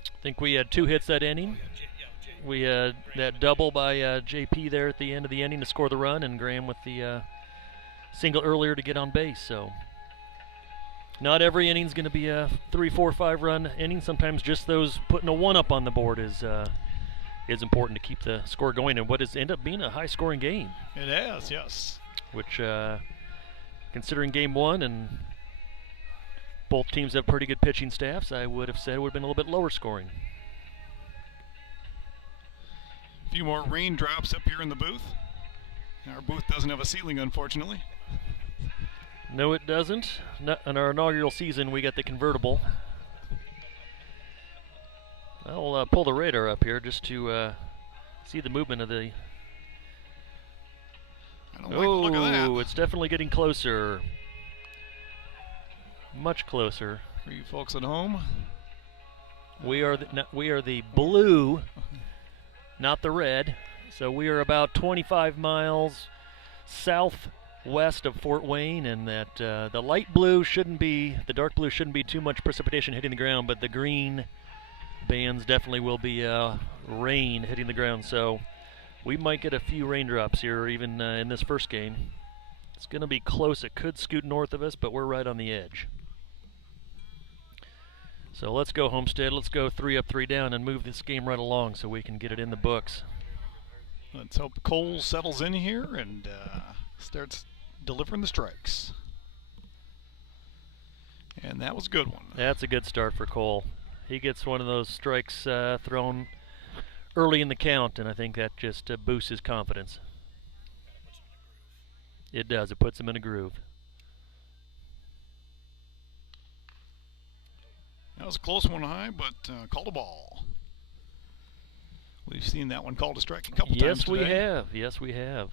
I think we had 2 hits that inning. We had that double by JP there at the end of the inning to score the run, and Graham with the single earlier to get on base. So not every inning's going to be a 3, 4, 5 run inning. Sometimes just those putting a 1 up on the board is important to keep the score going, and what has ended up being a high-scoring game. It has, yes. Which, considering game 1 and both teams have pretty good pitching staffs, I would have said it would have been a little bit lower scoring. A few more raindrops up here in the booth. Our booth doesn't have a ceiling, unfortunately. No, it doesn't. In our inaugural season, we got the convertible. I'll pull the radar up here just to see the movement of the... I don't like the look of that. Oh, it's definitely getting closer. Much closer. For you folks at home, We are the blue, not the red. So we are about 25 miles southwest of Fort Wayne, and that the light blue shouldn't be, the dark blue shouldn't be too much precipitation hitting the ground, but the green bands definitely will be rain hitting the ground. So we might get a few raindrops here even in this first game. It's going to be close. It could scoot north of us, but we're right on the edge. So let's go, Homestead. Let's go 3 up, 3 down and move this game right along so we can get it in the books. let's hope Cole settles in here and starts delivering the strikes. And that was a good one. That's a good start for Cole. He gets one of those strikes thrown early in the count, and I think that just boosts his confidence. It does. It puts him in a groove. That was a close one high, but called a ball. We've seen that one called a strike a couple times today. Yes, we have. Yes, we have.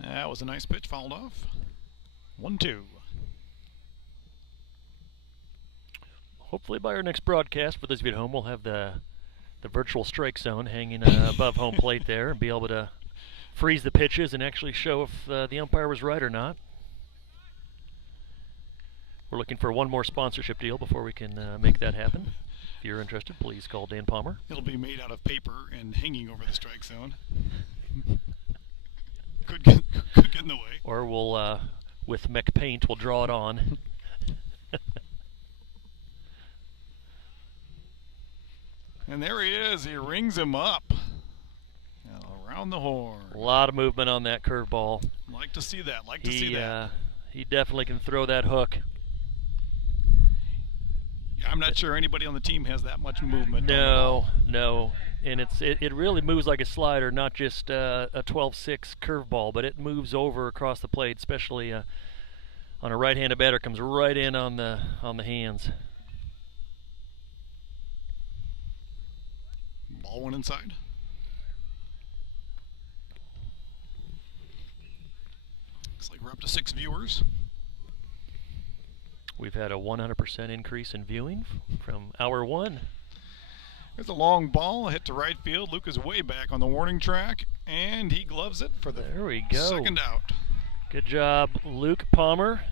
That was a nice pitch, fouled off. 1-2. Hopefully by our next broadcast, for those of you at home, we'll have the virtual strike zone hanging above home plate there and be able to freeze the pitches and actually show if the umpire was right or not. We're looking for one more sponsorship deal before we can make that happen. If you're interested, please call Dan Palmer. It'll be made out of paper and hanging over the strike zone. could get in the way. Or we'll, with Mech Paint, we'll draw it on. And there he is. He rings him up. Around the horn. A lot of movement on that curveball. Like to see that. Like to see that. He definitely can throw that hook. I'm not sure anybody on the team has that much movement. No. And it really moves like a slider, not just a 12-6 curveball, but it moves over across the plate, especially on a right-handed batter. Comes right in on the hands. Ball went inside. Looks like we're up to 6 viewers. We've had a 100% increase in viewing from hour 1. There's a long ball hit to right field. Luke is way back on the warning track, and he gloves it for the There we go. second out. Good job, Luke Palmer.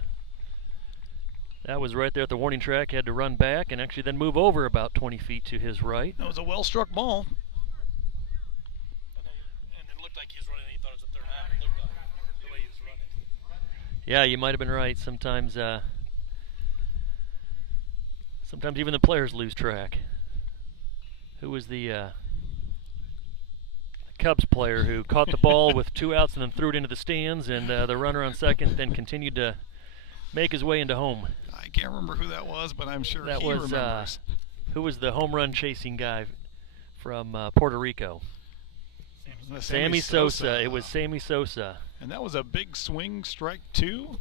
That was right there at the warning track. Had to run back and actually then move over about 20 feet to his right. That was a well-struck ball. And it looked like he was running, and he thought it was a third out. It looked like the way he was running. Yeah, you might have been right. Sometimes even the players lose track. Who was the Cubs player who caught the ball with 2 outs and then threw it into the stands, and the runner on second then continued to make his way into home? I can't remember who that was, but I'm sure That he was remembers. who was the home run chasing guy from Puerto Rico? Sammy Sosa. It was Sammy Sosa. And that was a big swing, strike 2.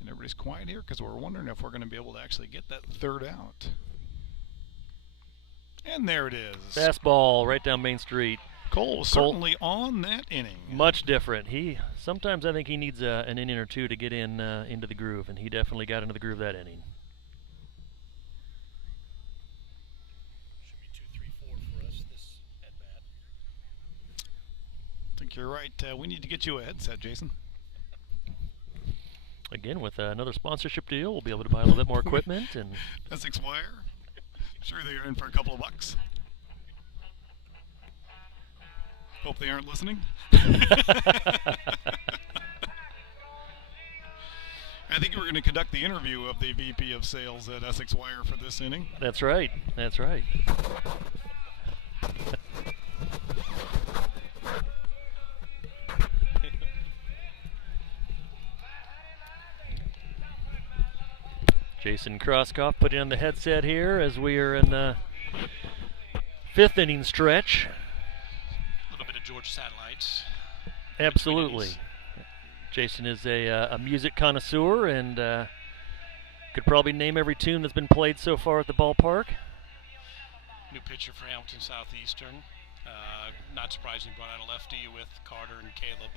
And everybody's quiet here because we're wondering if we're going to be able to actually get that third out. And there it is. Fastball right down Main Street. Cole was certainly on that inning. Much different. Sometimes I think he needs an inning or two to get into the groove, and he definitely got into the groove that inning. Should be 2, 3, 4 for us this at bat. I think you're right. We need to get you a headset, Jason. Again, with another sponsorship deal, we'll be able to buy a little bit more equipment. And Essex Wire. Sure they're in for a couple of bucks. Hope they aren't listening. I think we're going to conduct the interview of the VP of Sales at Essex Wire for this inning. That's right. That's right. Jason Kroskoff putting on the headset here as we are in the 5th inning stretch. A little bit of George Satellites. Absolutely. Jason is a music connoisseur and could probably name every tune that's been played so far at the ballpark. New pitcher for Hamilton Southeastern. Not surprising, brought out a lefty with Carter and Caleb.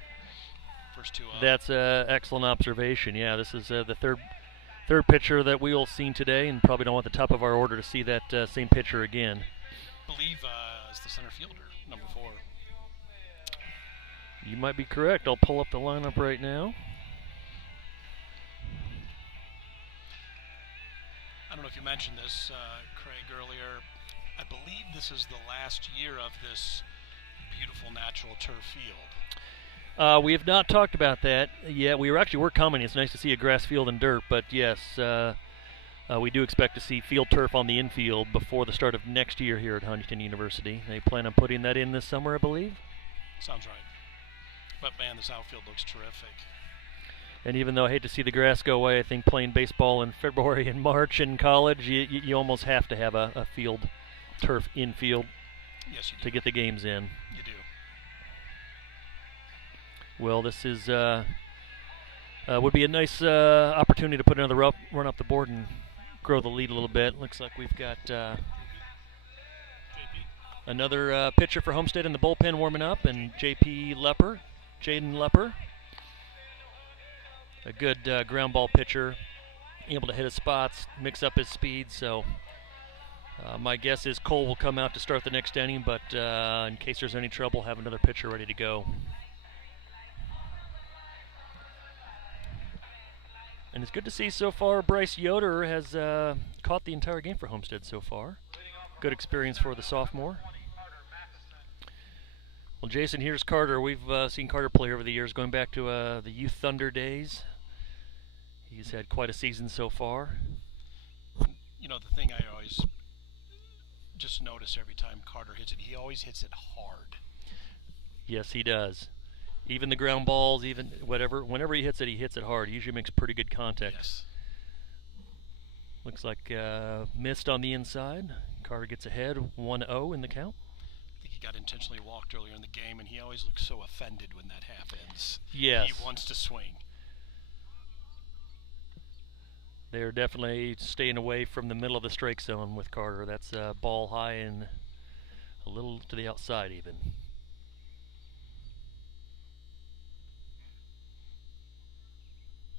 First 2 up. That's an excellent observation. Yeah, this is the third pitcher that we all seen today, and probably don't want the top of our order to see that same pitcher again. I believe is the center fielder, number 4. You might be correct. I'll pull up the lineup right now. I don't know if you mentioned this, Craig, earlier. I believe this is the last year of this beautiful natural turf field. We have not talked about that yet. We're commenting. It's nice to see a grass field and dirt, but yes, we do expect to see field turf on the infield before the start of next year here at Huntington University. They plan on putting that in this summer, I believe. Sounds right. But man, this outfield looks terrific. And even though I hate to see the grass go away, I think playing baseball in February and March in college, you almost have to have a field turf infield Yes, you do. to get the games in. You do. Well, this is would be a nice opportunity to put another run up the board and grow the lead a little bit. Looks like we've got another pitcher for Homestead in the bullpen warming up, and Jaden Lepper, a good ground ball pitcher, able to hit his spots, mix up his speed. So my guess is Cole will come out to start the next inning, but in case there's any trouble, have another pitcher ready to go. And it's good to see so far Bryce Yoder has caught the entire game for Homestead so far. Good experience for the sophomore. Well, Jason, here's Carter. We've seen Carter play over the years, going back to the Youth Thunder days. He's had quite a season so far. You know, the thing I always just notice every time Carter hits it, he always hits it hard. Yes, he does. Even the ground balls, even whenever he hits it hard. He usually makes pretty good contact. Yes. Looks like missed on the inside. Carter gets ahead, 1-0 in the count. I think he got intentionally walked earlier in the game, and he always looks so offended when that happens. Yes. He wants to swing. They're definitely staying away from the middle of the strike zone with Carter. That's ball high and a little to the outside even.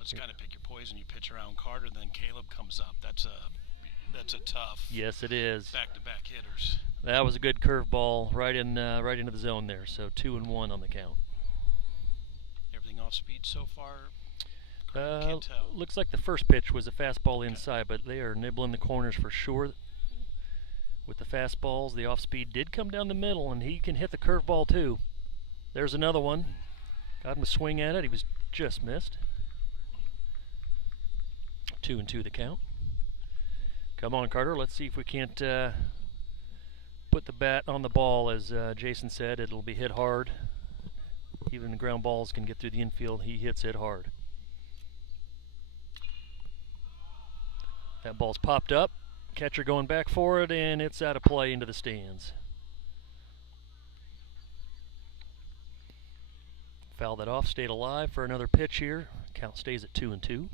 It's got to pick your poison. You pitch around Carter, then Caleb comes up. That's a tough. Yes, it is. Back-to-back hitters. That was a good curveball right into the zone there. So 2-1 on the count. Everything off speed so far. Can't tell. Looks like the first pitch was a fastball inside, but they are nibbling the corners for sure. With the fastballs, the off speed did come down the middle, and he can hit the curveball too. There's another one. Got him a swing at it. He was just missed. 2-2 the count. Come on, Carter. Let's see if we can't put the bat on the ball. As Jason said, it'll be hit hard. Even the ground balls can get through the infield. He hits it hard. That ball's popped up. Catcher going back for it, and it's out of play into the stands. Foul that off, stayed alive for another pitch here. Count stays at 2-2.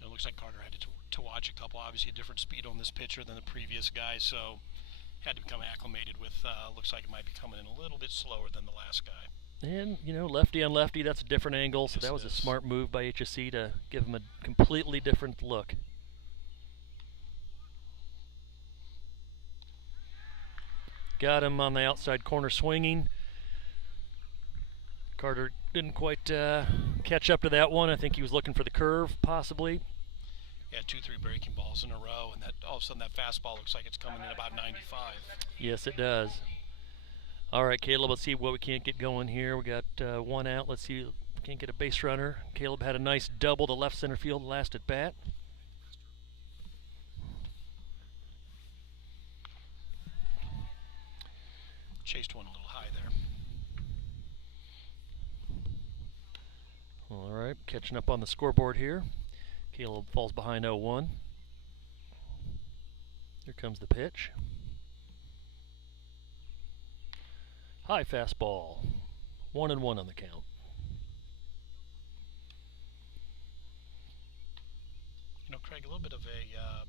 It looks like Carter had to watch a couple. Obviously, a different speed on this pitcher than the previous guy, so had to become acclimated with. Looks like it might be coming in a little bit slower than the last guy. And, lefty on lefty, that's a different angle, so Yes, that was it a is. smart move by HSE to give him a completely different look. Got him on the outside corner swinging. Carter didn't quite catch up to that one. I think he was looking for the curve, possibly. Yeah, 2-3 breaking balls in a row, and that all of a sudden that fastball looks like it's coming in about 95. Yes, it does. All right, Caleb, let's see what we can't get going here. We got one out. Let's see if we can't get a base runner. Caleb had a nice double to left center field last at bat. Chased one a little high there. All right, catching up on the scoreboard here. Caleb falls behind 0-1. Here comes the pitch. High fastball. 1-1 on the count. Craig, a little bit of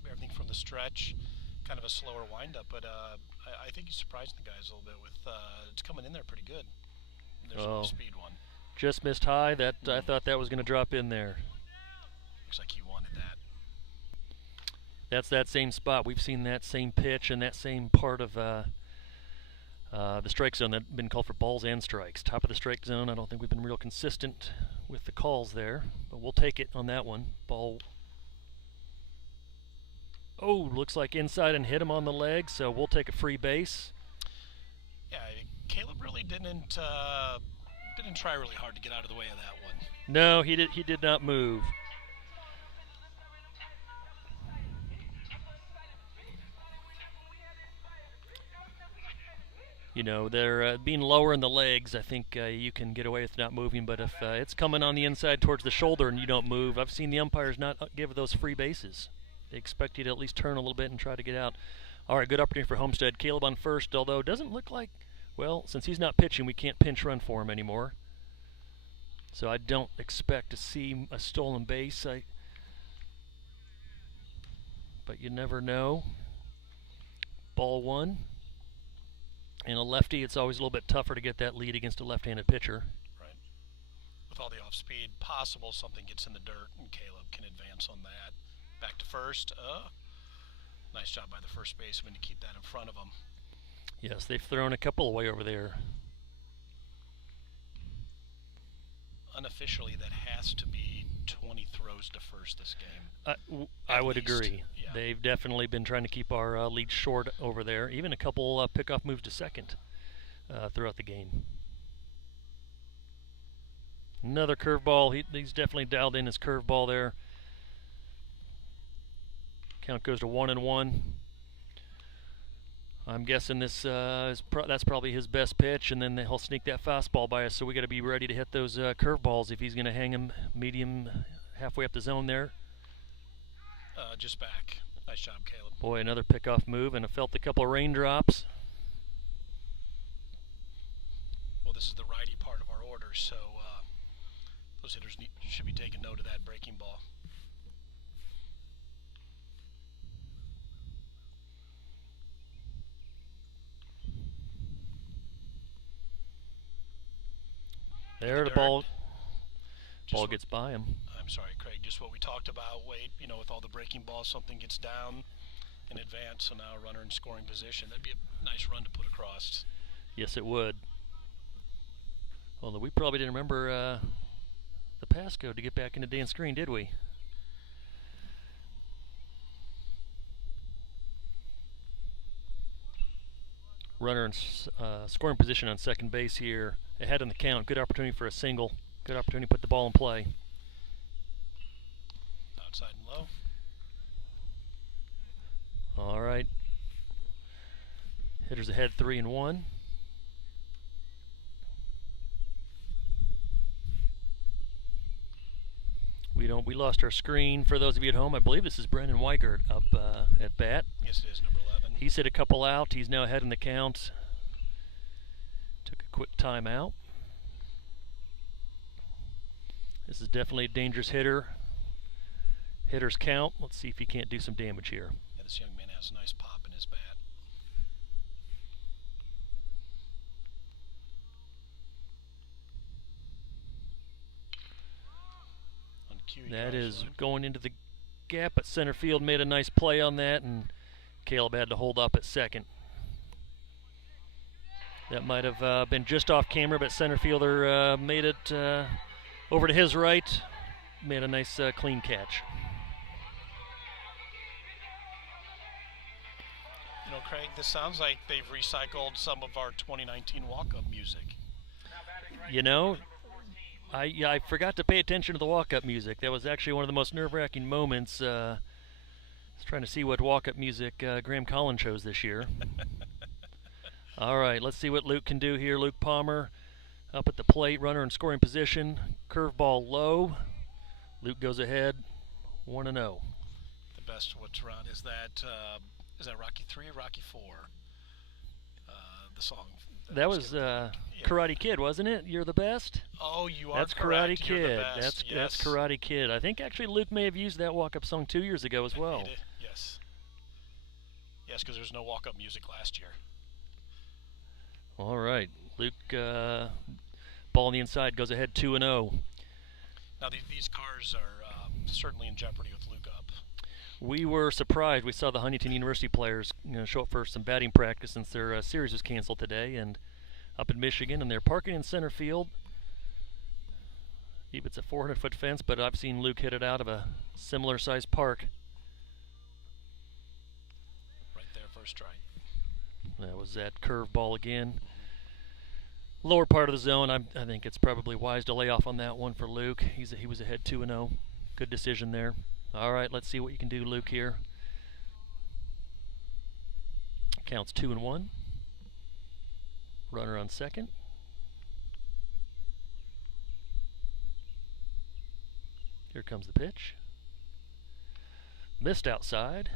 everything from the stretch, kind of a slower windup, but I think he's surprising the guys a little bit with it's coming in there pretty good. There's a low speed one. Just missed high. That I thought that was going to drop in there. Looks like he wanted that. That's that same spot. We've seen that same pitch and that same part of the strike zone that have been called for balls and strikes. Top of the strike zone, I don't think we've been real consistent with the calls there, but we'll take it on that one. Ball. Oh, looks like inside and hit him on the leg, so we'll take a free base. Yeah, Caleb really didn't try really hard to get out of the way of that one. No, he did not move. They're being lower in the legs. I think you can get away with not moving, but if it's coming on the inside towards the shoulder and you don't move, I've seen the umpires not give those free bases. They expect you to at least turn a little bit and try to get out. All right, good opportunity for Homestead. Caleb on first, although it doesn't look like, well, since he's not pitching, we can't pinch run for him anymore. So I don't expect to see a stolen base. But you never know. Ball one. And a lefty, it's always a little bit tougher to get that lead against a left-handed pitcher. Right. With all the off-speed possible, something gets in the dirt, and Caleb can advance on that. Back to first. Nice job by the first baseman to keep that in front of him. Yes, they've thrown a couple away over there. Unofficially, that has to be 20 throws to first this game. I would least. agree. Yeah. They've definitely been trying to keep our lead short over there. Even a couple pickoff moves to second throughout the game. Another curveball. He's definitely dialed in his curveball there. Count goes to 1-1. I'm guessing this that's probably his best pitch, and then he'll sneak that fastball by us. So we got to be ready to hit those curveballs if he's going to hang him medium halfway up the zone there. Just back. Nice job, Caleb. Boy, another pickoff move, and I felt a couple of raindrops. Well, this is the righty part of our order, so those hitters should be taking note of that breaking ball. There, the dirt. ball Just gets by him. I'm sorry, Craig, just what we talked about. Wait, with all the breaking balls, something gets down in advance, so now a runner in scoring position. That'd be a nice run to put across. Yes, it would. Although we probably didn't remember the passcode to get back into Dan's screen, did we? Runner in scoring position on second base here, ahead in the count. Good opportunity for a single. Good opportunity to put the ball in play. Outside and low. All right. Hitters ahead 3-1. We lost our screen. For those of you at home, I believe this is Brendan Weigert up at bat. Yes, it is, number 11. He's hit a couple out. He's now ahead in the count. Took a quick timeout. This is definitely a dangerous hitter. Hitters count. Let's see if he can't do some damage here. Yeah, this young man has a nice pop in his bat. On cue, That is going into the gap at center field. Made a nice play on that, and Caleb had to hold up at second. That might have been just off camera, but center fielder made it over to his right. Made a nice clean catch. Craig, this sounds like they've recycled some of our 2019 walk-up music. I forgot to pay attention to the walk-up music. That was actually one of the most nerve-wracking moments. I was trying to see what walk-up music Graham Collins chose this year. All right, let's see what Luke can do here. Luke Palmer up at the plate, runner in scoring position. Curveball low. Luke goes ahead, 1-0. The best what's around is that Rocky 3 or Rocky 4? The song. That was Karate Kid, wasn't it? You're the best? Oh, you are That's correct. Karate You're Kid. the best. That's Karate Kid. I think actually Luke may have used that walk-up song 2 years ago as well. He did. Yes. Yes, because there's no walk-up music last year. All right, Luke, ball on the inside, goes ahead 2-0. Now these cars are certainly in jeopardy with Luke up. We were surprised. We saw the Huntington University players show up for some batting practice since their series was canceled today, and up in Michigan, and they're parking in center field. It's a 400-foot fence, but I've seen Luke hit it out of a similar-sized park. Right there, first strike. That was that curveball again. Lower part of the zone. I think it's probably wise to lay off on that one for Luke. He was ahead 2-0. Good decision there. All right, let's see what you can do, Luke, here. Counts 2-1. Runner on second. Here comes the pitch. Missed outside.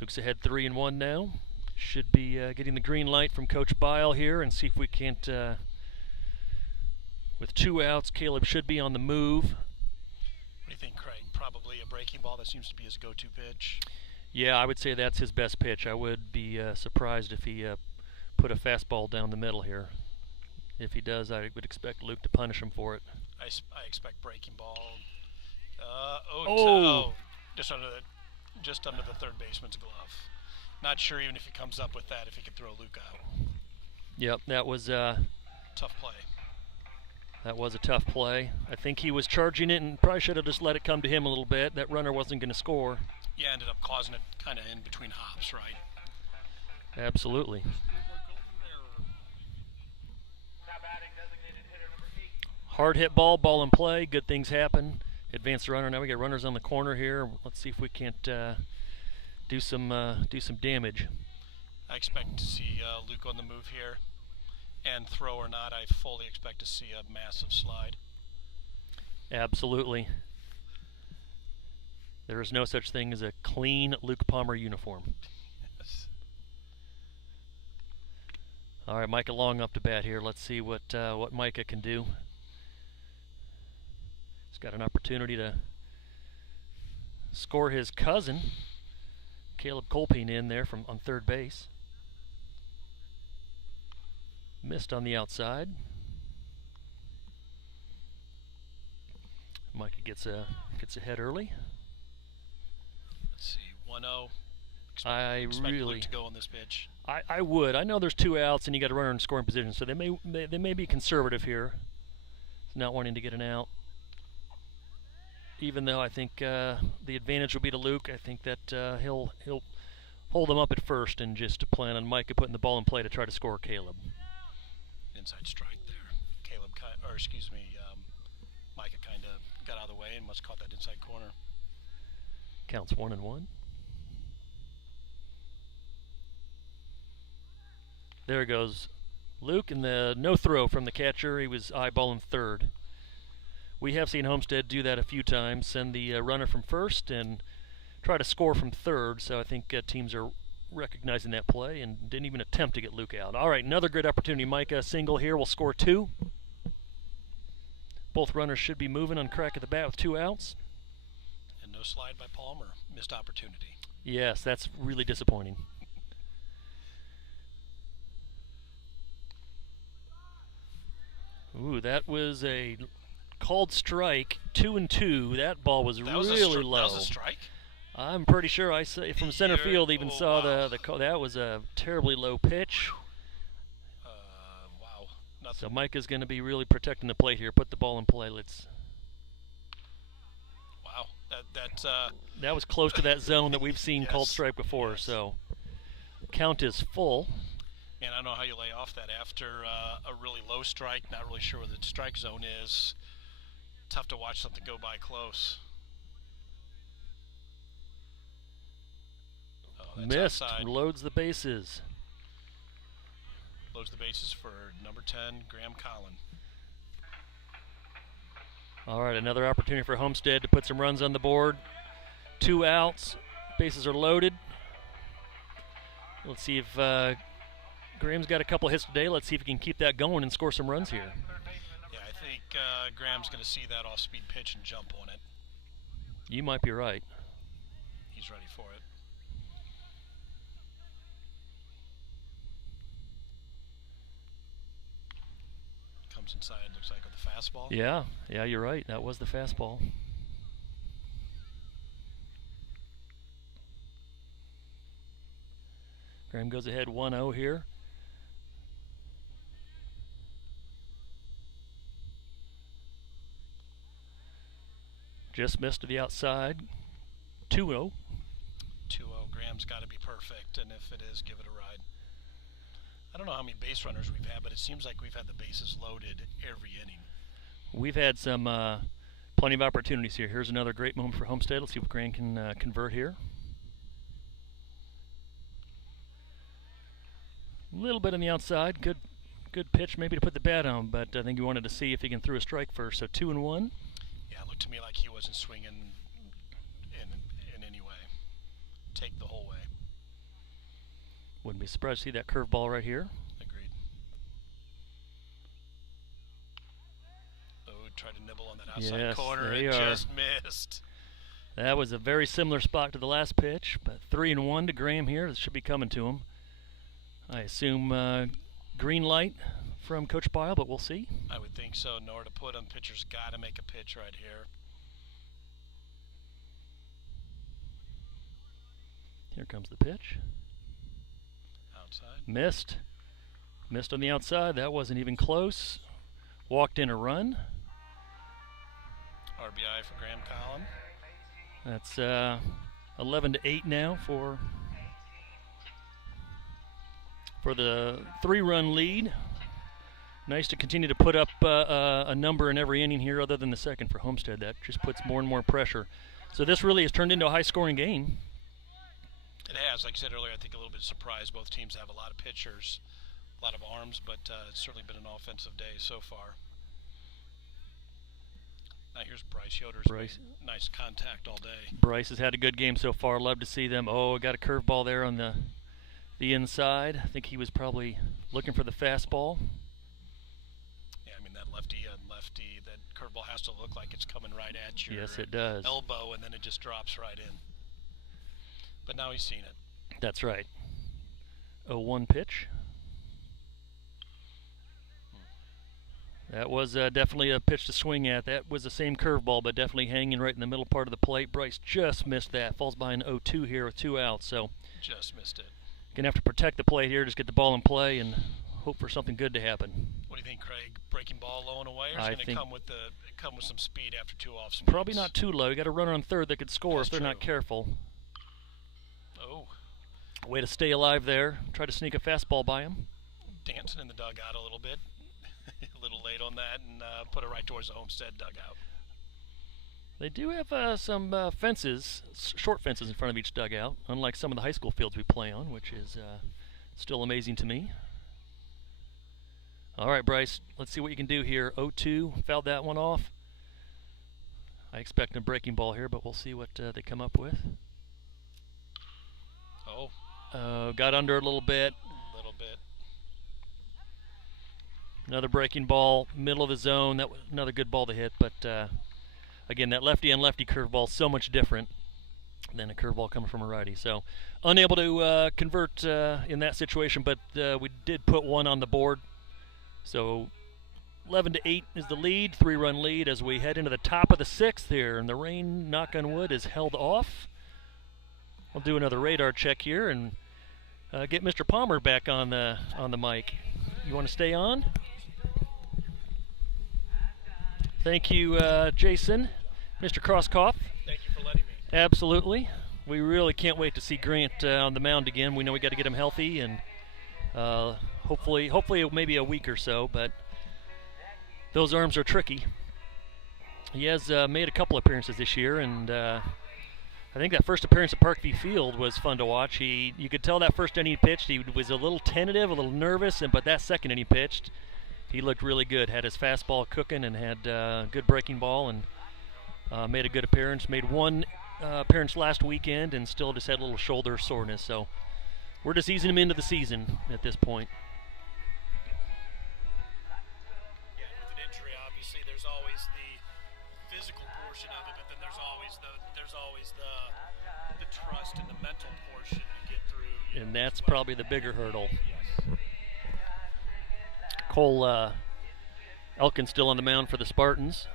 Luke's ahead 3-1 now. Should be getting the green light from Coach Bile here and see if we can't, with 2 outs, Caleb should be on the move. What do you think, Craig? Probably a breaking ball. That seems to be his go-to pitch. Yeah, I would say that's his best pitch. I would be surprised if he put a fastball down the middle here. If he does, I would expect Luke to punish him for it. I expect breaking ball. Just under the third baseman's glove. Not sure even if he comes up with that, if he could throw Luke out. Yep, that was tough play. That was a tough play. I think he was charging it and probably should have just let it come to him a little bit. That runner wasn't going to score. Yeah, ended up causing it kind of in between hops, right? Absolutely. Hard hit ball, ball in play. Good things happen. Advance the runner. Now we got runners on the corner here. Let's see if we can't do some damage. I expect to see Luke on the move here, and throw or not, I fully expect to see a massive slide. Absolutely. There is no such thing as a clean Luke Palmer uniform. Yes. All right, Micah Long up to bat here. Let's see what Micah can do. He's got an opportunity to score his cousin, Caleb Colpine, in there on third base. Missed on the outside. Micah gets ahead early. Let's see, 1-0. I Expect really Luke to go on this pitch. I would. I know there's 2 outs and you got a runner in scoring position, so they may be conservative here, not wanting to get an out. Even though I think the advantage will be to Luke, I think that he'll hold him up at first and just plan on Micah putting the ball in play to try to score Caleb. Inside strike there. Micah kind of got out of the way and must have caught that inside corner. Counts 1-1. There goes Luke, and the no throw from the catcher. He was eyeballing third. We have seen Homestead do that a few times, send the runner from first and try to score from third, so I think teams are recognizing that play and didn't even attempt to get Luke out. All right, another good opportunity. Micah single here will score 2. Both runners should be moving on crack at the bat with 2 outs. And no slide by Palmer. Missed opportunity. Yes, that's really disappointing. Ooh, that was a called strike, 2-2. That ball was really low. That was a strike? I'm pretty sure I saw from center field. Even saw wow. the call. That was a terribly low pitch. Wow. Nothing. So Micah's going to be really protecting the plate here. Put the ball in play. Let's. Wow. That was close to that zone that we've seen Yes. called strike before. Yes. So count is full. Man, I don't know how you lay off that after a really low strike. Not really sure where the strike zone is. Tough to watch something go by close. Oh, that's Missed. outside. Loads the bases. Loads the bases for number 10, Graham Collin. All right, another opportunity for Homestead to put some runs on the board. 2 outs. Bases are loaded. Let's see if Graham's got a couple hits today. Let's see if he can keep that going and score some runs here. Yeah, I think Graham's going to see that off-speed pitch and jump on it. You might be right. He's ready for it. Comes inside, looks like with the fastball. Yeah, you're right. That was the fastball. Graham goes ahead 1-0 here. Just missed to the outside. 2-0. 2-0. Graham's got to be perfect, and if it is, give it a ride. I don't know how many base runners we've had, but it seems like we've had the bases loaded every inning. We've had some plenty of opportunities here. Here's another great moment for Homestead. Let's see if Graham can convert here. A little bit on the outside. Good pitch maybe to put the bat on, but I think he wanted to see if he can throw a strike first. So 2-1. Yeah, it looked to me like he wasn't swinging in any way. Take the whole way. Wouldn't be surprised to see that curveball right here. Agreed. Oh, tried to nibble on that outside Yes, corner they and are. just missed. That was a very similar spot to the last pitch, but 3-1 to Graham here. This should be coming to him. I assume green light from Coach Bile, but we'll see. I would think so. In order to put him, pitcher's got to make a pitch right here. Here comes the pitch. Outside. Missed. Missed on the outside. That wasn't even close. Walked in a run. RBI for Graham Collin. That's 11-8 now for the 3-run lead. Nice to continue to put up a number in every inning here other than the second for Homestead. That just puts more and more pressure. So this really has turned into a high-scoring game. It has. Like I said earlier, I think a little bit surprised. Both teams have a lot of pitchers, a lot of arms, but it's certainly been an offensive day so far. Now here's Bryce Yoder's Bryce. Nice contact all day. Bryce has had a good game so far. Love to see them. Oh, got a curveball there on the inside. I think he was probably looking for the fastball. Yeah, I mean that lefty on lefty, that curveball has to look like it's coming right at your Yes, it does. elbow, and then it just drops right in. But now he's seen it. That's right. 0-1 pitch. That was definitely a pitch to swing at. That was the same curveball, but definitely hanging right in the middle part of the plate. Bryce just missed that. Falls behind 0-2 here with 2 outs. So Just missed it. gonna have to protect the plate here, just get the ball in play, and hope for something good to happen. What do you think, Craig? Breaking ball low and away, or I is it think- going to come with some speed after 2 off speeds? Probably not too low. You got a runner on third that could score That's if they're not true. careful. Oh, Way to stay alive there. Try to sneak a fastball by him. dancing in the dugout a little bit. A little late on that, and put it right towards the Homestead dugout. They do have some fences, short fences in front of each dugout, unlike some of the high school fields we play on, which is still amazing to me. All right, Bryce, let's see what you can do here. 0-2, fouled that one off. I expect a breaking ball here, but we'll see what they come up with. Oh, Got under a little bit. a little bit. Another breaking ball, middle of the zone. That was another good ball to hit, but again, that lefty on lefty curveball is so much different than a curveball coming from a righty. So unable to convert in that situation, but we did put one on the board. So 11-8 is the lead, 3-run lead as we head into the top of the 6th here, and the rain, knock on wood, is held off. We'll do another radar check here and get Mr. Palmer back on the mic. You want to stay on? Thank you, Jason. Mr. Crosskoff. Thank you for letting me. Absolutely. We really can't wait to see Grant on the mound again. We know we got to get him healthy, and hopefully maybe a week or so, but those arms are tricky. He has made a couple appearances this year, and I think that first appearance at Parkview Field was fun to watch. You could tell that first inning he pitched, he was a little tentative, a little nervous, but that second inning he pitched, he looked really good. Had his fastball cooking and had good breaking ball, and made a good appearance. Made one appearance last weekend and still just had a little shoulder soreness. So we're just easing him into the season at this point. Yeah, with an injury, obviously, there's always the physical portion of it, but then there's always the trust and the mental portion to get through. And that's as well. probably the bigger hurdle. Yes. Cole Elkin still on the mound for the Spartans.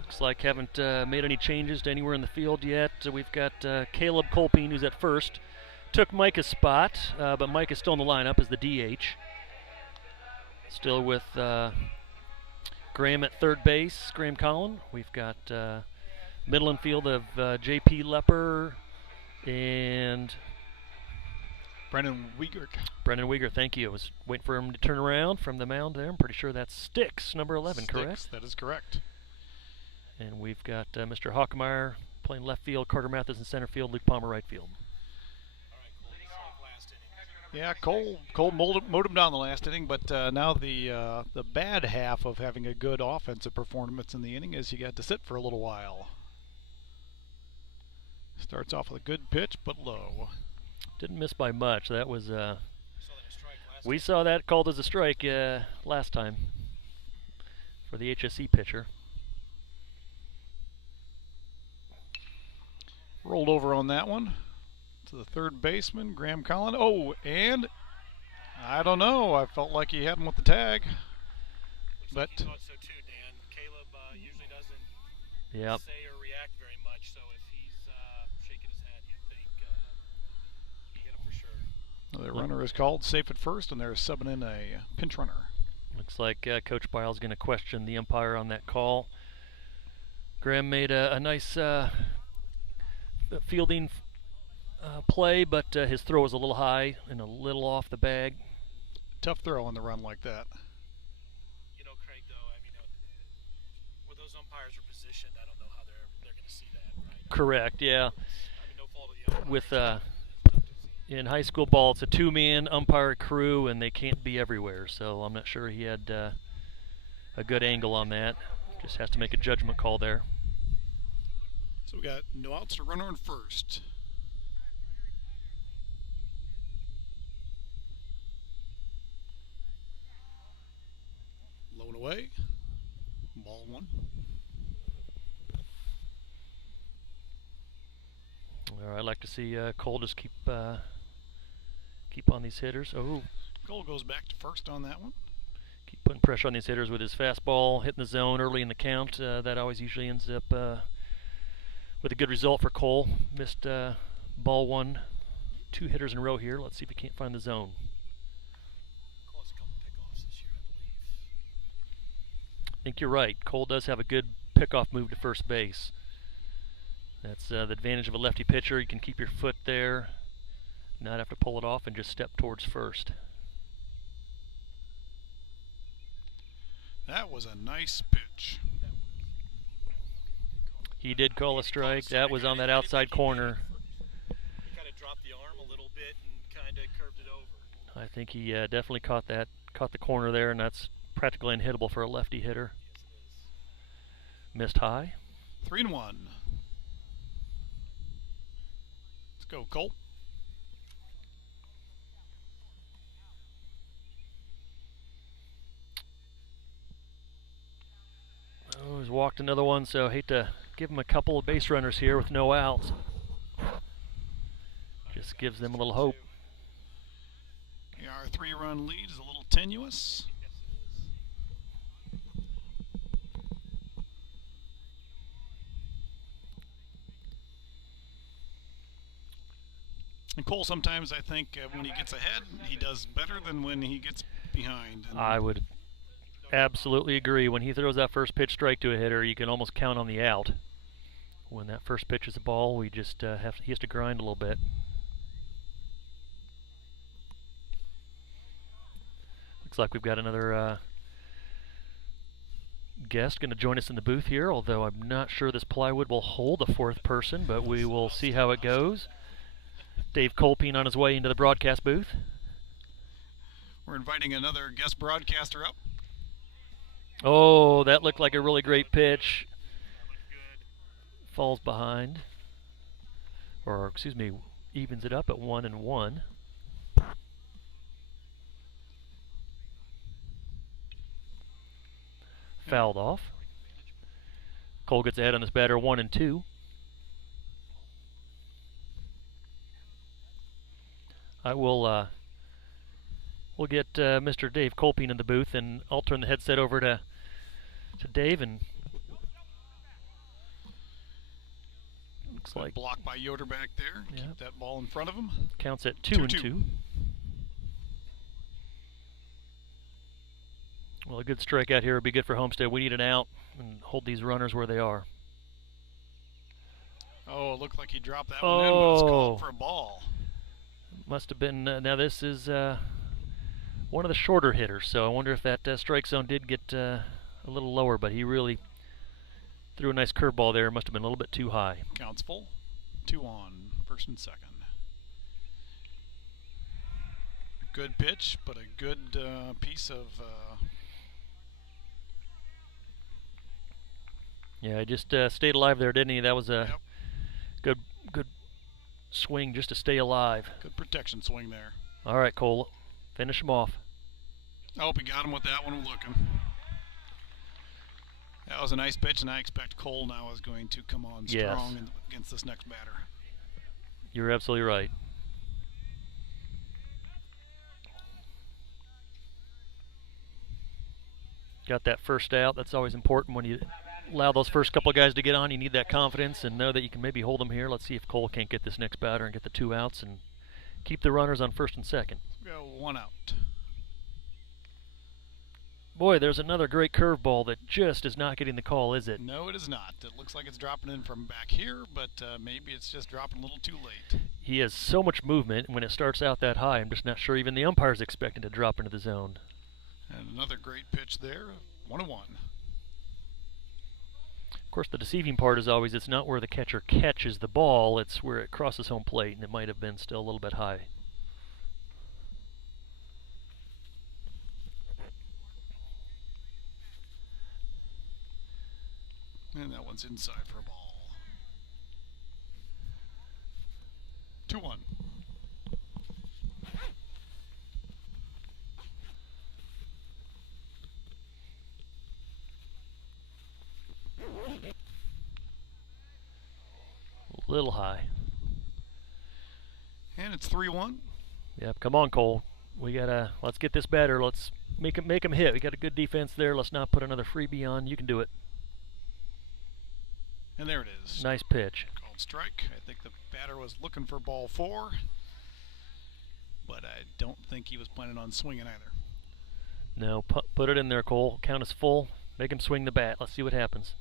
Looks like haven't made any changes to anywhere in the field yet. We've got Caleb Colpine, who's at first. Took Micah's spot, but Mike is still in the lineup as the DH. Still with Graham at third base, Graham Collin. We've got middle infield of J.P. Lepper and Brendan Wiegert. Brendan Weger. Thank you. I was waiting for him to turn around from the mound there. I'm pretty sure that's Sticks, number 11, Sticks, correct? that is correct. And we've got Mr. Hockmeyer playing left field, Carter Mathis in center field, Luke Palmer right field. All right, Cole, leading off last inning. Yeah, Cole mowed him down the last inning, but now the bad half of having a good offensive performance in the inning is you got to sit for a little while. Starts off with a good pitch, but low. Didn't miss by much. That was Saw that a strike last we time. saw that called as a strike last time for the HSE pitcher. Rolled over on that one to the third baseman, Graham Collin. Oh, and I don't know. I felt like he had him with the tag. But He thought so too, Dan. Caleb usually doesn't Yep. say or react very much, so if he's shaking his head, you'd think he hit him for sure. the runner is called, safe at first, and they're subbing in a pinch runner. Looks like Coach Biles going to question the umpire on that call. Graham made a nice fielding play, but his throw was a little high and a little off the bag. Tough throw on the run like that. You know, Craig, though, I mean, where those umpires are positioned, I don't know how they're going to see that, right? Correct, yeah. I mean, no fault of the umpires. With in high school ball, it's a two-man umpire crew, and they can't be everywhere. So I'm not sure he had a good angle on that. Just has to make a judgment call there. So we got no outs to runner on first. Low and away. Ball one. All right, I'd like to see Cole just keep on these hitters. Oh, Cole goes back to first on that one. keep putting pressure on these hitters with his fastball, hitting the zone early in the count. That always usually ends up with a good result for Cole. Missed ball one, 2 hitters in a row here. Let's see if he can't find the zone. Close a couple pickoffs this year, I believe. I think you're right. Cole does have a good pickoff move to first base. That's the advantage of a lefty pitcher. You can keep your foot there, not have to pull it off, and just step towards first. That was a nice pitch. He did call a strike. That was on that outside corner. He kind of dropped the arm a little bit and kind of curved it over. I think he definitely caught the corner there, and that's practically unhittable for a lefty hitter. Yes, it is. Missed high. 3-1. Let's go, Cole. Oh, he's walked another one, so I hate to give him a couple of base runners here with no outs. Just gives them a little hope. Yeah, our 3-run lead is a little tenuous. Yes, it is. And Cole, sometimes I think when he gets ahead, he does better than when he gets behind. And I would absolutely agree. When he throws that first pitch strike to a hitter, you can almost count on the out. When that first pitch is a ball, we just he has to grind a little bit. Looks like we've got another guest going to join us in the booth here, although I'm not sure this plywood will hold a 4th person, but we will see how it goes. Dave Colpine on his way into the broadcast booth. we're inviting another guest broadcaster up. Oh, that looked like a really great pitch. Falls behind. Or, excuse me, evens it up at 1-1. Fouled off. Cole gets ahead on this batter 1-2. I will we'll get Mr. Dave Colpine in the booth, and I'll turn the headset over to Dave. And looks like Blocked by Yoder back there. Yeah. Keep that ball in front of him. counts at 2-2. 2-2. Well, a good strikeout here would be good for Homestead. We need an out and hold these runners where they are. Oh, it looked like he dropped that one in, but it's Oh. called for a ball. Must have been. Now this is one of the shorter hitters, so I wonder if that strike zone did get a little lower, but he really threw a nice curveball there. Must have been a little bit too high. Counts full. 2 on, first and second. Good pitch, but a good piece of. Yeah, he just stayed alive there, didn't he? That was a Yep. good swing just to stay alive. Good protection swing there. All right, Cole, finish him off. I hope he got him with that one looking. That was a nice pitch, and I expect Cole now is going to come on Yes. strong against this next batter. You're absolutely right. Got that first out. That's always important when you allow those first couple of guys to get on. You need that confidence and know that you can maybe hold them here. Let's see if Cole can't get this next batter and get the 2 outs and keep the runners on first and second. We got 1 out. Boy, there's another great curveball that just is not getting the call, is it? No, it is not. It looks like it's dropping in from back here, but maybe it's just dropping a little too late. He has so much movement, and when it starts out that high, I'm just not sure even the umpire's expecting to drop into the zone. And another great pitch there. 1-1. Of course, the deceiving part is always it's not where the catcher catches the ball, it's where it crosses home plate, and it might have been still a little bit high. And that one's inside for a ball. 2-1. A little high. And it's 3-1. Yep, come on, Cole. We gotta let's get this batter. Let's make him hit. We got a good defense there. Let's not put another freebie on. You can do it. And there it is. Nice pitch. Called strike. I think the batter was looking for ball 4, but I don't think he was planning on swinging either. No, put it in there, Cole. Count is full. Make him swing the bat. Let's see what happens.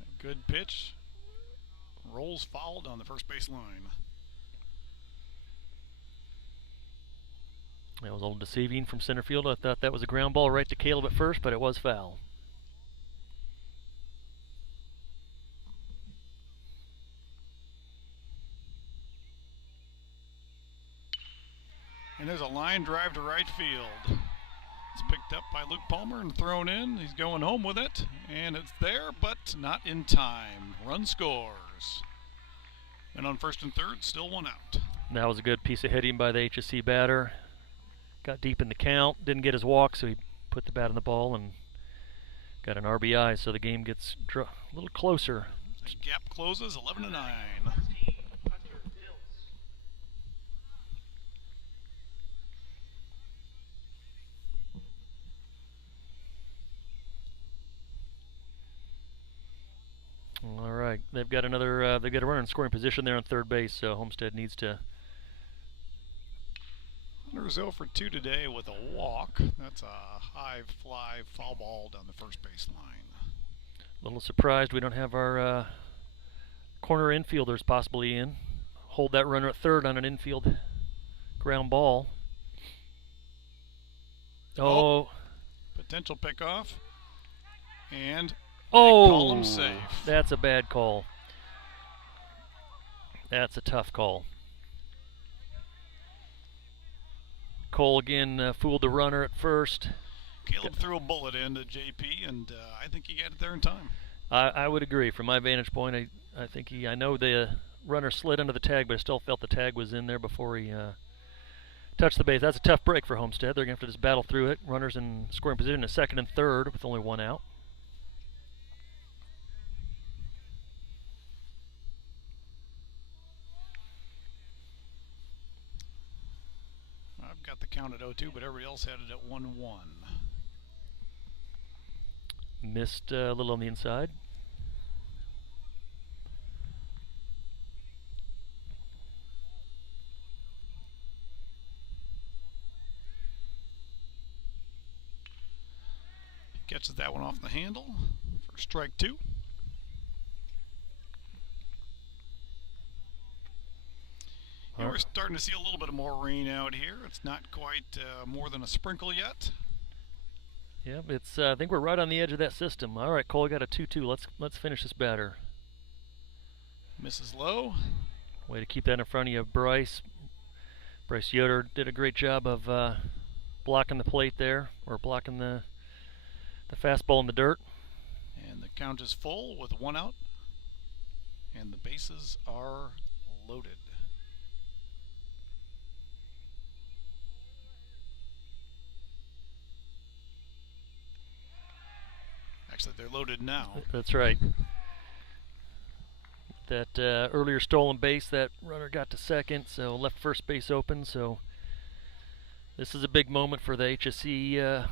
A good pitch. Rolls fouled on the first base line. That was a little deceiving from center field. I thought that was a ground ball right to Caleb at first, but it was foul. And there's a line drive to right field. It's picked up by Luke Palmer and thrown in. He's going home with it, and it's there, but not in time. Run scores. And on first and third, still 1 out. That was a good piece of hitting by the HSE batter. Got deep in the count, didn't get his walk, so he put the bat on the ball and got an RBI, so the game gets a little closer. The gap closes 11-9. All right, they've got another. They've got a runner in scoring position there on third base, so Homestead needs to. Hunter's 0 for 2 today with a walk. That's a high fly foul ball down the first base line. A little surprised we don't have our corner infielders possibly in. Hold that runner at third on an infield ground ball. Oh. Potential pickoff. And oh, call him safe. That's a bad call. That's a tough call. Cole again fooled the runner at first. Caleb threw a bullet into JP, and I think he got it there in time. I would agree. From my vantage point, I think I know the runner slid under the tag, but I still felt the tag was in there before he touched the base. That's a tough break for Homestead. They're going to have to just battle through it. Runners in scoring position at second and third with only 1 out. I've got the count at 0-2, but everybody else had it at 1-1. Missed a little on the inside. He catches that one off the handle for strike 2. And we're starting to see a little bit more rain out here. It's not quite more than a sprinkle yet. Yep, it's. I think we're right on the edge of that system. All right, Cole got a 2-2. Let's finish this batter. Misses low. Way to keep that in front of you, Bryce. Bryce Yoder did a great job of blocking the plate there, or blocking the fastball in the dirt. And the count is full with 1 out. And the bases are loaded. Actually, they're loaded now. That's right. That earlier stolen base, that runner got to second, so left first base open. So this is a big moment for the HSE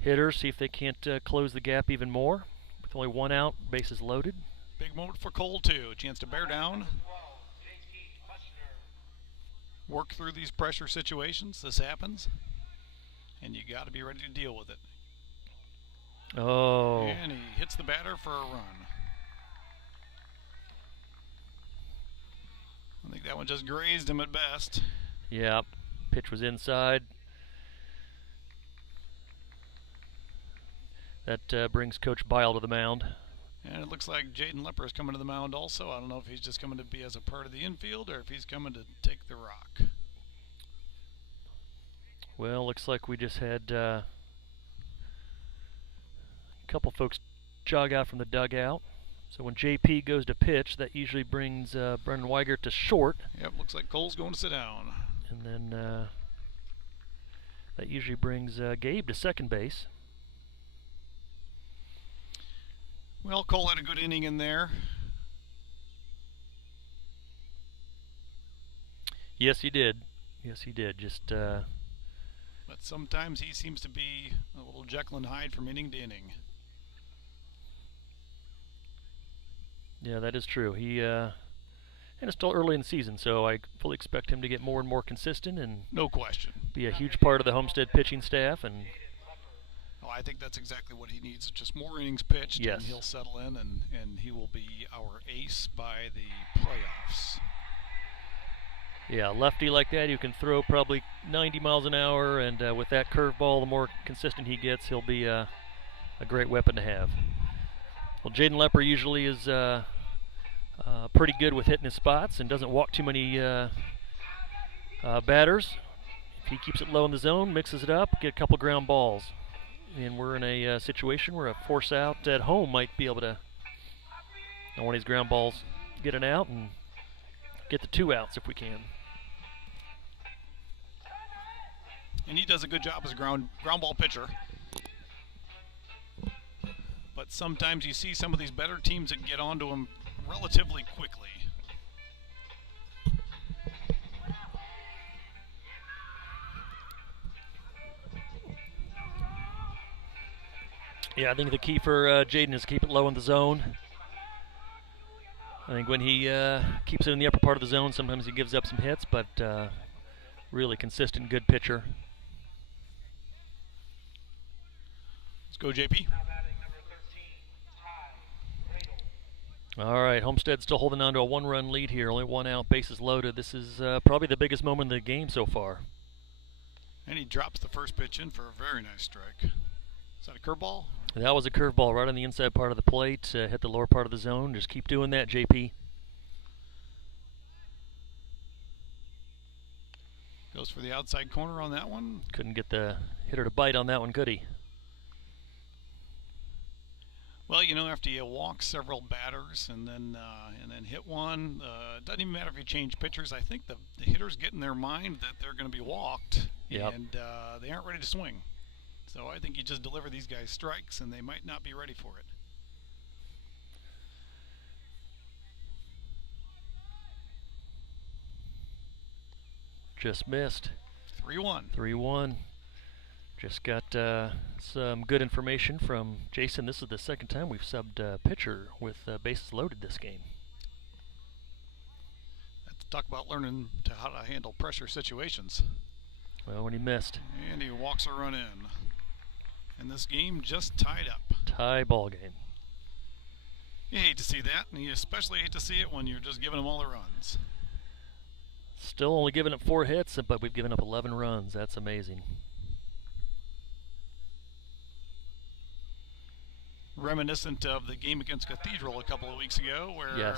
hitters. See if they can't close the gap even more. With only 1 out, bases loaded. Big moment for Cole, too. A chance to bear down. Work through these pressure situations. This happens. And you got to be ready to deal with it. Oh. And he hits the batter for a run. I think that one just grazed him at best. Yeah, pitch was inside. That brings Coach Bile to the mound. And it looks like Jaden Lepper is coming to the mound also. I don't know if he's just coming to be as a part of the infield or if he's coming to take the rock. Well, looks like we just had a couple folks jog out from the dugout. So when JP goes to pitch, that usually brings Brendan Weigert to short. Yep, looks like Cole's going to sit down. And then that usually brings Gabe to second base. Well, Cole had a good inning in there. Yes, he did. Yes, he did. Just But sometimes he seems to be a little Jekyll and Hyde from inning to inning. yeah, that is true. And it's still early in the season, so I fully expect him to get more and more consistent and No question. be a huge part of the Homestead pitching staff. And Oh, I think that's exactly what he needs. Just more innings pitched, Yes. and he'll settle in, and he will be our ace by the playoffs. yeah, lefty like that, you can throw probably 90 miles an hour, and with that curveball, the more consistent he gets, he'll be a great weapon to have. Well, Jaden Lepper usually is pretty good with hitting his spots and doesn't walk too many batters. If he keeps it low in the zone, mixes it up, get a couple ground balls. And we're in a situation where a force out at home might be able to, on one of these ground balls, get an out and get the 2 outs if we can. And he does a good job as a ground ball pitcher. But sometimes you see some of these better teams that get onto him relatively quickly. Yeah, I think the key for Jaden is to keep it low in the zone. I think when he keeps it in the upper part of the zone, sometimes he gives up some hits, but really consistent, good pitcher. Let's go, JP. Now batting number 13, Ty Radel. All right, Homestead still holding on to a 1-run lead here, only 1 out, bases loaded. This is probably the biggest moment in the game so far. And he drops the first pitch in for a very nice strike. Is that a curveball? That was a curveball right on the inside part of the plate, hit the lower part of the zone. Just keep doing that, JP. Goes for the outside corner on that one. Couldn't get the hitter to bite on that one, could he? Well, you know, after you walk several batters and then hit one, it doesn't even matter if you change pitchers. I think the hitters get in their mind that they're going to be walked, Yep. and they aren't ready to swing. So I think you just deliver these guys strikes, and they might not be ready for it. Just missed. 3-1. 3-1. Just got some good information from Jason. This is the second time we've subbed pitcher with bases loaded this game. Let's talk about learning how to handle pressure situations. Well, when he missed. And he walks a run in. And this game just tied up. Tie ball game. You hate to see that, and you especially hate to see it when you're just giving them all the runs. Still only giving up 4 hits, but we've given up 11 runs. That's amazing. Reminiscent of the game against Cathedral a couple of weeks ago, where Yes.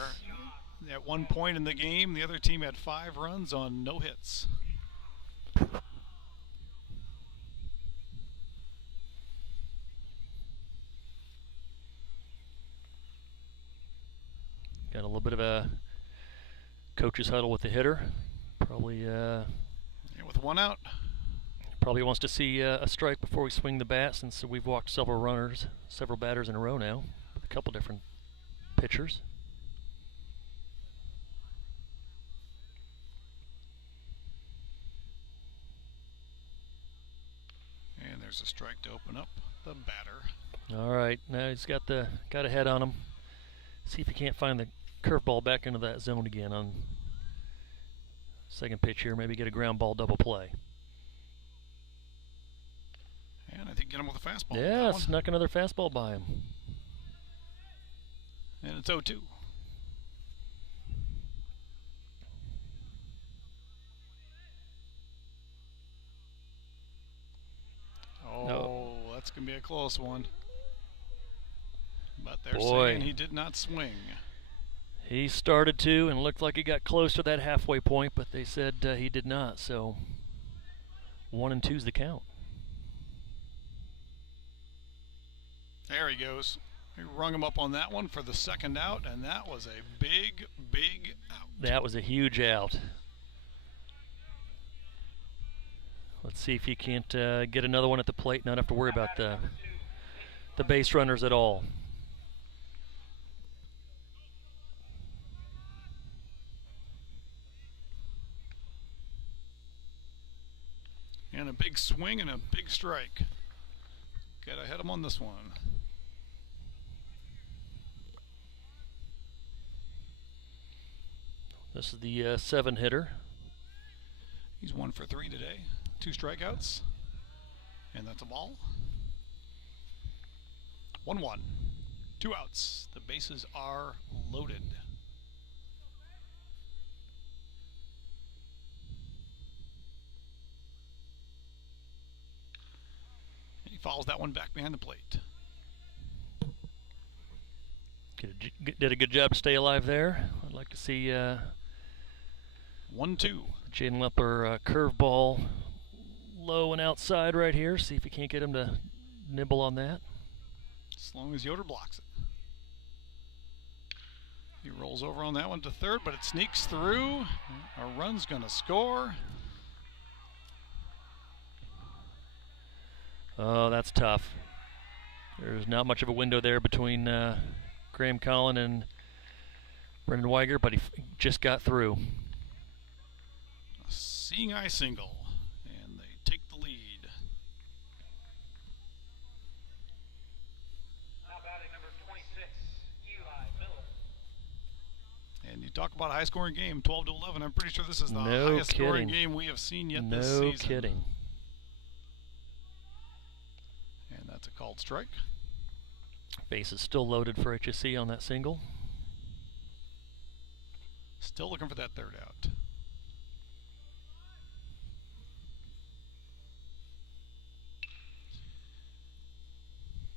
at one point in the game, the other team had 5 runs on no hits. Got a little bit of a coach's huddle with the hitter. Probably And with 1 out, probably wants to see a strike before we swing the bat, since we've walked several batters in a row now, with a couple different pitchers. and there's a strike to open up the batter. All right, now he's got a head on him. See if he can't find the curveball back into that zone again on second pitch here. Maybe get a ground ball double play. And I think get him with a fastball. on Yeah, that one. snuck another fastball by him. And it's 0-2. Oh, No. that's going to be a close one. But they're Boy. saying he did not swing. He started to and looked like he got close to that halfway point, but they said he did not. So 1-2's the count. There he goes. He rung him up on that one for the second out, and that was a big, big out. That was a huge out. Let's see if he can't get another one at the plate, not have to worry about the base runners at all. And a big swing and a big strike. Gotta hit him on this one. This is the 7-hitter. He's 1 for 3 today. 2 strikeouts. And that's a ball. 1-1. 2 outs. The bases are loaded. And he follows that one back behind the plate. Did a good job to stay alive there. I'd like to see 1-2. Jaden Lepler curveball low and outside right here. See if you can't get him to nibble on that. As long as Yoder blocks it. He rolls over on that one to third, but it sneaks through. A run's going to score. Oh, that's tough. There's not much of a window there between Graham Collin and Brendan Weiger, but he just got through. A seeing eye single, and they take the lead. Now batting number 26, Eli Miller. And you talk about a high-scoring game, 12-11. I'm pretty sure this is the No highest-scoring kidding. game we have seen yet this season. No kidding. And that's a called strike. Base is still loaded for HSE on that single. Still looking for that third out.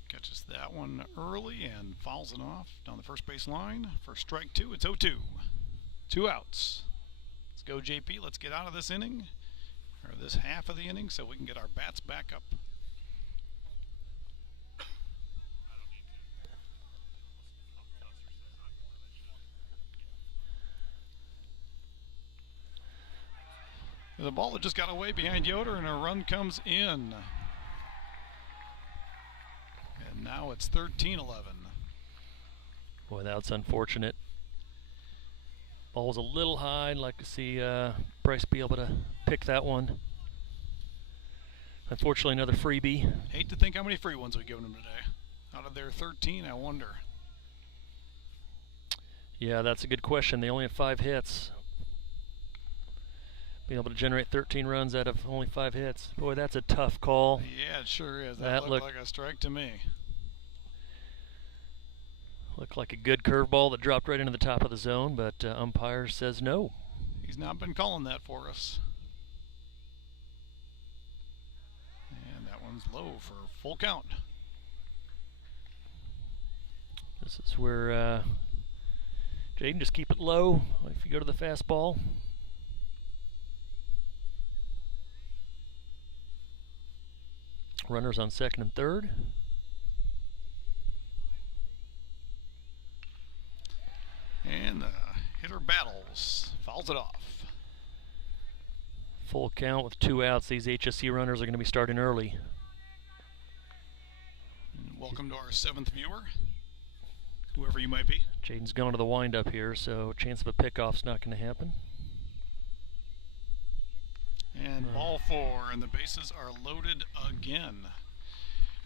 Catches that one early and fouls it off down the first base line. For strike 2, it's 0-2. 2 outs. Let's go, JP. Let's get out of this inning, or this half of the inning, so we can get our bats back up. The ball that just got away behind Yoder, and a run comes in. And now it's 13-11. Boy, that's unfortunate. Ball was a little high. I'd like to see Bryce be able to pick that one. Unfortunately, another freebie. Hate to think how many free ones we've given him today. Out of their 13, I wonder. Yeah, that's a good question. They only have 5 hits. Being able to generate 13 runs out of only 5 hits. Boy, that's a tough call. Yeah, it sure is. That That looked like a strike to me. Looked like a good curveball that dropped right into the top of the zone, but umpire says no. He's not been calling that for us. And that one's low for full count. This is where Jaden, just keep it low if you go to the fastball. Runners on second and third. And the hitter battles. Fouls it off. Full count with 2 outs. These HSE runners are going to be starting early. And welcome to our 7th viewer, whoever you might be. Jaden's going to the windup here, so chance of a pickoff's not going to happen. And ball 4, and the bases are loaded again.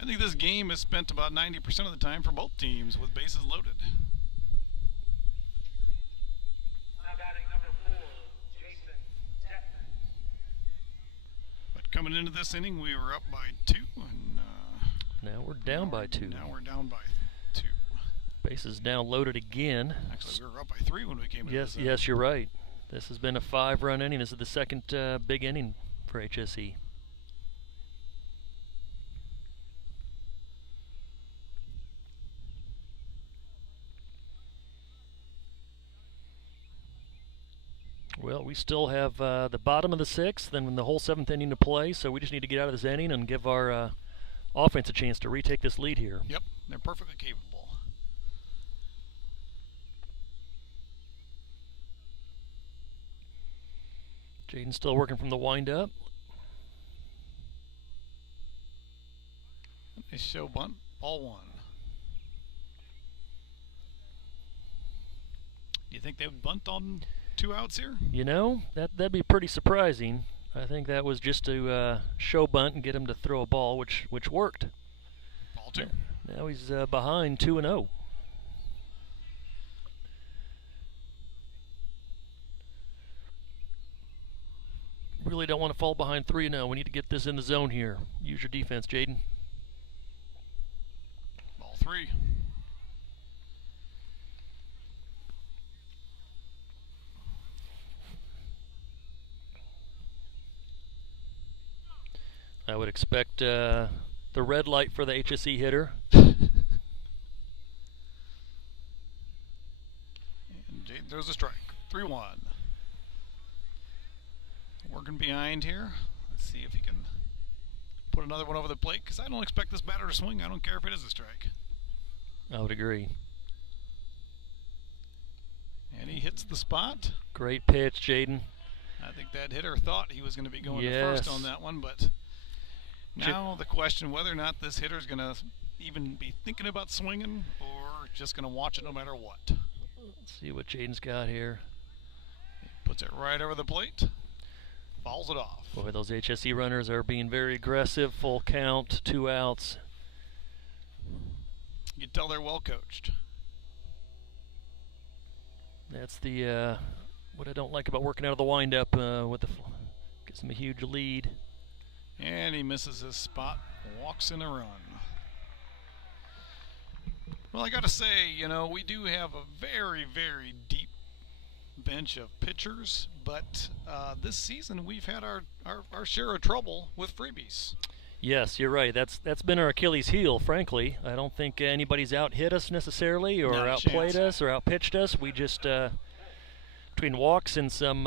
I think this game is spent about 90% of the time for both teams with bases loaded. Now batting number 4, Jason Detman. But coming into this inning, we were up by 2, and Now we're down by 2. Now we're down by 2. Bases now loaded again. Actually, we were up by 3 when we came into Yes, this. yes, you're right. This has been a 5-run inning. This is the second big inning for HSE. Well, we still have the bottom of the 6th and the whole 7th inning to play, so we just need to get out of this inning and give our offense a chance to retake this lead here. Yep, they're perfectly capable. Jaden's still working from the windup. They show bunt, ball 1. Do you think they would bunt on 2 outs here? You know, that'd be pretty surprising. I think that was just to show bunt and get him to throw a ball, which worked. Ball 2. Now he's behind 2-0. Really don't want to fall behind 3-0. We need to get this in the zone here. Use your defense, Jaden. Ball 3. I would expect the red light for the HSE hitter. And Jaden throws a strike. 3-1. Working behind here. Let's see if he can put another one over the plate, because I don't expect this batter to swing. I don't care if it is a strike. I would agree. And he hits the spot. Great pitch, Jaden. I think that hitter thought he was going to be going to Yes. first on that one, but now the question whether or not this hitter is going to even be thinking about swinging or just going to watch it no matter what. Let's see what Jaden's got here. He puts it right over the plate. Fouls it off. Boy, those HSE runners are being very aggressive. Full count, 2 outs. You can tell they're well coached. That's the what I don't like about working out of the windup with the gives them a huge lead. And he misses his spot. Walks in a run. Well, I got to say, you know, we do have a very, very deep bench of pitchers, but this season we've had our share of trouble with freebies. Yes, you're right. That's been our Achilles heel, frankly. I don't think anybody's out hit us necessarily, or Not a outplayed chance. us, or outpitched us. We just between walks and some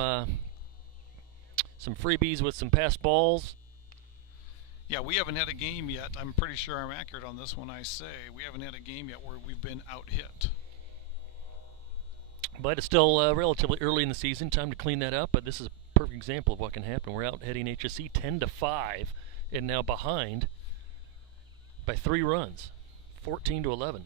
freebies with some passed balls. Yeah, we haven't had a game yet. I'm pretty sure I'm accurate on this when I say we haven't had a game yet where we've been out hit. But it's still relatively early in the season. Time to clean that up. But this is a perfect example of what can happen. We're out heading HSE 10-5, and now behind by 3 runs, 14-11.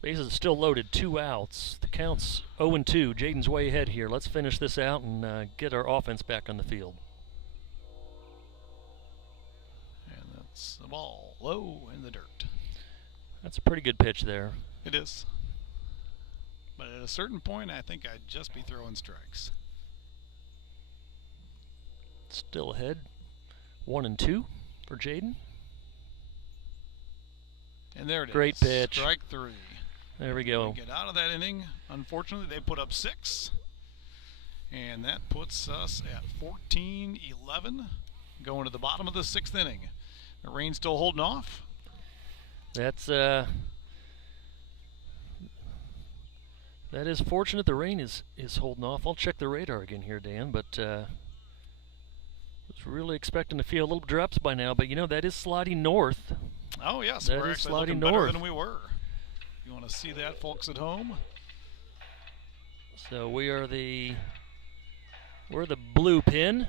Bases are still loaded, 2 outs. The count's 0-2. Jaden's way ahead here. Let's finish this out and get our offense back on the field. And that's the ball low in the dirt. That's a pretty good pitch there. It is. But at a certain point, I think I'd just be throwing strikes. Still ahead, 1-2 for Jaden. And there it is. Great pitch. Strike 3. There we go. We get out of that inning. Unfortunately, they put up 6. And that puts us at 14-11, going to the bottom of the 6th inning. The rain's still holding off. That's that is fortunate. The rain is holding off. I'll check the radar again here, Dan, but was really expecting to feel a little drops by now, but you know that is sliding north. Oh yes, That we're is actually sliding looking better north. than we were. You want to see that, folks at home? So we're the blue pin,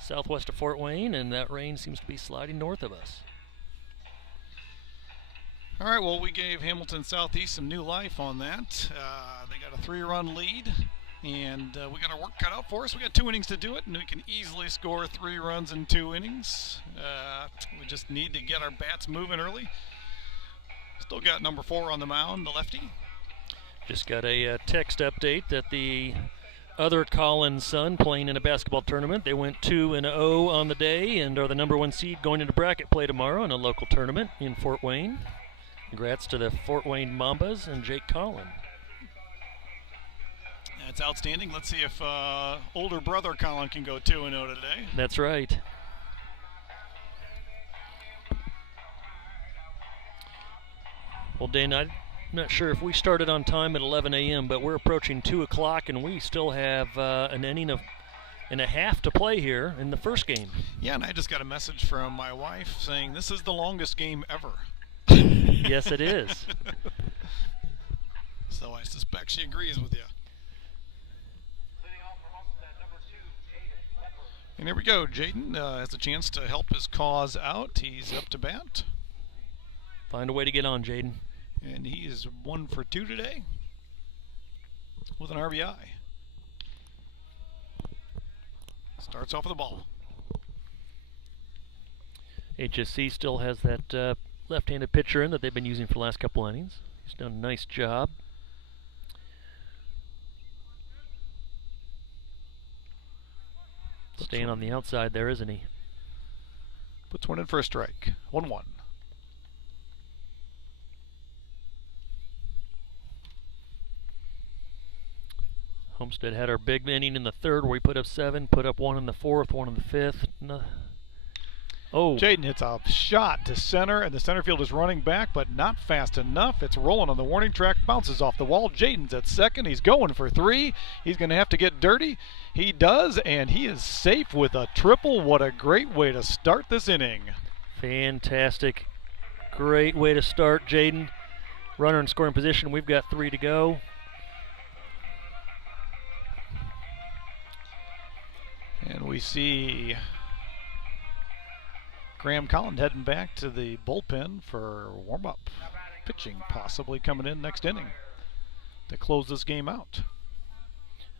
southwest of Fort Wayne, and that rain seems to be sliding north of us. All right, well, we gave Hamilton Southeast some new life on that. They got a 3-run lead, and we got our work cut out for us. We got 2 innings to do it, and we can easily score 3 runs in 2 innings. We just need to get our bats moving early. Still got number 4 on the mound, the lefty. Just got a text update that the other Collins son playing in a basketball tournament. They went 2-0 on the day and are the number 1 seed going into bracket play tomorrow in a local tournament in Fort Wayne. Congrats to the Fort Wayne Mambas and Jake Collin. That's outstanding. Let's see if older brother Colin can go 2-0 today. That's right. Well, Dan, I'm not sure if we started on time at 11 a.m., but we're approaching 2 o'clock, and we still have an inning and a half to play here in the first game. Yeah, and I just got a message from my wife saying this is the longest game ever. Yes, it is. So I suspect she agrees with you. Leading off for Homestead, number 2, Jaden Pepper. And here we go. Jaden has a chance to help his cause out. He's up to bat, Find a way to get on, Jaden. and he is 1 for 2 today with an RBI. Starts off with the ball. HSC still has that left-handed pitcher in that they've been using for the last couple innings. He's done a nice job. Staying on the outside there, isn't he? Puts one in for a strike. 1-1. Homestead had our big inning in the third where we put up 7, put up 1 in the fourth, 1 in the fifth. No. Oh. Jaden hits a shot to center, and the center field is running back, but not fast enough. It's rolling on the warning track, bounces off the wall. Jaden's at second. He's going for 3. He's going to have to get dirty. He does, and he is safe with a triple. What a great way to start this inning. Fantastic. Great way to start, Jaden. Runner in scoring position. We've got 3 to go. And we see Graham Collins heading back to the bullpen for warm-up pitching, possibly coming in next inning to close this game out.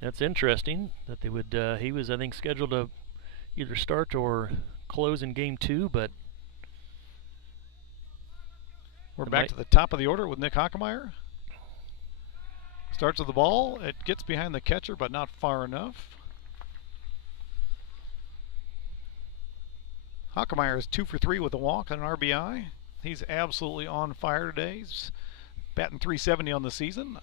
That's interesting that they would. He was, I think, scheduled to either start or close in game 2, but we're back to the top of the order with Nick Hockemeyer. Starts with the ball. It gets behind the catcher, but not far enough. Hockemeyer is 2 for 3 with a walk and an RBI. He's absolutely on fire today. He's batting .370 on the season.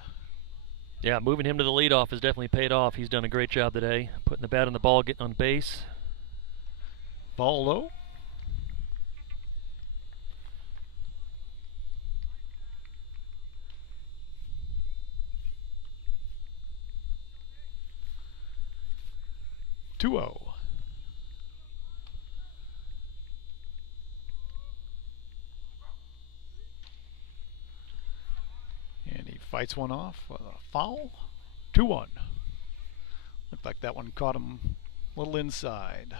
Yeah, moving him to the leadoff has definitely paid off. He's done a great job today, putting the bat on the ball, getting on base. Ball low. Two-oh. Fights one off with a foul. 2-1. Looked like that one caught him a little inside.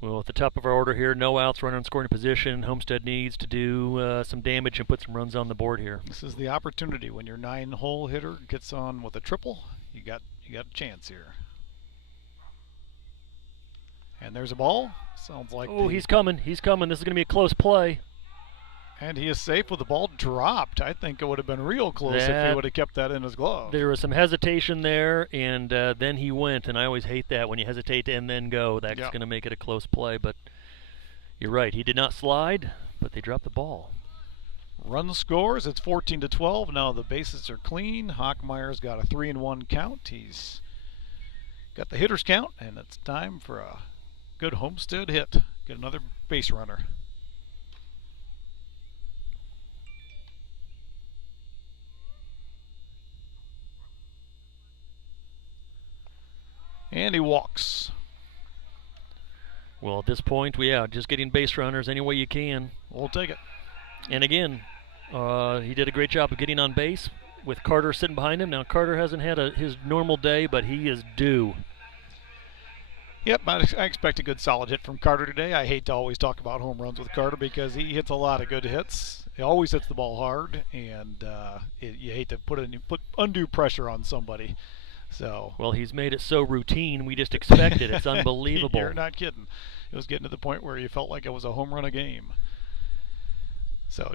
Well, at the top of our order here, no outs, runner in scoring position. Homestead needs to do some damage and put some runs on the board here. This is the opportunity when your 9-hole hitter gets on with a triple. You got a chance here. And there's a ball. Sounds like he's coming. He's coming. This is going to be a close play. And he is safe with the ball dropped. I think it would have been real close if he would have kept that in his glove. There was some hesitation there, and then he went. And I always hate that when you hesitate and then go. That's going to make it a close play. But you're right. He did not slide, but they dropped the ball. Run scores. It's 14-12. Now the bases are clean. Hockmeyer's got a 3-1 count. He's got the hitter's count, and it's time for a good Homestead hit. Get another base runner. And he walks. Well, at this point, just getting base runners any way you can. We'll take it. And again, he did a great job of getting on base with Carter sitting behind him. Now, Carter hasn't had his normal day, but he is due. Yep, I expect a good solid hit from Carter today. I hate to always talk about home runs with Carter because he hits a lot of good hits. He always hits the ball hard, and you hate to put undue pressure on somebody. So well, he's made it so routine, we just expect it. It's unbelievable. You're not kidding. It was getting to the point where you felt like it was a home run a game. So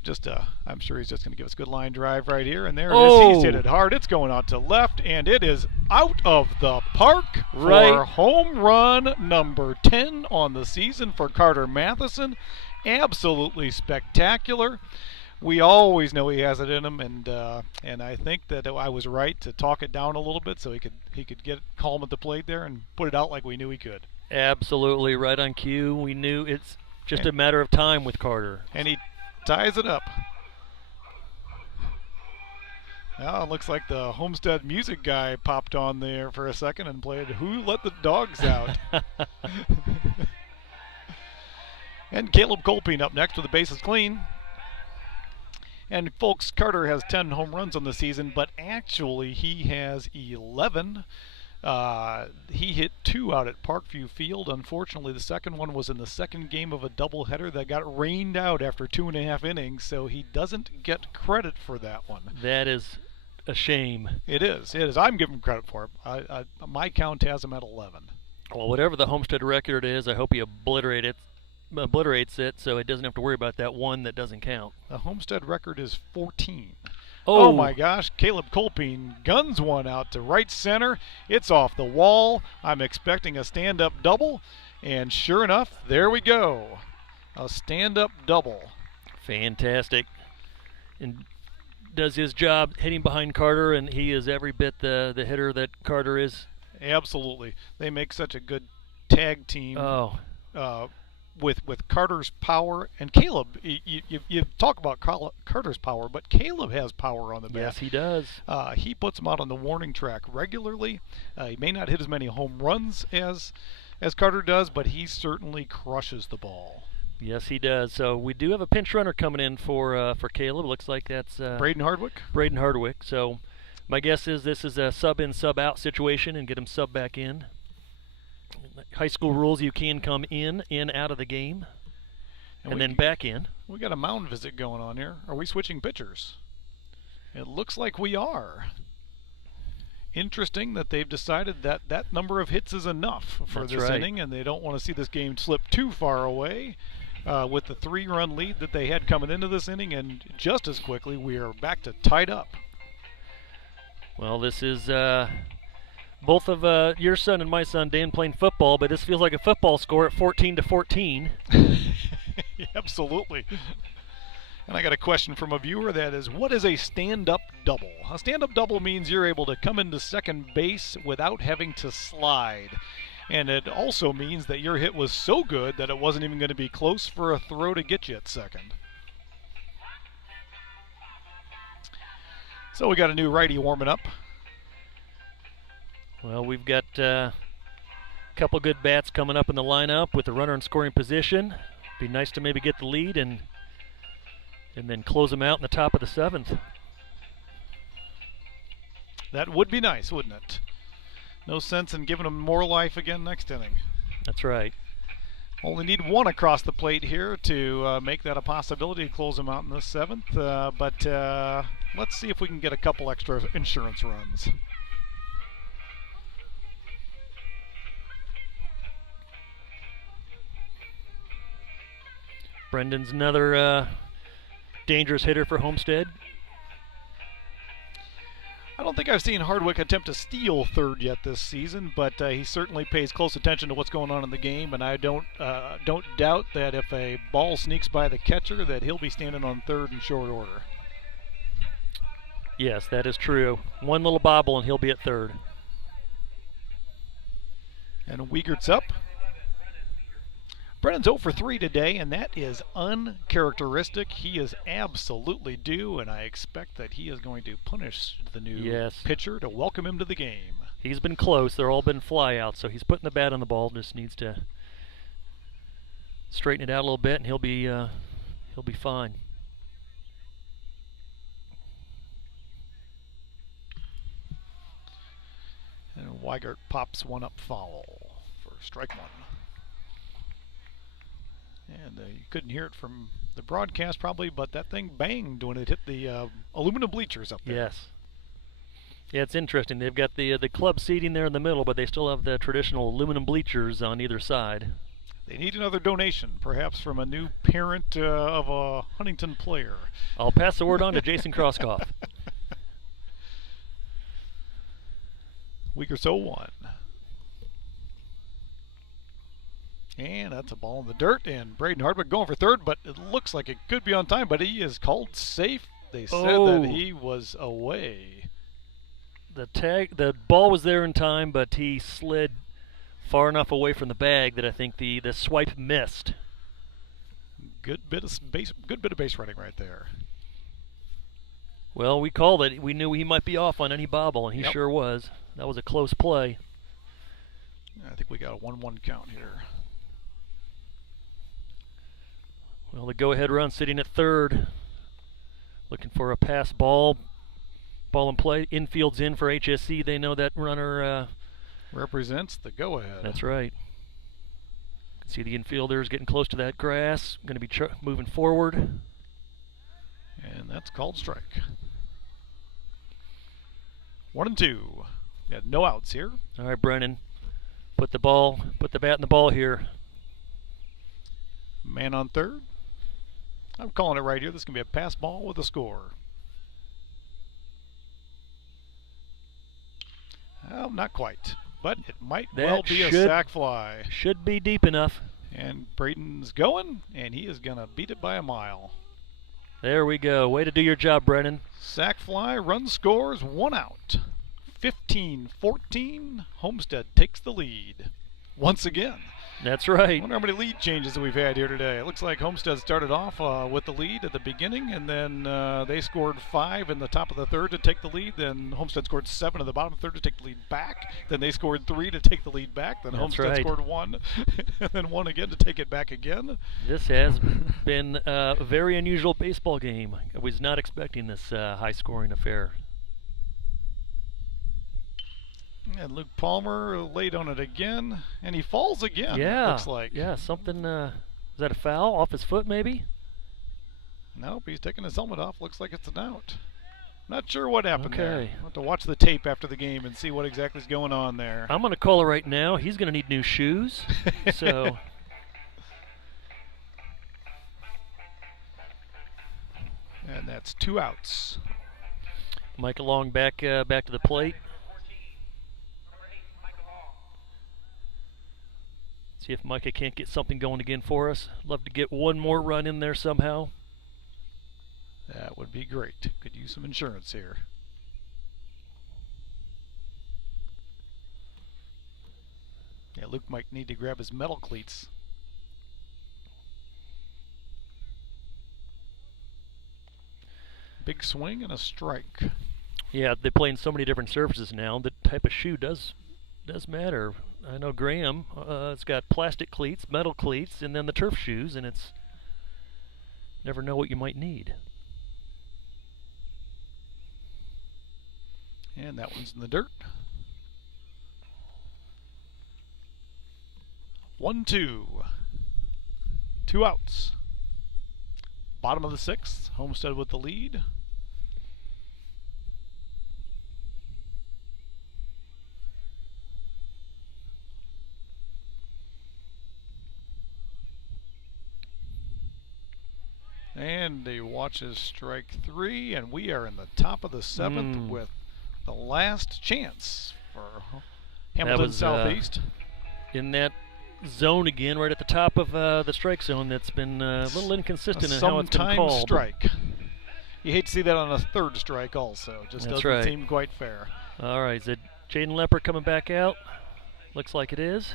I'm sure he's just going to give us a good line drive right here. And there it is. He's hit it hard. It's going out to left, and it is out of the park for home run number 10 on the season for Carter Matheson. Absolutely spectacular. We always know he has it in him, and I think that I was right to talk it down a little bit so he could get calm at the plate there and put it out like we knew he could. Absolutely right on cue. We knew it's just a matter of time with Carter. And he ties it up. Now it looks like the Homestead music guy popped on there for a second and played "Who Let the Dogs Out." And Caleb Colpine up next with the bases clean. And folks, Carter has 10 home runs on the season, but actually he has 11. He hit 2 out at Parkview Field. Unfortunately, the second one was in the second game of a doubleheader that got rained out after 2.5 innings, so he doesn't get credit for that one. That is a shame. It is. I'm giving him credit for it. My count has him at 11. Well, whatever the Homestead record is, I hope he obliterates it so it doesn't have to worry about that one that doesn't count. The Homestead record is 14. Oh, Oh my gosh, Caleb Colpine guns one out to right center. It's off the wall. I'm expecting a stand-up double, and sure enough, there we go. A stand-up double. fantastic. And does his job hitting behind Carter, and he is every bit the hitter that Carter is. Absolutely. They make such a good tag team. Oh, With Carter's power and Caleb, you talk about Carter's power, but Caleb has power on the bat. yes, he does. He puts him out on the warning track regularly. He may not hit as many home runs as Carter does, but he certainly crushes the ball. Yes, he does. So we do have a pinch runner coming in for Caleb. Looks like that's Braden Hardwick. Braden Hardwick. So my guess is this is a sub in, sub out situation, and get him sub back in. High school rules: you can come in, out of the game, and then back in. We got a mound visit going on here. Are we switching pitchers? It looks like we are. Interesting that they've decided that that number of hits is enough for That's this right. inning, and they don't want to see this game slip too far away. With the 3-run lead that they had coming into this inning, and just as quickly we are back to tied up. Well, this is both of your son and my son, Dan, playing football, but this feels like a football score at 14-14. Absolutely. And I got a question from a viewer that is, what is a stand-up double? A stand-up double means you're able to come into second base without having to slide. And it also means that your hit was so good that it wasn't even going to be close for a throw to get you at second. So we got a new righty warming up. Well, we've got a couple good bats coming up in the lineup with the runner in scoring position. Be nice to maybe get the lead and then close them out in the top of the 7th. That would be nice, wouldn't it? No sense in giving them more life again next inning. That's right. Only need one across the plate here to make that a possibility to close them out in the 7th. But let's see if we can get a couple extra insurance runs. Brendan's another dangerous hitter for Homestead. I don't think I've seen Hardwick attempt to steal third yet this season, but he certainly pays close attention to what's going on in the game, and I don't doubt that if a ball sneaks by the catcher that he'll be standing on third in short order. Yes, that is true. One little bobble and he'll be at third. And Wiegert's up. Brennan's 0 for 3 today, and that is uncharacteristic. He is absolutely due, and I expect that he is going to punish the new pitcher to welcome him to the game. He's been close. They're all been flyouts, so he's putting the bat on the ball. Just needs to straighten it out a little bit, and he'll be fine. And Weigert pops one up foul for strike one. And you couldn't hear it from the broadcast probably, but that thing banged when it hit the aluminum bleachers up there. Yes. Yeah, it's interesting. They've got the club seating there in the middle, but they still have the traditional aluminum bleachers on either side. They need another donation, perhaps from a new parent of a Huntington player. I'll pass the word on to Jason Krauskopf. Wiegert's 0-1. And that's a ball in the dirt, and Braden Hardwick going for third, but it looks like it could be on time, but he is called safe. They said that he was away. The ball was there in time, but he slid far enough away from the bag that I think the swipe missed. Good bit of base running right there. Well, we called it. We knew he might be off on any bobble, and he sure was. That was a close play. I think we got a 1-1 count here. Well, the go-ahead run sitting at third. Looking for a pass ball. Ball in play. Infield's in for HSE. They know that runner represents the go-ahead. That's right. You can see the infielders getting close to that grass. Going to be moving forward. And that's called strike. 1-2. Got no outs here. All right, Brennan. Put the bat in the ball here. Man on third. I'm calling it right here. This is going to be a pass ball with a score. Well, not quite, but it might well be a sac fly. Should be deep enough. And Braden's going, and he is going to beat it by a mile. There we go. Way to do your job, Brennan. Sac fly, run scores, 1 out. 15-14, Homestead takes the lead. Once again. That's I right. wonder how many lead changes that we've had here today. It looks like Homestead started off with the lead at the beginning, and then they scored 5 in the top of the third to take the lead. Then Homestead scored 7 in the bottom of the third to take the lead back. Then they scored 3 to take the lead back. Then That's Homestead right. scored 1, and then 1 again to take it back again. This has been a very unusual baseball game. I was not expecting this high-scoring affair. And Luke Palmer laid on it again, and he falls again. Yeah, It looks like. Yeah, something. Is that a foul off his foot, maybe? Nope, he's taking his helmet off. Looks like it's an out. Not sure what happened there. Okay. We'll have to watch the tape after the game and see what exactly is going on there. I'm going to call it right now. He's going to need new shoes. So. And that's 2 outs. Micah Long back to the plate. See if Micah can't get something going again for us. Love to get one more run in there somehow. That would be great. Could use some insurance here. Yeah, Luke might need to grab his metal cleats. Big swing and a strike. Yeah, they play in so many different surfaces now. The type of shoe does matter. I know Graham, it's got plastic cleats, metal cleats, and then the turf shoes, and it's never know what you might need. And that one's in the dirt. 1-2. 2 outs. Bottom of the 6th, Homestead with the lead. And he watches strike 3, and we are in the top of the 7th with the last chance for Hamilton was, Southeast. In that zone again, right at the top of the strike zone, that's been a little inconsistent in how it's been sometime called. strike. You hate to see that on a 3rd strike also. Just That's doesn't right. seem quite fair. All right, is it Jaden Lepper coming back out? Looks like it is.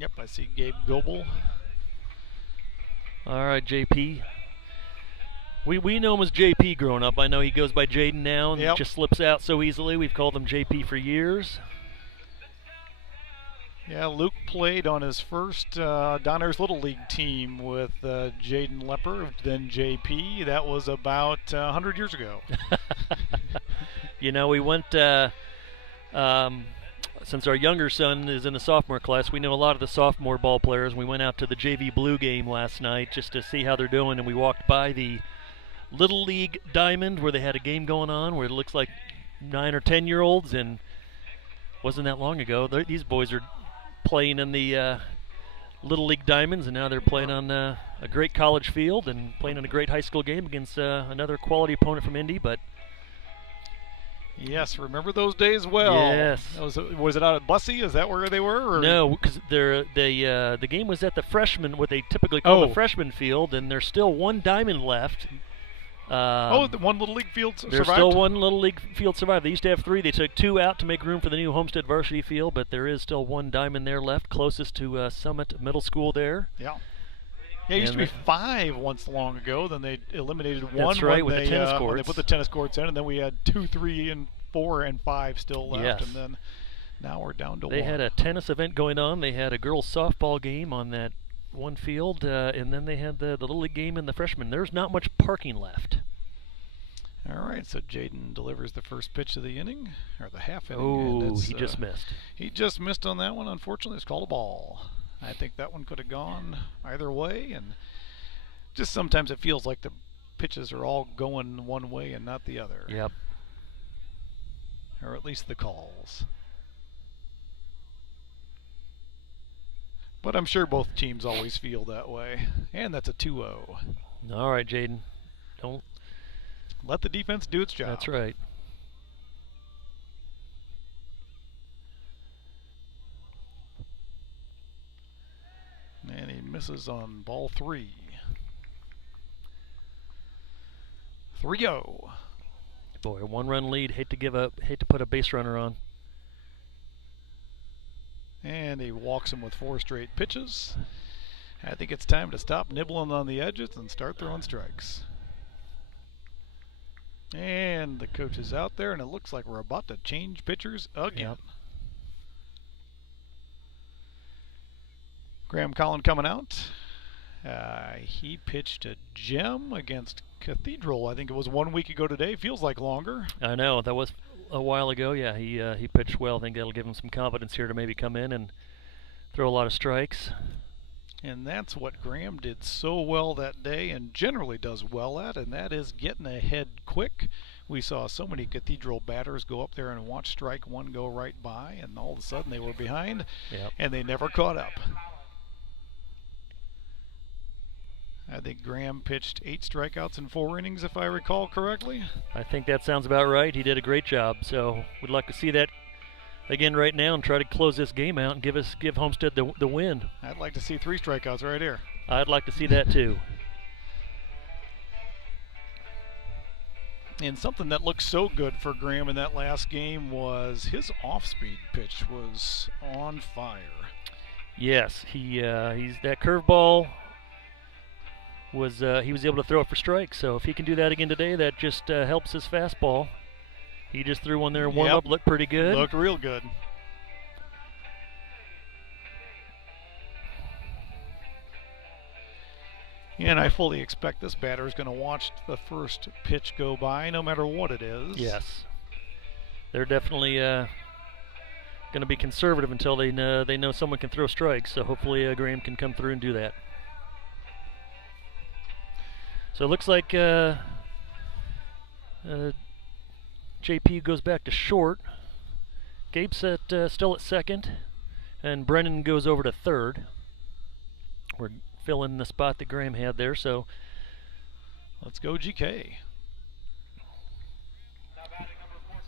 Yep, I see Gabe Goebel. All right, JP. We know him as JP growing up. I know he goes by Jaden now and just slips out so easily. We've called him JP for years. Yeah, Luke played on his first Donner's Little League team with Jaden Lepper, then JP. That was about 100 years ago. You know, we went, since our younger son is in the sophomore class, we know a lot of the sophomore ball players. We went out to the JV Blue game last night just to see how they're doing, and we walked by the Little League Diamond where they had a game going on where it looks like 9 or 10-year-olds, and wasn't that long ago. These boys are playing in the Little League Diamonds, and now they're playing on a great college field and playing in a great high school game against another quality opponent from Indy. But yes, remember those days well. Yes. Was it out at Bussy? Is that where they were? Or? No, because the game was at the freshman, what they typically call the freshman field, and there's still one diamond left. The one Little League field survived? There's still one Little League field survived. They used to have 3. They took 2 out to make room for the new Homestead varsity field, but there is still one diamond there left, closest to Summit Middle School there. Yeah. Yeah, it used to be 5 once long ago. Then they eliminated 1 That's right, when with the tennis when courts. they put the tennis courts in, and then we had 2, 3, and 4, and 5 still left. Yes. And then now we're down to 1. They had a tennis event going on. They had a girls' softball game on that one field, and then they had the Little League game and the freshmen. There's not much parking left. All right, so Jaden delivers the first pitch of the inning, or the half inning. Oh, he just missed. He just missed on that one. Unfortunately, it's called a ball. I think that one could have gone either way, and just sometimes it feels like the pitches are all going one way and not the other. Yep. Or at least the calls. But I'm sure both teams always feel that way. And that's a 2-0. All right, Jaden. Don't. Let the defense do its job. That's right. And he misses on ball 3. 3-0. Boy, a 1-run lead. Hate to put a base runner on. And he walks him with 4 straight pitches. I think it's time to stop nibbling on the edges and start throwing strikes. And the coach is out there, and it looks like we're about to change pitchers again. Yep. Graham Collin coming out. He pitched a gem against Cathedral. I think it was 1 week ago today. Feels like longer. I know, that was a while ago. Yeah, he pitched well. I think that'll give him some confidence here to maybe come in and throw a lot of strikes. And that's what Graham did so well that day and generally does well at, and that is getting ahead quick. We saw so many Cathedral batters go up there and watch strike one go right by, and all of a sudden they were behind, Yep. and they never caught up. I think Graham pitched 8 strikeouts in 4 innings, if I recall correctly. I think that sounds about right. He did a great job. So we'd like to see that again right now and try to close this game out and give Homestead the win. I'd like to see 3 strikeouts right here. I'd like to see that too. And something that looked so good for Graham in that last game was his off-speed pitch was on fire. Yes, he's that curveball was he was able to throw it for strikes. So if he can do that again today, that just helps his fastball. He just threw one there and warm up, looked pretty good. Looked real good. And I fully expect this batter is going to watch the first pitch go by, no matter what it is. Yes, they're definitely going to be conservative until they know someone can throw strikes. So hopefully Graham can come through and do that. So it looks like JP goes back to short. Gabe's still at second, and Brennan goes over to third. We're filling the spot that Graham had there, so let's go GK. Now batting number 14,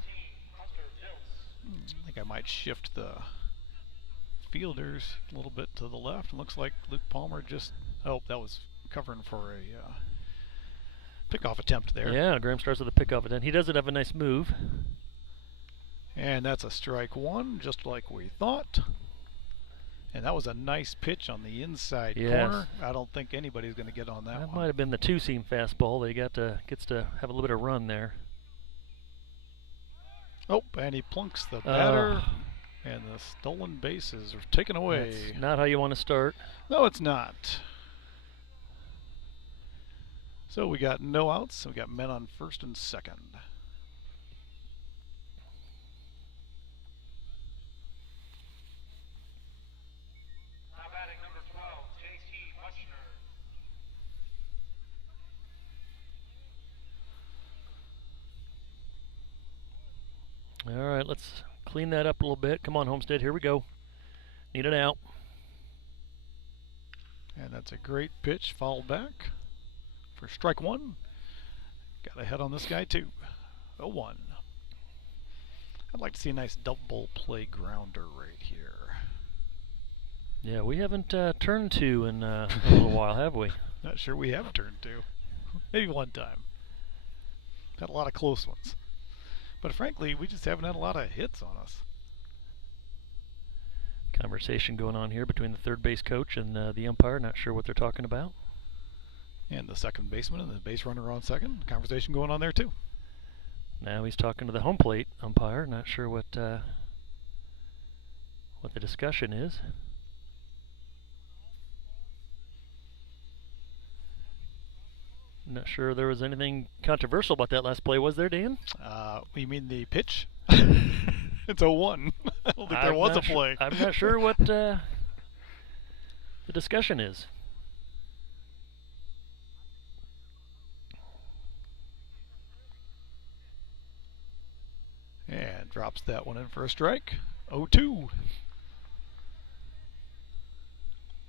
Mr. Dilts. I think I might shift the fielders a little bit to the left. It looks like Luke Palmer just, oh, that was covering for a pickoff attempt there. yeah, Graham starts with a pickoff attempt. He doesn't have a nice move. And that's a strike one, just like we thought. And that was a nice pitch on the inside corner. I don't think anybody's going to get on that one. That might have been the two-seam fastball. They gets to have a little bit of run there. Oh, and he plunks the batter, and the stolen bases are taken away. That's not how you want to start. No, it's not. So we got no outs. We got men on first and second. Now batting number 12, J.T. Mushner. All right, let's clean that up a little bit. Come on, Homestead, here we go. Need it out. And that's a great pitch, fouled back for strike one. Got a head on this guy too. 0-1. I'd like to see a nice double play grounder right here. Yeah, we haven't turned two in a little while, have we? Not sure we have turned two. Maybe one time. Had a lot of close ones. But frankly, we just haven't had a lot of hits on us. Conversation going on here between the third base coach and the umpire. Not sure what they're talking about. And the second baseman and the base runner on second. Conversation going on there too. Now he's talking to the home plate umpire. Not sure what the discussion is. Not sure there was anything controversial about that last play, was there, Dan? You mean the pitch? It's 0-1. I don't think there was a play. I'm not sure what the discussion is. And drops that one in for a strike. 0-2.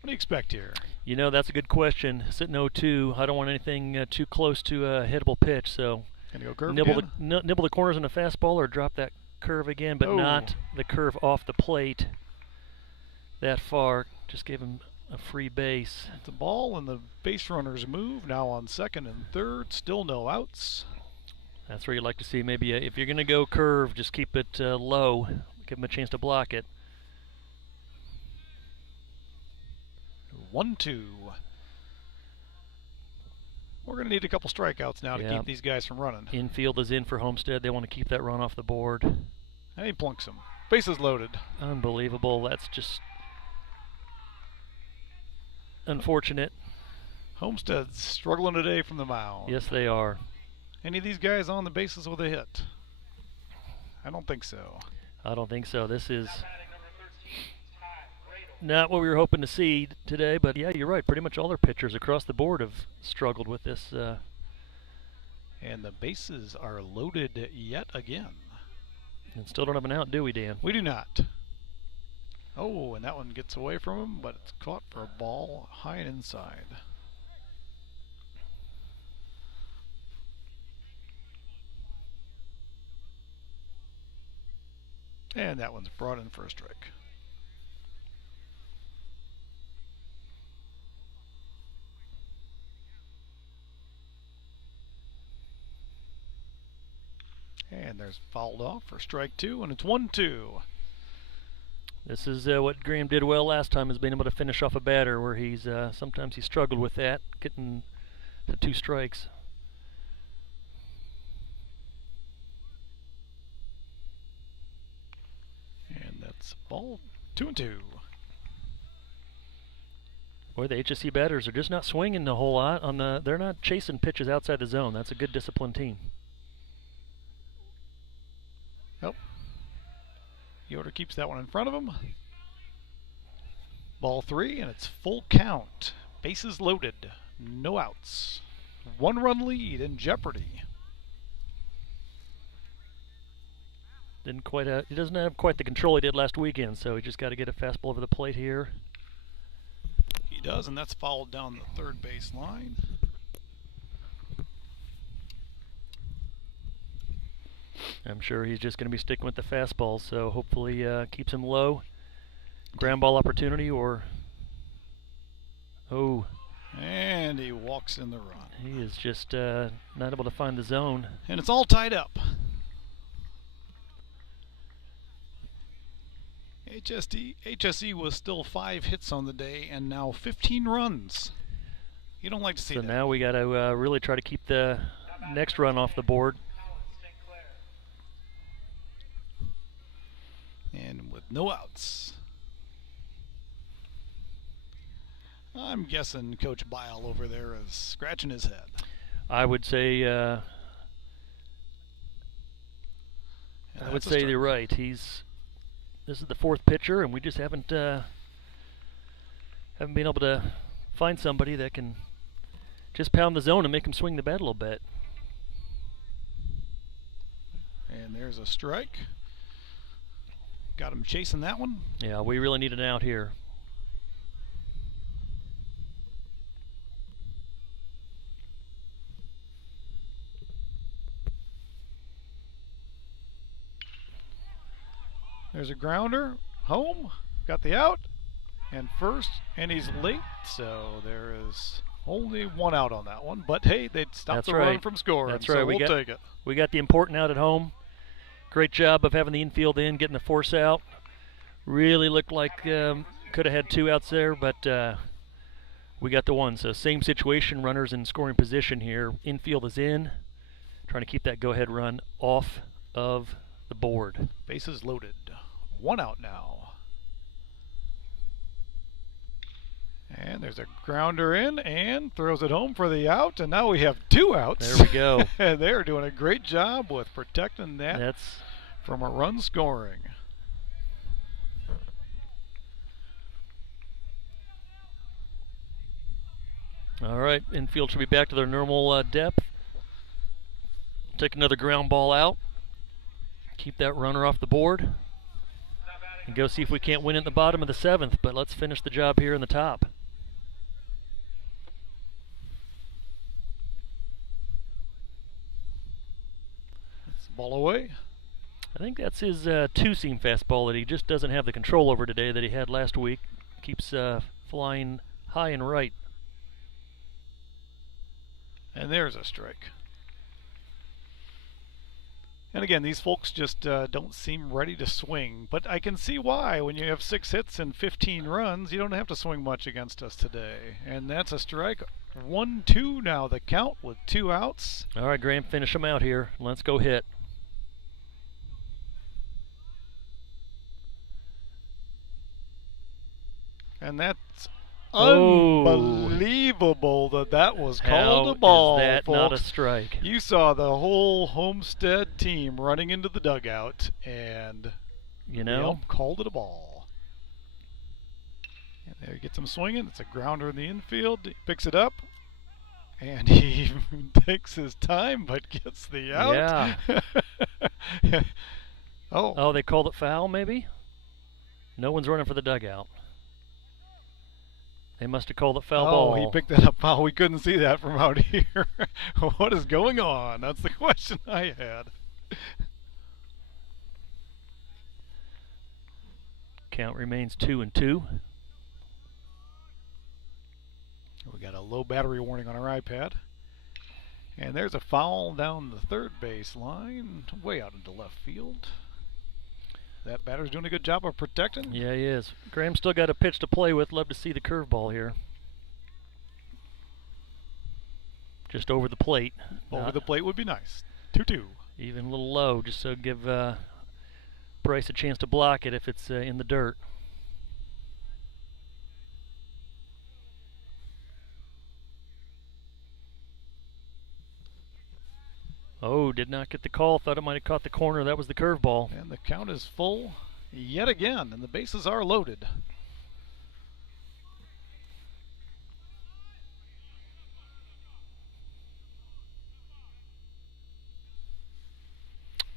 What do you expect here? You know, that's a good question. Sitting 0-2, I don't want anything too close to a hittable pitch, so Gonna go curve nibble again? nibble the corners on a fastball or drop that curve again, but Oh. not the curve off the plate that far. Just gave him a free base. It's a ball, and the base runners move. Now on second and third, still no outs. That's where you'd like to see maybe if you're going to go curve, just keep it low. Give him a chance to block it. 1-2. We're going to need a couple strikeouts now to Yeah. keep these guys from running. Infield is in for Homestead. They want to keep that run off the board. And he plunks him. Bases loaded. Unbelievable. That's just unfortunate. Homestead's struggling today from the mound. Yes, they are. Any of these guys on the bases with a hit? I don't think so. I don't think so. This is Batting number 13, Ty Radel. not what we were hoping to see today, but yeah, you're right. Pretty much all their pitchers across the board have struggled with this. And the bases are loaded yet again. And still don't have an out, do we, Dan? We do not. Oh, and that one gets away from him, but it's caught for a ball high and inside. And that one's brought in for a strike. And there's fouled off for strike two, and it's 1-2. This is what Graham did well last time, is being able to finish off a batter where he's sometimes he struggled with that, getting to 2 strikes. And that's ball 2-2. Boy, the HSE batters are just not swinging a whole lot on the. They're not chasing pitches outside the zone. That's a good disciplined team. Nope. Yoder keeps that one in front of him. Ball 3, and it's full count. Bases loaded. No outs. 1-run lead in jeopardy. He doesn't have quite the control he did last weekend, so he just got to get a fastball over the plate here. He does, and that's fouled down the third base line. I'm sure he's just going to be sticking with the fastball, so hopefully keeps him low. Ground ball opportunity or... Oh, And he walks in the run. he is just not able to find the zone. And it's all tied up. HSE was still 5 hits on the day and now 15 runs. You don't like to see So that. now we got to really try to keep the next run off the board. And with no outs. I'm guessing Coach Bile over there is scratching his head. I would say And that's a strike. you're right. This is the 4th pitcher, and we just haven't been able to find somebody that can just pound the zone and make him swing the bat a little bit. And there's a strike. Got him chasing that one. Yeah, we really need an out here. There's a grounder. Home. Got the out. And first. And he's late. So there is only 1 out on that one. But hey, they'd stop That's the run right. from scoring. That's so right. we'll take it. We got the important out at home. Great job of having the infield in, getting the force out. Really looked like could have had 2 outs there, but we got the 1. So same situation, runners in scoring position here. Infield is in, trying to keep that go-ahead run off of the board. Bases loaded. 1 out now. And there's a grounder in and throws it home for the out. And now we have 2 outs. There we go. And they're doing a great job with protecting that That's from a run scoring. all right. Infield should be back to their normal depth. Take another ground ball out. Keep that runner off the board. And go see if we can't win it in the bottom of the 7th. But let's finish the job here in the top. Ball away. I think that's his two-seam fastball that he just doesn't have the control over today that he had last week. Keeps flying high and right. And there's a strike. And again, these folks just don't seem ready to swing. But I can see why. When you have 6 hits and 15 runs, you don't have to swing much against us today. And that's a strike. 1-2 now the count with 2 outs. All right, Graham, finish him out here. Let's go hit. And that's Oh. unbelievable that was called How a ball, is that folks. not a strike? You saw the whole Homestead team running into the dugout, and You the know, ump called it a ball. And there he gets him swinging. It's a grounder in the infield. He picks it up, and he takes his time, but gets the out. Yeah. Oh. Oh, they called it foul, maybe? No one's running for the dugout. They must have called it foul ball. He picked that up foul. We couldn't see that from out here. What is going on? That's the question I had. Count remains 2-2. We got a low battery warning on our iPad. And there's a foul down the third base line, way out into left field. That batter's doing a good job of protecting. Yeah, he is. Graham's still got a pitch to play with. Love to see the curveball here. Just over the plate. Over the plate would be nice. 2-2. Even a little low, just so give Bryce a chance to block it if it's in the dirt. Oh, did not get the call. Thought it might have caught the corner. That was the curveball. And the count is full yet again, and the bases are loaded.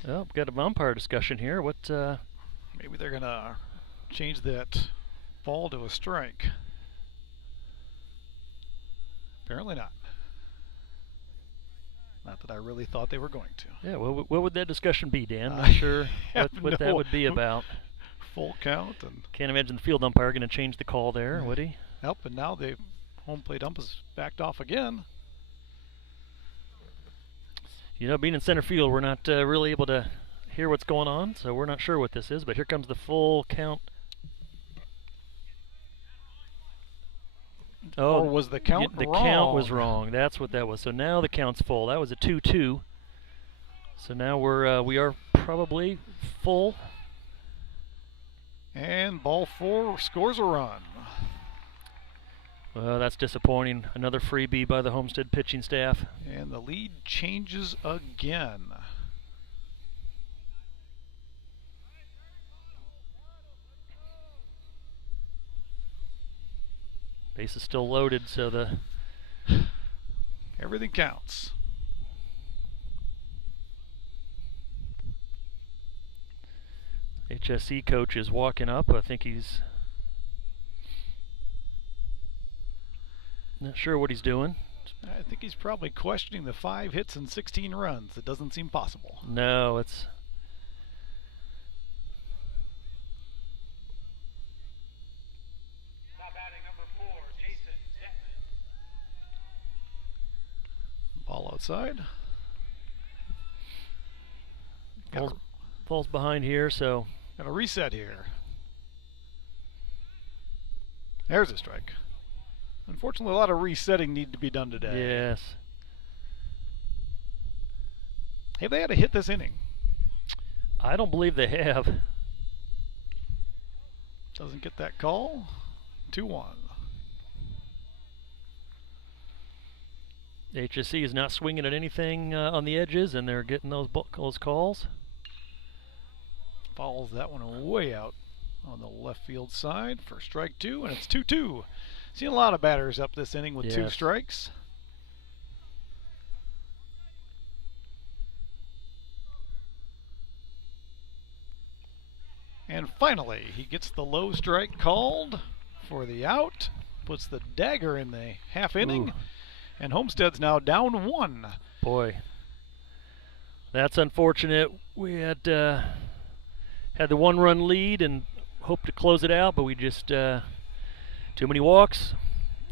Oh, got an umpire discussion here. What? Maybe they're going to change that ball to a strike. Apparently not. Not that I really thought they were going to. Yeah, what would that discussion be, Dan? Not sure what that would be about. Full count. And Can't imagine the field umpire going to change the call there, would he? Yep, and now the home plate ump is backed off again. You know, being in center field, we're not really able to hear what's going on, so we're not sure what this is, but here comes the full count. Oh, Or was the count the wrong? count was wrong. That's what that was. So now the count's full. That was a 2-2. So now we are probably full. And ball 4 scores a run. Well, that's disappointing. Another freebie by the Homestead pitching staff. And the lead changes again. Base is still loaded, so the Everything counts. HSE coach is walking up. I think he's not sure what he's doing. I think he's probably questioning the 5 hits and 16 runs. It doesn't seem possible. No, it's Now batting number 4, Jason Detman. Ball outside. falls behind here, so Got a reset here. There's a strike. Unfortunately, a lot of resetting need to be done today. yes. Have they had a hit this inning? I don't believe they have. Doesn't get that call. 2-1. HSE is not swinging at anything on the edges, and they're getting those calls. Follows that one way out on the left field side for strike 2, and it's 2-2. Seen a lot of batters up this inning with 2 Yes. strikes. And finally, he gets the low strike called for the out, puts the dagger in the half inning, Ooh. and Homestead's now down 1. Boy, That's unfortunate. We had the 1-run lead and hoped to close it out, but we just too many walks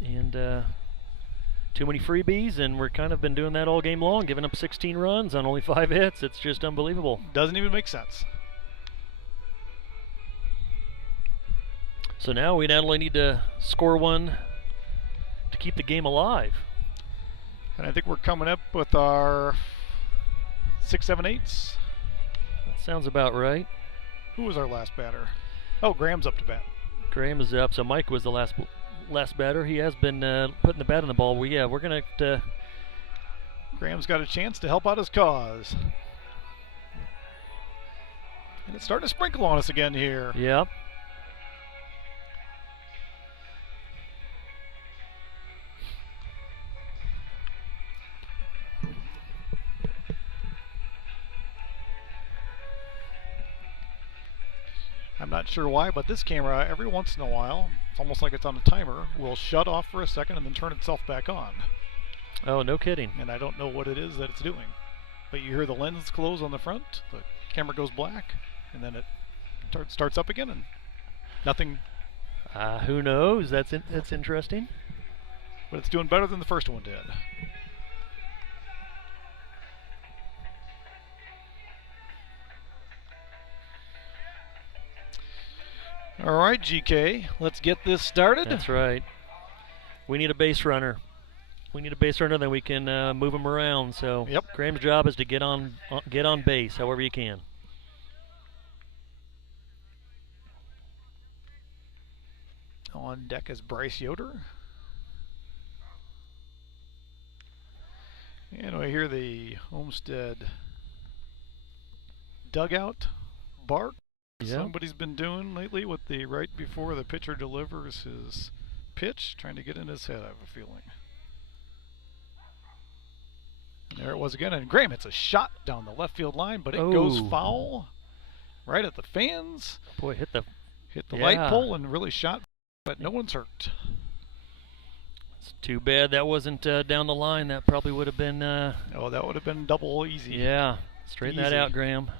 and too many freebies, and we're kind of been doing that all game long, giving up 16 runs on only 5 hits. It's just unbelievable. Doesn't even make sense. So now we not only need to score one to keep the game alive. And I think we're coming up with our 6, 7, 8s. That sounds about right. Who was our last batter? Oh, Graham's up to bat. Graham is up, so Mike was the last batter. He has been putting the bat on the ball. Well, yeah, we're going to... Graham's got a chance to help out his cause. And it's starting to sprinkle on us again here. Yep. I'm not sure why, but this camera, every once in a while, it's almost like it's on a timer, will shut off for a second and then turn itself back on. Oh, no kidding. And I don't know what it is that it's doing. But you hear the lens close on the front, the camera goes black, and then it starts up again, and nothing. Who knows? That's interesting. But it's doing better than the first one did. All right, GK, let's get this started. That's right. We need a base runner. We need a base runner, then we can move him around. So Yep. Graham's job is to get on base however you can. On deck is Bryce Yoder. And I hear the Homestead dugout bark. Yeah. Somebody's been doing lately with the right before the pitcher delivers his pitch, trying to get in his head, I have a feeling. And there it was again, and Graham hits a shot down the left field line, but it goes Oh. foul right at the fans. Boy, hit the light Yeah. pole and really shot, but no one's hurt. It's too bad that wasn't down the line. That probably would have been Oh, that would have been double easy. yeah. Straighten that Easy. out, Graham.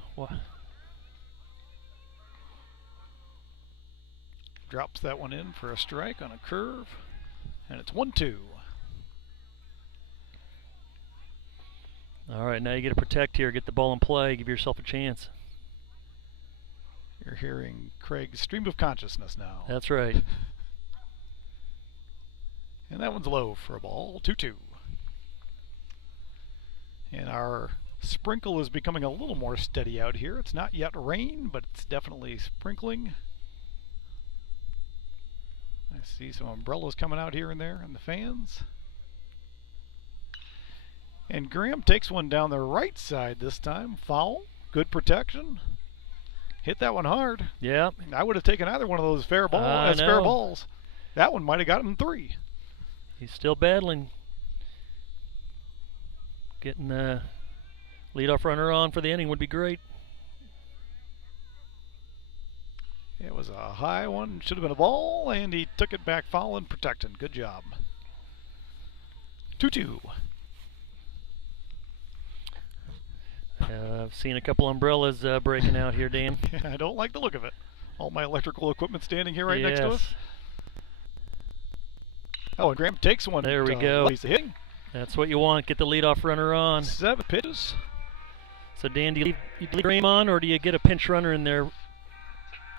Drops that one in for a strike on a curve, and it's 1-2. All right, now you got to protect here, get the ball in play, give yourself a chance. You're hearing Craig's stream of consciousness now. That's right. And that one's low for a ball, 2-2. And our sprinkle is becoming a little more steady out here. It's not yet rain, but it's definitely sprinkling. I see some umbrellas coming out here and there, and the fans. And Graham takes one down the right side this time. Foul. Good protection. Hit that one hard. Yeah. I would have taken either one of those fair know. balls. That one might have gotten 3. He's still battling. Getting the leadoff runner on for the inning would be great. It was a high one, should have been a ball, and he took it back foul and protecting. Good job. 2-2. I've seen a couple umbrellas breaking out here, Dan. I don't like the look of it. All my electrical equipment standing here right next to us. Oh, and Graham takes one. There we go. He's hitting. That's what you want. Get the leadoff runner on. 7 pitches. So, Dan, do you leave Graham on, or do you get a pinch runner in there?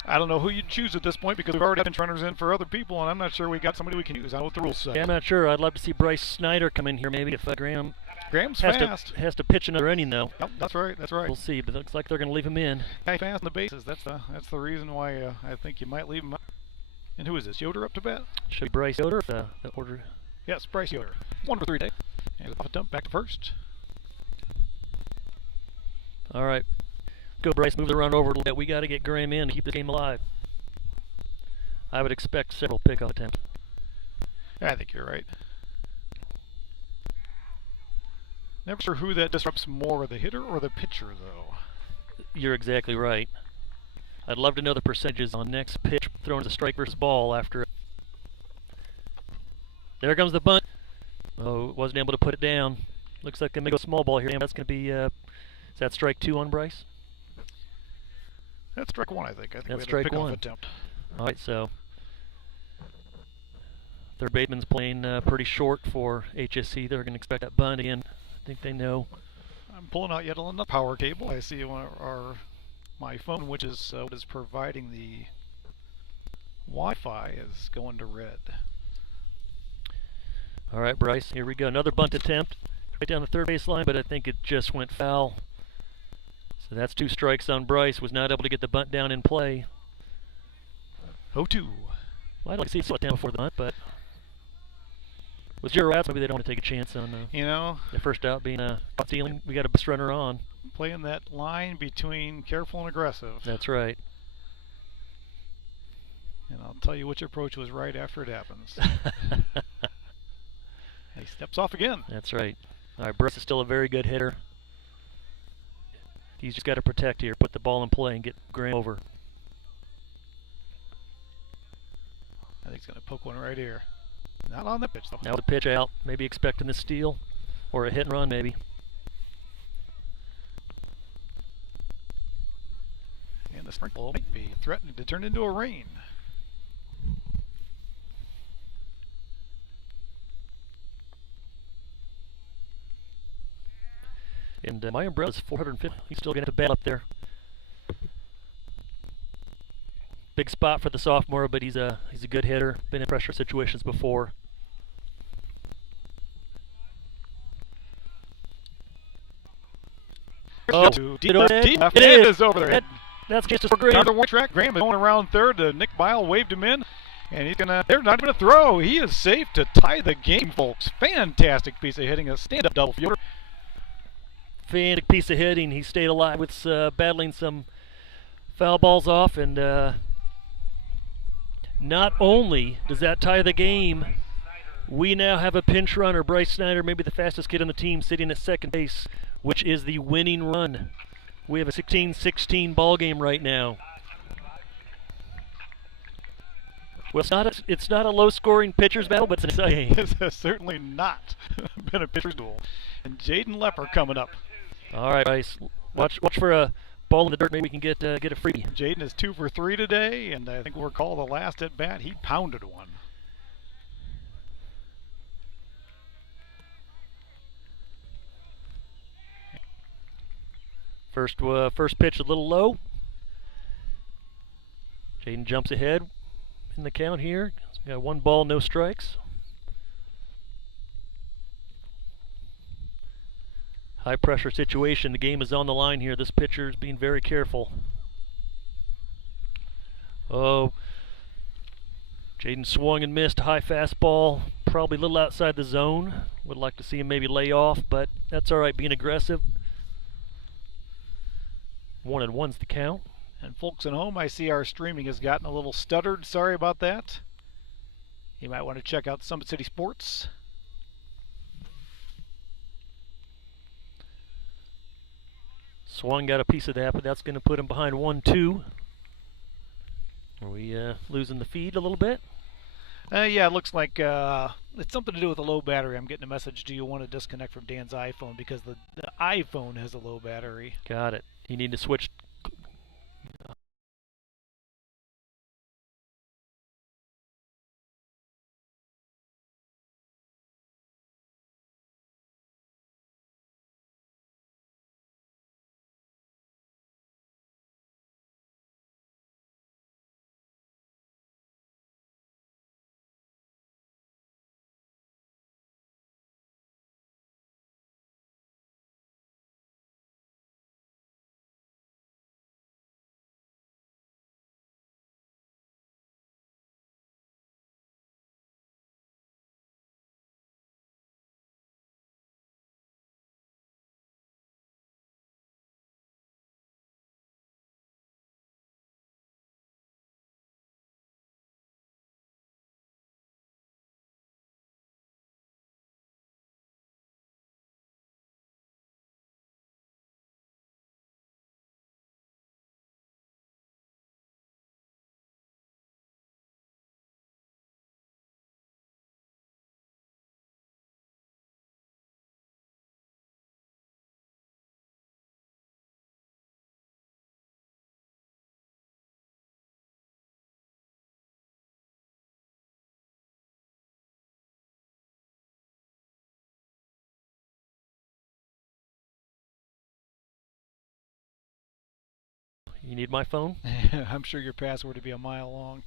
I don't know who you'd choose at this point because we've already had pinch runners in for other people, and I'm not sure we got somebody we can use. I don't know what the rules say. Yeah, I'm not sure. I'd love to see Bryce Snyder come in here maybe if Graham's fast. has to pitch another inning, though. Yep, that's right. That's right. We'll see, but it looks like they're going to leave him in. Guy fast on the bases. That's the reason why I think you might leave him. And who is this? Yoder up to bat? Should be Bryce Yoder if the order. Yes, Bryce Yoder. 1 for 3 today. And off a dump back to first. All right. Go, Bryce. Move the run over a little bit. We got to get Graham in to keep the game alive. I would expect several pickoff attempts. I think you're right. Never sure who that disrupts more, the hitter or the pitcher, though. You're exactly right. I'd love to know the percentages on next pitch thrown as a strike versus ball after. There comes the bunt. Oh, wasn't able to put it down. Looks like they may go small ball here. That's going to be Is that strike 2 on Bryce? That's strike 1, I think. I think That's we had a strike pickoff 1. attempt. All right, so third baseman's playing pretty short for HSE. They're going to expect that bunt again. I think they know. I'm pulling out yet another power cable. I see my phone, which is what is providing the Wi-Fi, is going to red. All right, Bryce, here we go. Another bunt attempt right down the third base line, but I think it just went foul. So that's 2 strikes on Bryce. Was not able to get the bunt down in play. 0-2. Well, I'd like to see it slow down before the bunt, but with 0 outs, maybe they don't want to take a chance on the first out being caught stealing. We got a base runner on. Playing that line between careful and aggressive. That's right. And I'll tell you which approach was right after it happens. He steps off again. That's right. All right, Bryce is still a very good hitter. He's just got to protect here, put the ball in play, and get Graham over. I think he's going to poke one right here. Not on the pitch, though. Now the pitch out, maybe expecting the steal or a hit and run, maybe. And the sprinkle might be threatening to turn into a rain. And my umbrella's 450. He's still going to have to bat up there. Big spot for the sophomore, but he's a good hitter. Been in pressure situations before. Oh, Deep left, it and is. is over there. That's just for Graham. Another one track. Graham is going around third. Nick Bile waved him in, and he's gonna. They're not going to throw. He is safe to tie the game, folks. Fantastic piece of hitting. A stand-up double fielder. Fantastic piece of hitting. He stayed alive with battling some foul balls off, and not only does that tie the game, we now have a pinch runner, Bryce Snyder, maybe the fastest kid on the team, sitting at second base, which is the winning run. We have a 16-16 ball game right now. Well, it's not a low-scoring pitcher's battle, but it's an exciting. This has certainly not been a pitcher's duel. And Jaden Lepper coming up. All right, Bryce. Watch for a ball in the dirt. Maybe we can get a freebie. Jaden is 2 for 3 today, and I think we'll recall the last at bat. He pounded one. First pitch a little low. Jaden jumps ahead in the count here. He's got 1 ball, no strikes. High pressure situation. The game is on the line here. This pitcher is being very careful. Oh, Jaden swung and missed a high fastball. Probably a little outside the zone. Would like to see him maybe lay off, but that's all right, being aggressive. 1-1's the count. And folks at home, I see our streaming has gotten a little stuttered. Sorry about that. You might want to check out Summit City Sports. Swung got a piece of that, but that's going to put him behind 1-2. Are we losing the feed a little bit? Yeah, it looks like it's something to do with a low battery. I'm getting a message, do you want to disconnect from Dan's iPhone, because the iPhone has a low battery. Got it. You need to switch You need my phone? I'm sure your password would be a mile long.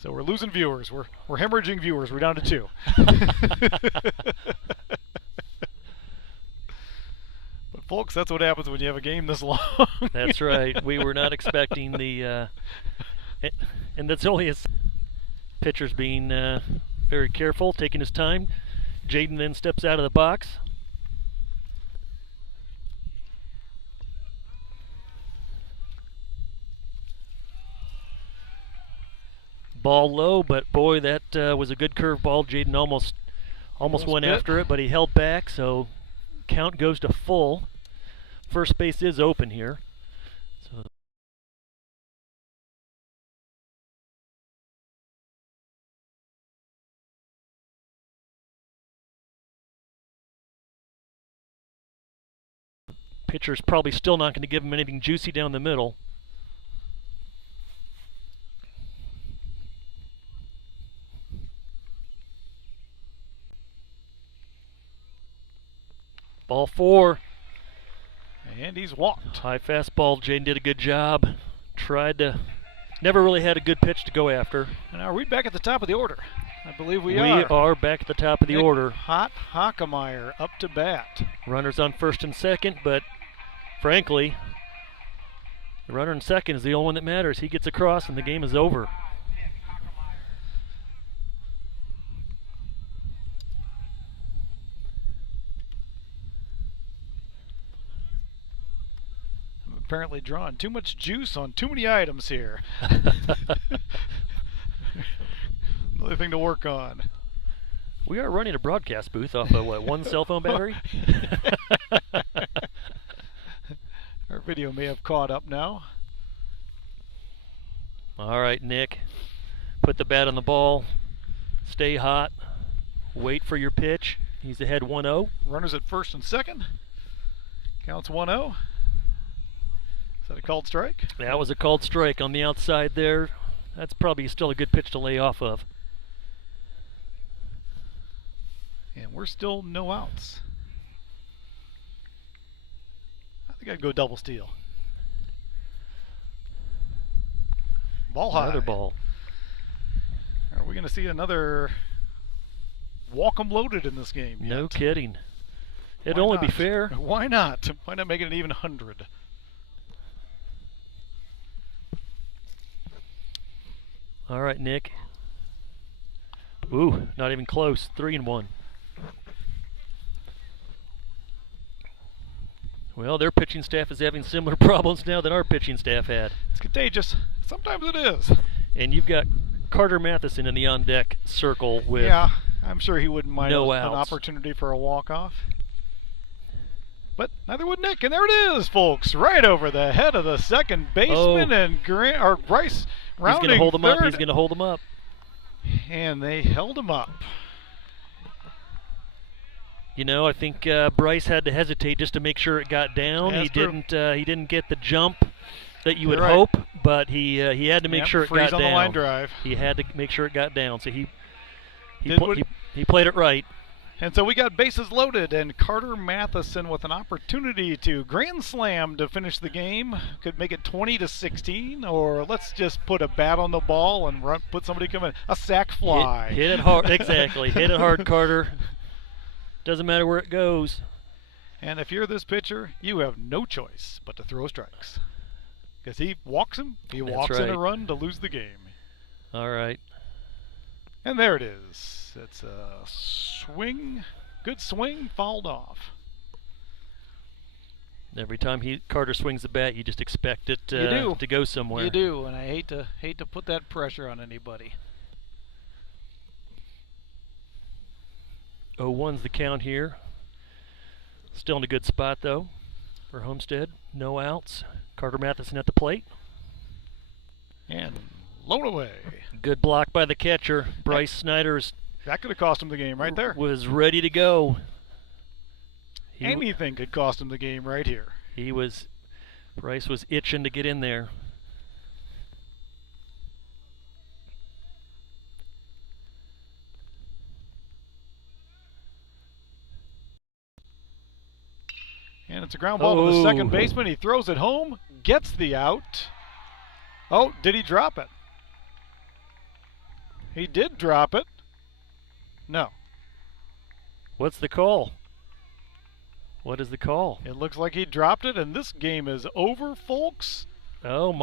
So we're losing viewers. We're hemorrhaging viewers. We're down to 2. But folks, that's what happens when you have a game this long. That's right. We were not expecting the, and that's only his pitcher's being very careful, taking his time. Jaden then steps out of the box. Ball low, but boy, that was a good curve ball. Jaden almost went after it, but he held back, so count goes to full. First base is open here. So pitcher's probably still not going to give him anything juicy down the middle. Ball 4. And he's walked. High fastball. Jaden did a good job. Never really had a good pitch to go after. And are we back at the top of the order? I believe we are. We are back at the top of the order. Hot Hockemeyer up to bat. Runners on first and second, but frankly, the runner in second is the only one that matters. He gets across and the game is over. Apparently drawing too much juice on too many items here. Another thing to work on. We are running a broadcast booth off of what, 1 cell phone battery? Our video may have caught up now. All right, Nick. Put the bat on the ball. Stay hot. Wait for your pitch. He's ahead 1-0. Runners at first and second. Counts 1-0. Is that a called strike? That was a called strike on the outside there. That's probably still a good pitch to lay off of. And we're still no outs. I think I'd go double steal. Ball high. Another ball. Are we going to see another walk 'em loaded in this game yet? No kidding. It'd only be fair. Why not? Why not make it an even 100? All right, Nick. Ooh, not even close. 3-1. Well, their pitching staff is having similar problems now that our pitching staff had. It's contagious. Sometimes it is. And you've got Carter Matheson in the on-deck circle with yeah, I'm sure he wouldn't mind no an outs. opportunity for a walk-off. But neither would Nick, and there it is, folks, right over the head of the second baseman, and Bryce rounding He's going to hold him third. up. He's going to hold him up. And they held him up. You know, I think Bryce had to hesitate just to make sure it got down. Yeah, he didn't get the jump that you would You're right. hope, but he had to make sure it freeze got on down. the line drive. He had to make sure it got down. So he played it right. And so we got bases loaded, and Carter Matheson with an opportunity to grand slam to finish the game. Could make it 20-16, or let's just put a bat on the ball and put somebody coming. A sac fly. Hit it hard. Exactly. Hit it hard, Carter. Doesn't matter where it goes. And if you're this pitcher, you have no choice but to throw strikes. Because he walks him, he walks in a run to lose the game. All right. And there it is. It's a swing, good swing, fouled off. Every time Carter swings the bat, you just expect it to go somewhere. You do, and I hate to put that pressure on anybody. 0-1's the count here. Still in a good spot though for Homestead. No outs. Carter Matheson at the plate. And blown away. Good block by the catcher. Bryce Snyder's that could have cost him the game right there. Was ready to go. Anything could cost him the game right here. Bryce was itching to get in there. And it's a ground ball to the Oh. second baseman. He throws it home, gets the out. Oh, did he drop it? He did drop it. No. What's the call? What is the call? It looks like he dropped it, and this game is over, folks. Oh my.